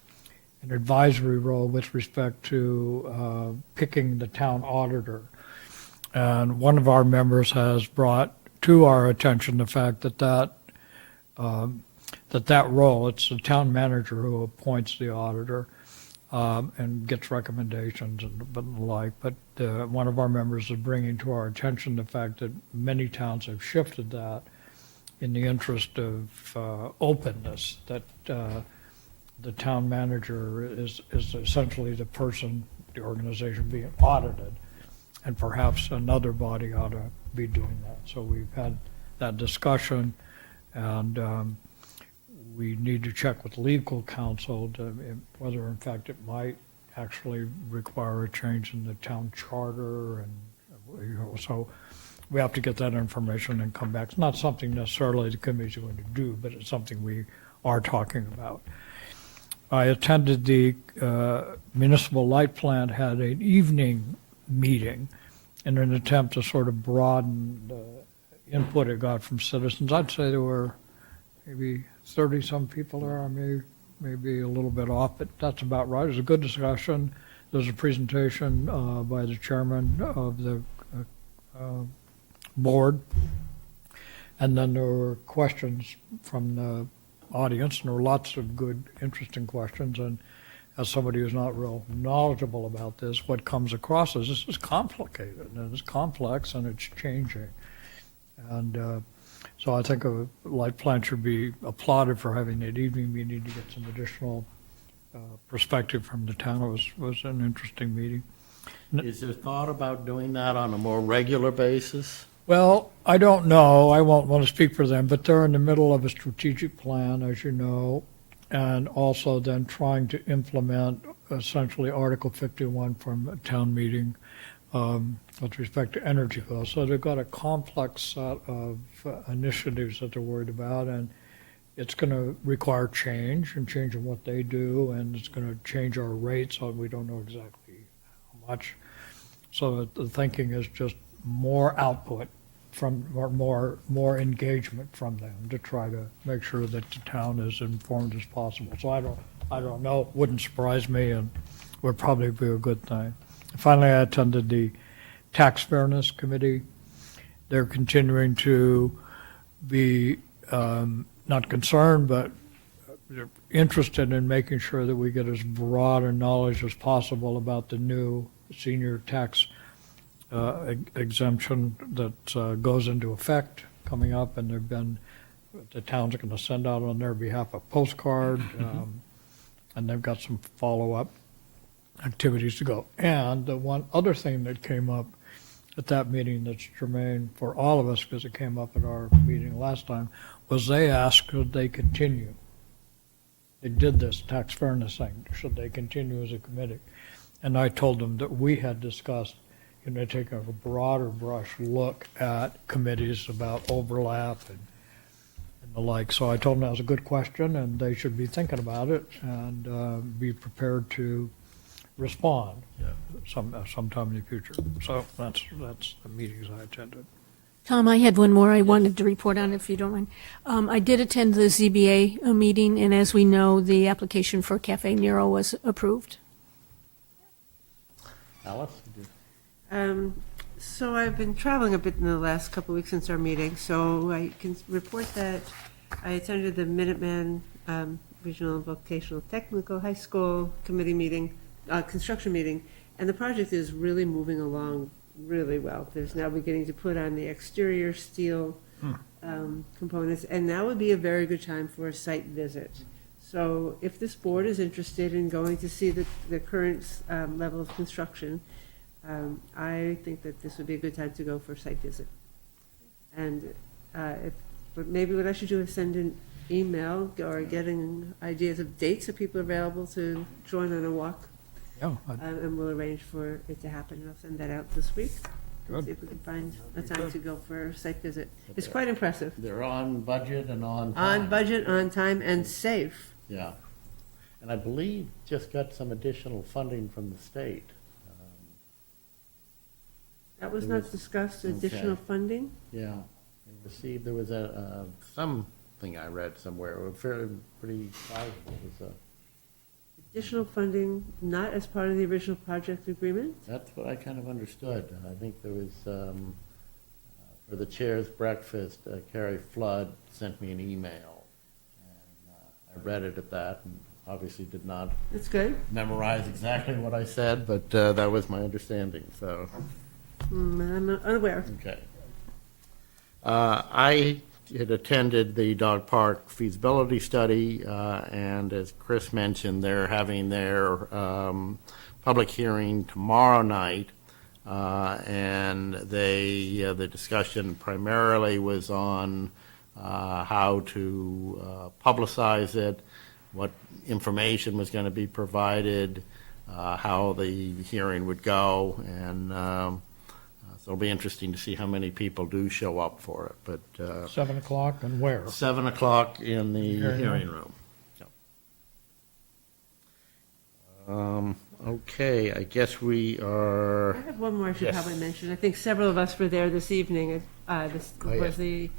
advisory role with respect to picking the town auditor, and one of our members has brought to our attention the fact that that role, it's the town manager who appoints the auditor and gets recommendations and the like, but one of our members is bringing to our attention the fact that many towns have shifted that in the interest of openness, that the town manager is essentially the person, the organization being audited, and perhaps another body ought to be doing that. So we've had that discussion, and we need to check with legal counsel to whether in fact it might actually require a change in the town charter, and so we have to get that information and come back. It's not something necessarily the committee's going to do, but it's something we are talking about. I attended the municipal light plant had an evening meeting in an attempt to sort of broaden the input it got from citizens. I'd say there were maybe 30-some people there, maybe a little bit off, but that's about right. It was a good discussion. There was a presentation by the chairman of the board, and then there were questions from the audience, and there were lots of good, interesting questions. And as somebody who's not real knowledgeable about this, what comes across is this is complicated, and it's complex, and it's changing. And so I think a light plant should be applauded for having that evening meeting to get some additional perspective from the town. It was an interesting meeting. Is there thought about doing that on a more regular basis? Well, I don't know. I won't want to speak for them, but they're in the middle of a strategic plan, as you know, and also then trying to implement essentially Article 51 from a town meeting with respect to energy bills. So they've got a complex set of initiatives that they're worried about, and it's going to require change and change in what they do, and it's going to change our rates, so we don't know exactly how much. So the thinking is just more output from, or more engagement from them to try to make sure that the town is informed as possible. So I don't know, wouldn't surprise me, and would probably be a good thing. Finally, I attended the Tax Fairness Committee. They're continuing to be not concerned, but they're interested in making sure that we get as broad a knowledge as possible about the new senior tax exemption that goes into effect coming up, and the towns are going to send out on their behalf a postcard, and they've got some follow-up activities to go. And the one other thing that came up at that meeting that's germane for all of us, because it came up at our meeting last time, was they asked could they continue. They did this tax fairness thing, should they continue as a committee? And I told them that we had discussed, taking a broader brush look at committees about overlap and the like. So I told them that was a good question, and they should be thinking about it and be prepared to respond sometime in the future. So that's the meetings I attended. Tom, I had one more I wanted to report on, if you don't mind. I did attend the ZBA meeting, and as we know, the application for Cafe Nero was approved. Alice? So I've been traveling a bit in the last couple of weeks since our meeting, so I can report that I attended the Minuteman Regional Vocational Technical High School Committee meeting, construction meeting, and the project is really moving along really well. There's now beginning to put on the exterior steel components, and now would be a very good time for a site visit. So if this board is interested in going to see the current level of construction, I think that this would be a good time to go for a site visit. And but maybe what I should do is send an email or getting ideas of dates that people are available to join on a walk. Yeah. And we'll arrange for it to happen. I'll send that out this week. Good. See if we can find a time to go for a site visit. It's quite impressive. They're on budget and on time. On budget, on time, and safe. Yeah. And I believe just got some additional funding from the state. That was There not was- discussed, additional okay. funding? Yeah. They received, there was something I read somewhere, fairly pretty sizable. It was Additional funding, not as part of the original project agreement? that's what I kind of understood. I think there was, for the chair's breakfast, Carrie Flood sent me an email. And I read it at that, and obviously did not That's good. memorize exactly what I said, but that was my understanding, so. I'm unaware. Okay. I had attended the dog park feasibility study, and as Chris mentioned, they're having their public hearing tomorrow night, and the discussion primarily was on how to publicize it, what information was going to be provided, how the hearing would go, and so it'll be interesting to see how many people do show up for it, but. 7 o'clock and where? 7 o'clock in the hearing room. Okay, I guess we are. I have one more I should Yes. probably mention. I think several of us were there this evening. This was the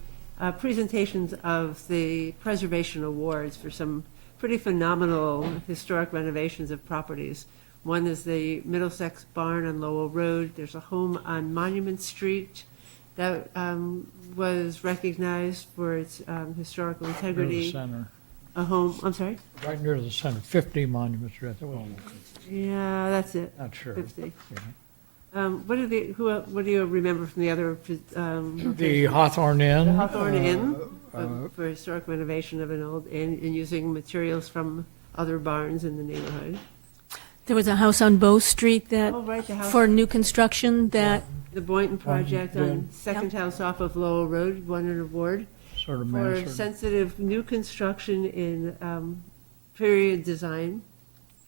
presentations of the preservation awards for some pretty phenomenal historic renovations of properties. One is the Middlesex Barn on Lowell Road. There's a home on Monument Street that was recognized for its historical Near the integrity. center. A home, I'm sorry? Right near the center, 50 monuments. Yeah, that's it. Not sure. 50. Yeah. What do you remember from the other? The Hawthorne Inn. The Hawthorne Inn, for historic renovation of an old inn and using materials from other barns in the neighborhood. There was a house on Bow Street that, Oh, right, the house. for new construction, that, The Boynton project Boynton, on Second House off of Lowell Road won an award Sort of for mansard. sensitive new construction in period design.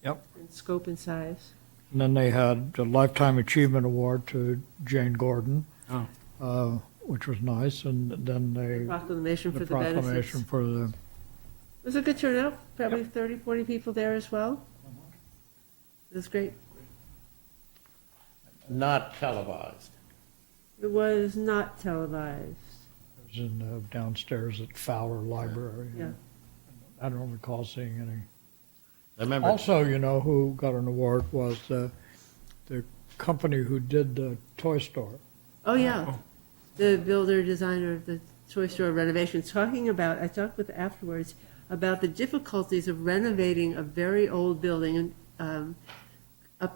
Yep. in scope and size. And then they had the Lifetime Achievement Award to Jane Gordon, which was nice, and then they. Proclamation for the proclamation benefits. for the, It was a good turnout, probably 30, 40 people there as well. It was great. Not televised. It was not televised. it was in downstairs at Fowler Library. Yeah. I don't recall seeing any. I remember. Also, you know, who got an award was the company who did the toy store. Oh, yeah. The builder, designer of the toy store renovations, I talked with afterwards about the difficulties of renovating a very old building and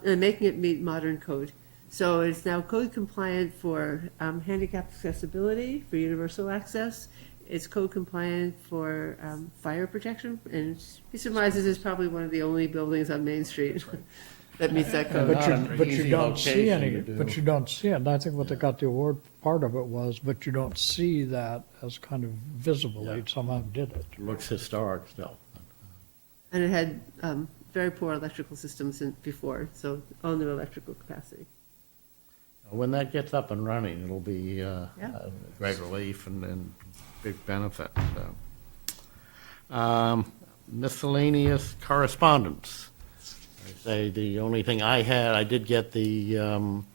making it meet modern code. So it's now code compliant for handicap accessibility, for universal access. It's code compliant for fire protection, and he surmises it's probably one of the only buildings on Main Street that meets that code. But you easy don't see location any, to do. but you don't see it. And I think what they got the award, part of it was, but you don't see that as kind of visible. They somehow did it. It looks historic still. And it had very poor electrical systems before, so all new electrical capacity. When that gets up and running, it'll be a great relief and big benefit. So. Miscellaneous correspondence. I say the only thing I had, I did get an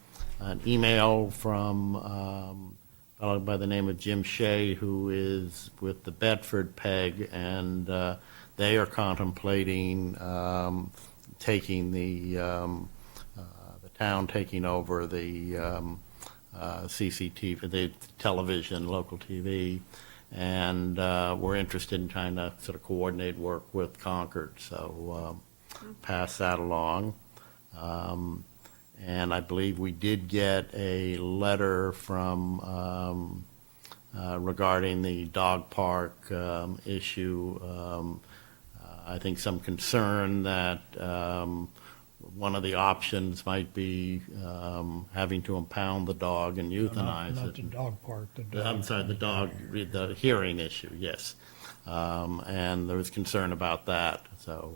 email from a fellow by the name of Jim Shea, who is with the Bedford PEG, and they are contemplating taking the town taking over the CCTV, the television, local TV, and we're interested in trying to sort of coordinate work with Concord, so pass that along. And I believe we did get a letter from regarding the dog park issue. I think some concern that one of the options might be having to impound the dog and euthanize Not it. the dog park. I'm sorry, the hearing issue, yes. And there was concern about that, so,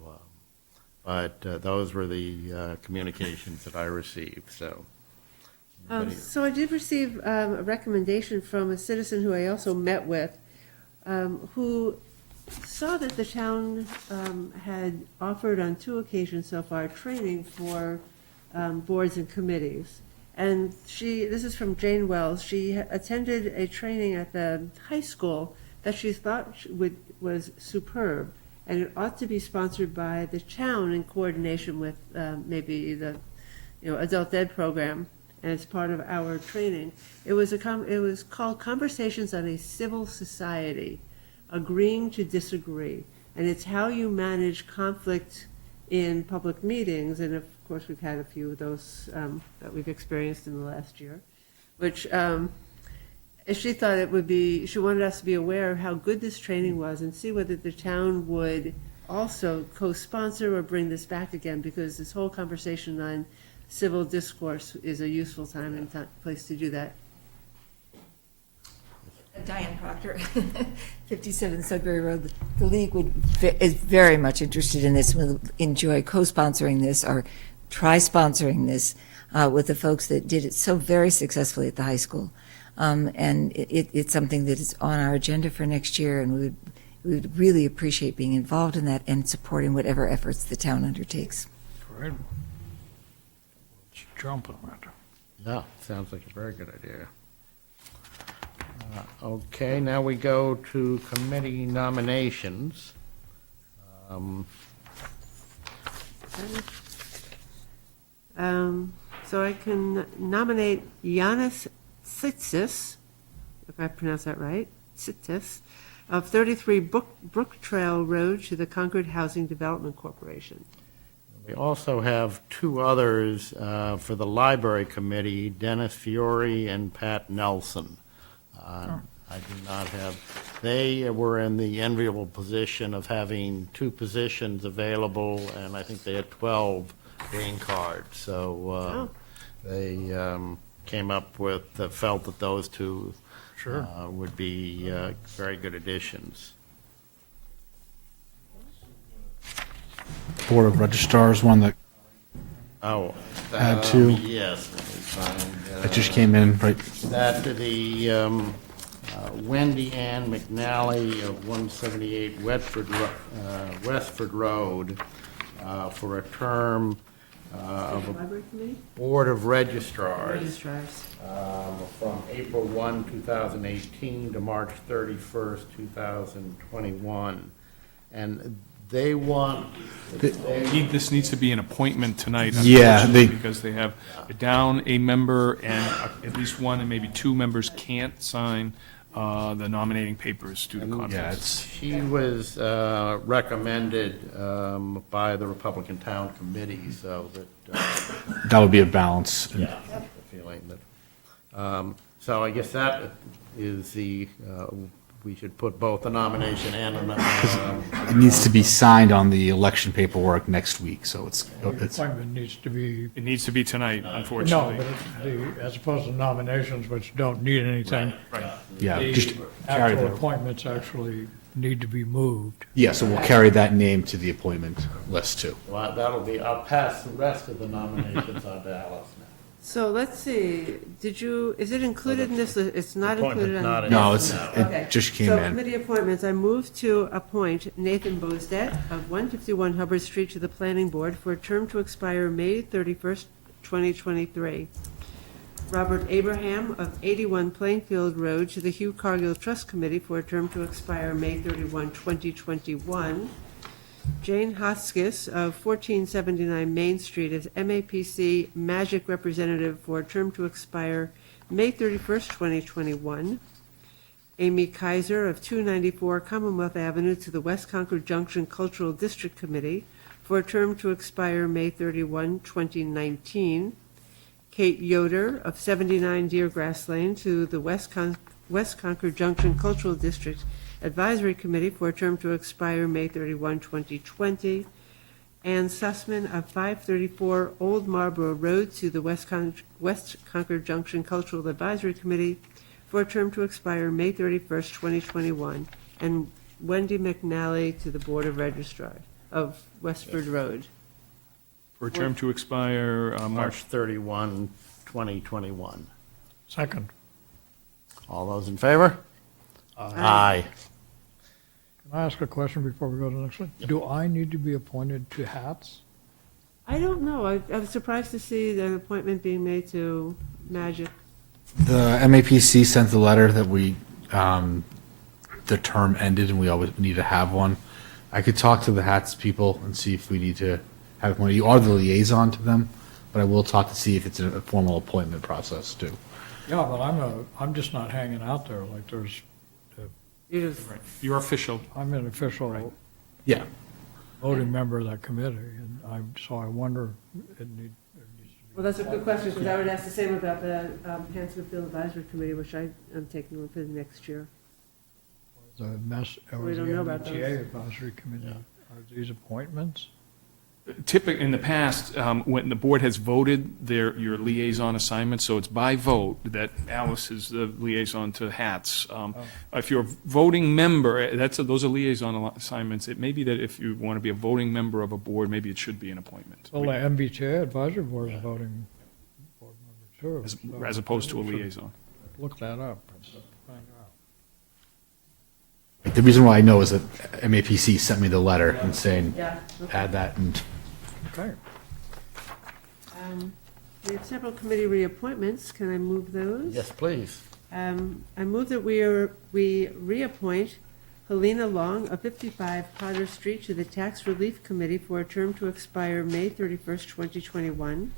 but those were the communications that I received, so. So I did receive a recommendation from a citizen who I also met with, who saw that the town had offered on 2 occasions so far training for boards and committees. And this is from Jane Wells, she attended a training at the high school that she thought was superb, and it ought to be sponsored by the town in coordination with maybe the adult ed program, and it's part of our training. It was called Conversations on a Civil Society, Agreeing to Disagree, and it's how you manage conflict in public meetings, and of course we've had a few of those that we've experienced in the last year, which she thought she wanted us to be aware of how good this training was and see whether the town would also co-sponsor or bring this back again, because this whole conversation on civil discourse is a useful time and place to do that. Diane Proctor, 57 Sudbury Road. The League is very much interested in this, will enjoy co-sponsoring this or try sponsoring this with the folks that did it so very successfully at the high school. And it's something that is on our agenda for next year, and we would really appreciate being involved in that and supporting whatever efforts the town undertakes. Great. Let's jump on that. Yeah, sounds like a very good idea. Okay, now we go to committee nominations. So I can nominate Yanis Tsitsis, if I pronounce that right, Tsitsis, of 33 Brook Trail Road to the Concord Housing Development Corporation. We also have 2 others for the library committee, Dennis Fiore and Pat Nelson. I do not have, they were in the enviable position of having 2 positions available, and I think they had 12 green cards. So they came up with, felt that those 2 would be very good additions. Board of Registrars, one that Oh. Had to. Yes. Let me find, that just came in, right? That to the Wendy Ann McNally of 178 Westford Road for a term of a Library committee? Board of Registrars. Registrars. From April 1, 2018 to March 31st, 2021. And they want, This needs to be an appointment tonight, Yeah, unfortunately, they- because they have down a member and at least one and maybe two members can't sign the nominating papers due to conflicts. she was recommended by the Republican Town Committee, so that. That would be a balance. Yeah, the feeling that, so I guess that is we should put both the nomination and It needs to be signed on the election paperwork next week, so it's. The appointment needs to be, It needs to be tonight, no, unfortunately. but as opposed to nominations, which don't need anything. Right. Yeah, the just carry actual that. appointments actually need to be moved. Yeah, so we'll carry that name to the appointment list too. Well, that'll be, I'll pass the rest of the nominations on to Alice now. So let's see, is it included in this? It's not included on. Not in No, this. Okay. it just came So in. committee appointments, I move to appoint Nathan Bozdet of 151 Hubbard Street to the Planning Board for a term to expire May 31st, 2023. Robert Abraham of 81 Plainfield Road to the Hugh Cargill Trust Committee for a term to expire May 31, 2021. Jane Hoskis of 1479 Main Street as MAPC Magic Representative for a term to expire May 31st, 2021. Amy Kaiser of 294 Commonwealth Avenue to the West Concord Junction Cultural District Committee for a term to expire May 31, 2019. Kate Yoder of 79 Deergrass Lane to the West Concord Junction Cultural District Advisory Committee for a term to expire May 31, 2020. Ann Sussman of 534 Old Marlborough Road to the West Concord Junction Cultural Advisory Committee for a term to expire May 31st, 2021. And Wendy McNally to the Board of Registrars of Westford Road. For a term to expire March 31, 2021. Second. All those in favor? Aye. Can I ask a question before we go to the next one? Do I need to be appointed to hats? I don't know. I was surprised to see the appointment being made to Magic. The MAPC sent the letter that the term ended and we always need to have one. I could talk to the hats people and see if we need to have one. You are the liaison to them, but I will talk to see if it's a formal appointment process too. Yeah, but I'm just not hanging out there like there's, You're official. I'm an official Yeah. voting member of that committee, and so I wonder, it needs Well, that's a good question, because I would ask the same about the Hanson Field Advisory Committee, which I am taking on for the next year. the mess, or We the don't know about MBTA those. advisory committee. Are these appointments? Typically, in the past, when the board has voted your liaison assignments, so it's by vote that Alice is the liaison to hats. If you're a voting member, those are liaison assignments. It may be that if you want to be a voting member of a board, maybe it should be an appointment. Well, the MBTA advisory board is voting board member too. As opposed to a liaison. Look that up and find out. Like, the reason why I know is that MAPC sent me the letter and saying, Yeah, okay. add that and. Okay. We have several committee reappointments. Can I move those? Yes, please. I move that we reappoint Helena Long of 55 Potter Street to the Tax Relief Committee for a term to expire May 31st, 2021.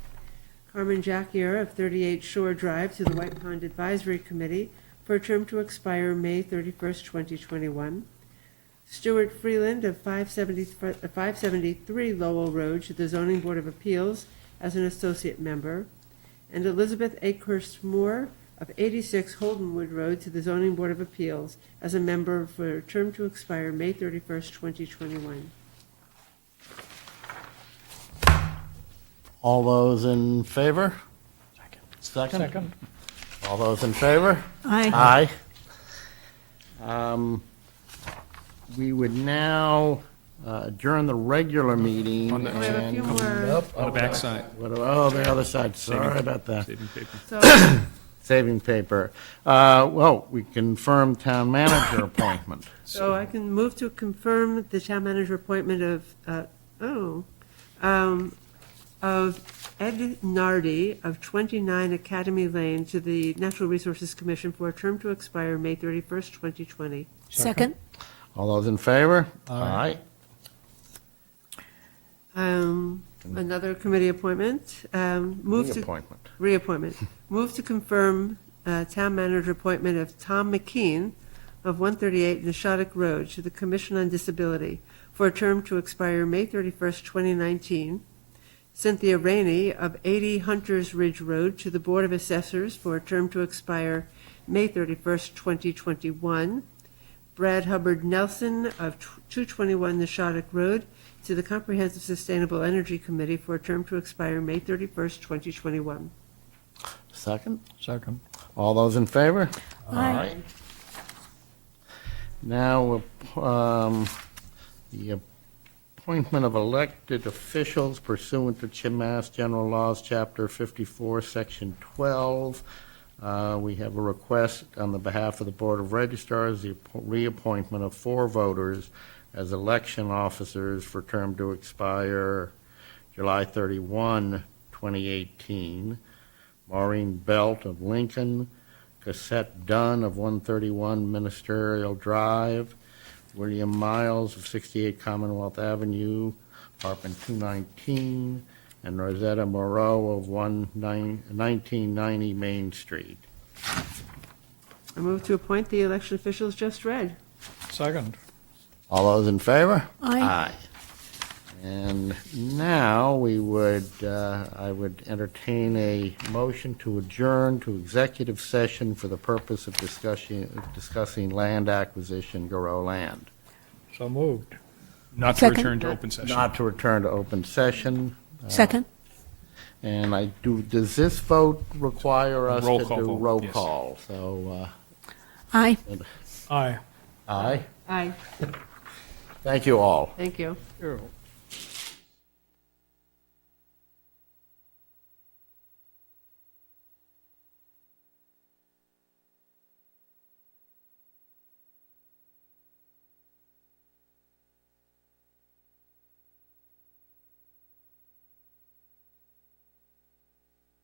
Carmen Jacquier of 38 Shore Drive to the White Pond Advisory Committee for a term to expire May 31st, 2021. Stuart Freeland of 573 Lowell Road to the Zoning Board of Appeals as an associate member. And Elizabeth Akehurst Moore of 86 Holdenwood Road to the Zoning Board of Appeals as a member for a term to expire May 31st, 2021. All those in favor? Second. Second. All those in favor? Aye. Aye. We would now adjourn the regular meeting. On the- We have a and few come more. up- On the backside. Oh, the other side, sorry about that. Saving paper. So, Saving paper. Well, we confirm town manager appointment. so I can move to confirm the town manager appointment of Ed Nardi of 29 Academy Lane to the Natural Resources Commission for a term to expire May 31st, 2020. Second? All those in favor? Aye. Another committee appointment. Reappointment. Reappointment. Move to confirm town manager appointment of Tom McKean of 138 Nishotic Road to the Commission on Disability for a term to expire May 31st, 2019. Cynthia Rainey of 80 Hunters Ridge Road to the Board of Assessors for a term to expire May 31st, 2021. Brad Hubbard Nelson of 221 Nishotic Road to the Comprehensive Sustainable Energy Committee for a term to expire May 31st, 2021. Second? Second. All those in favor? Aye. Now, the appointment of elected officials pursuant to Mass General Laws, Chapter 54, Section 12. We have a request on the behalf of the Board of Registrars, the reappointment of 4 voters as election officers for term to expire July 31, 2018. Maureen Belt of Lincoln, Cassette Dunn of 131 Ministerial Drive, William Miles of 68 Commonwealth Avenue, apartment 219, and Rosetta Moreau of 1990 Main Street. I move to appoint the election officials just read. Second. All those in favor? Aye. And now we would, I would entertain a motion to adjourn to executive session for the purpose of discussing land acquisition, Garo land. So moved. Not to Second. return to open session. Not to return to open session. Second? And does this vote require us Roll to call do vote, roll yes. call? So, Aye. Aye. aye? Aye. Thank you all. Thank you. Ew.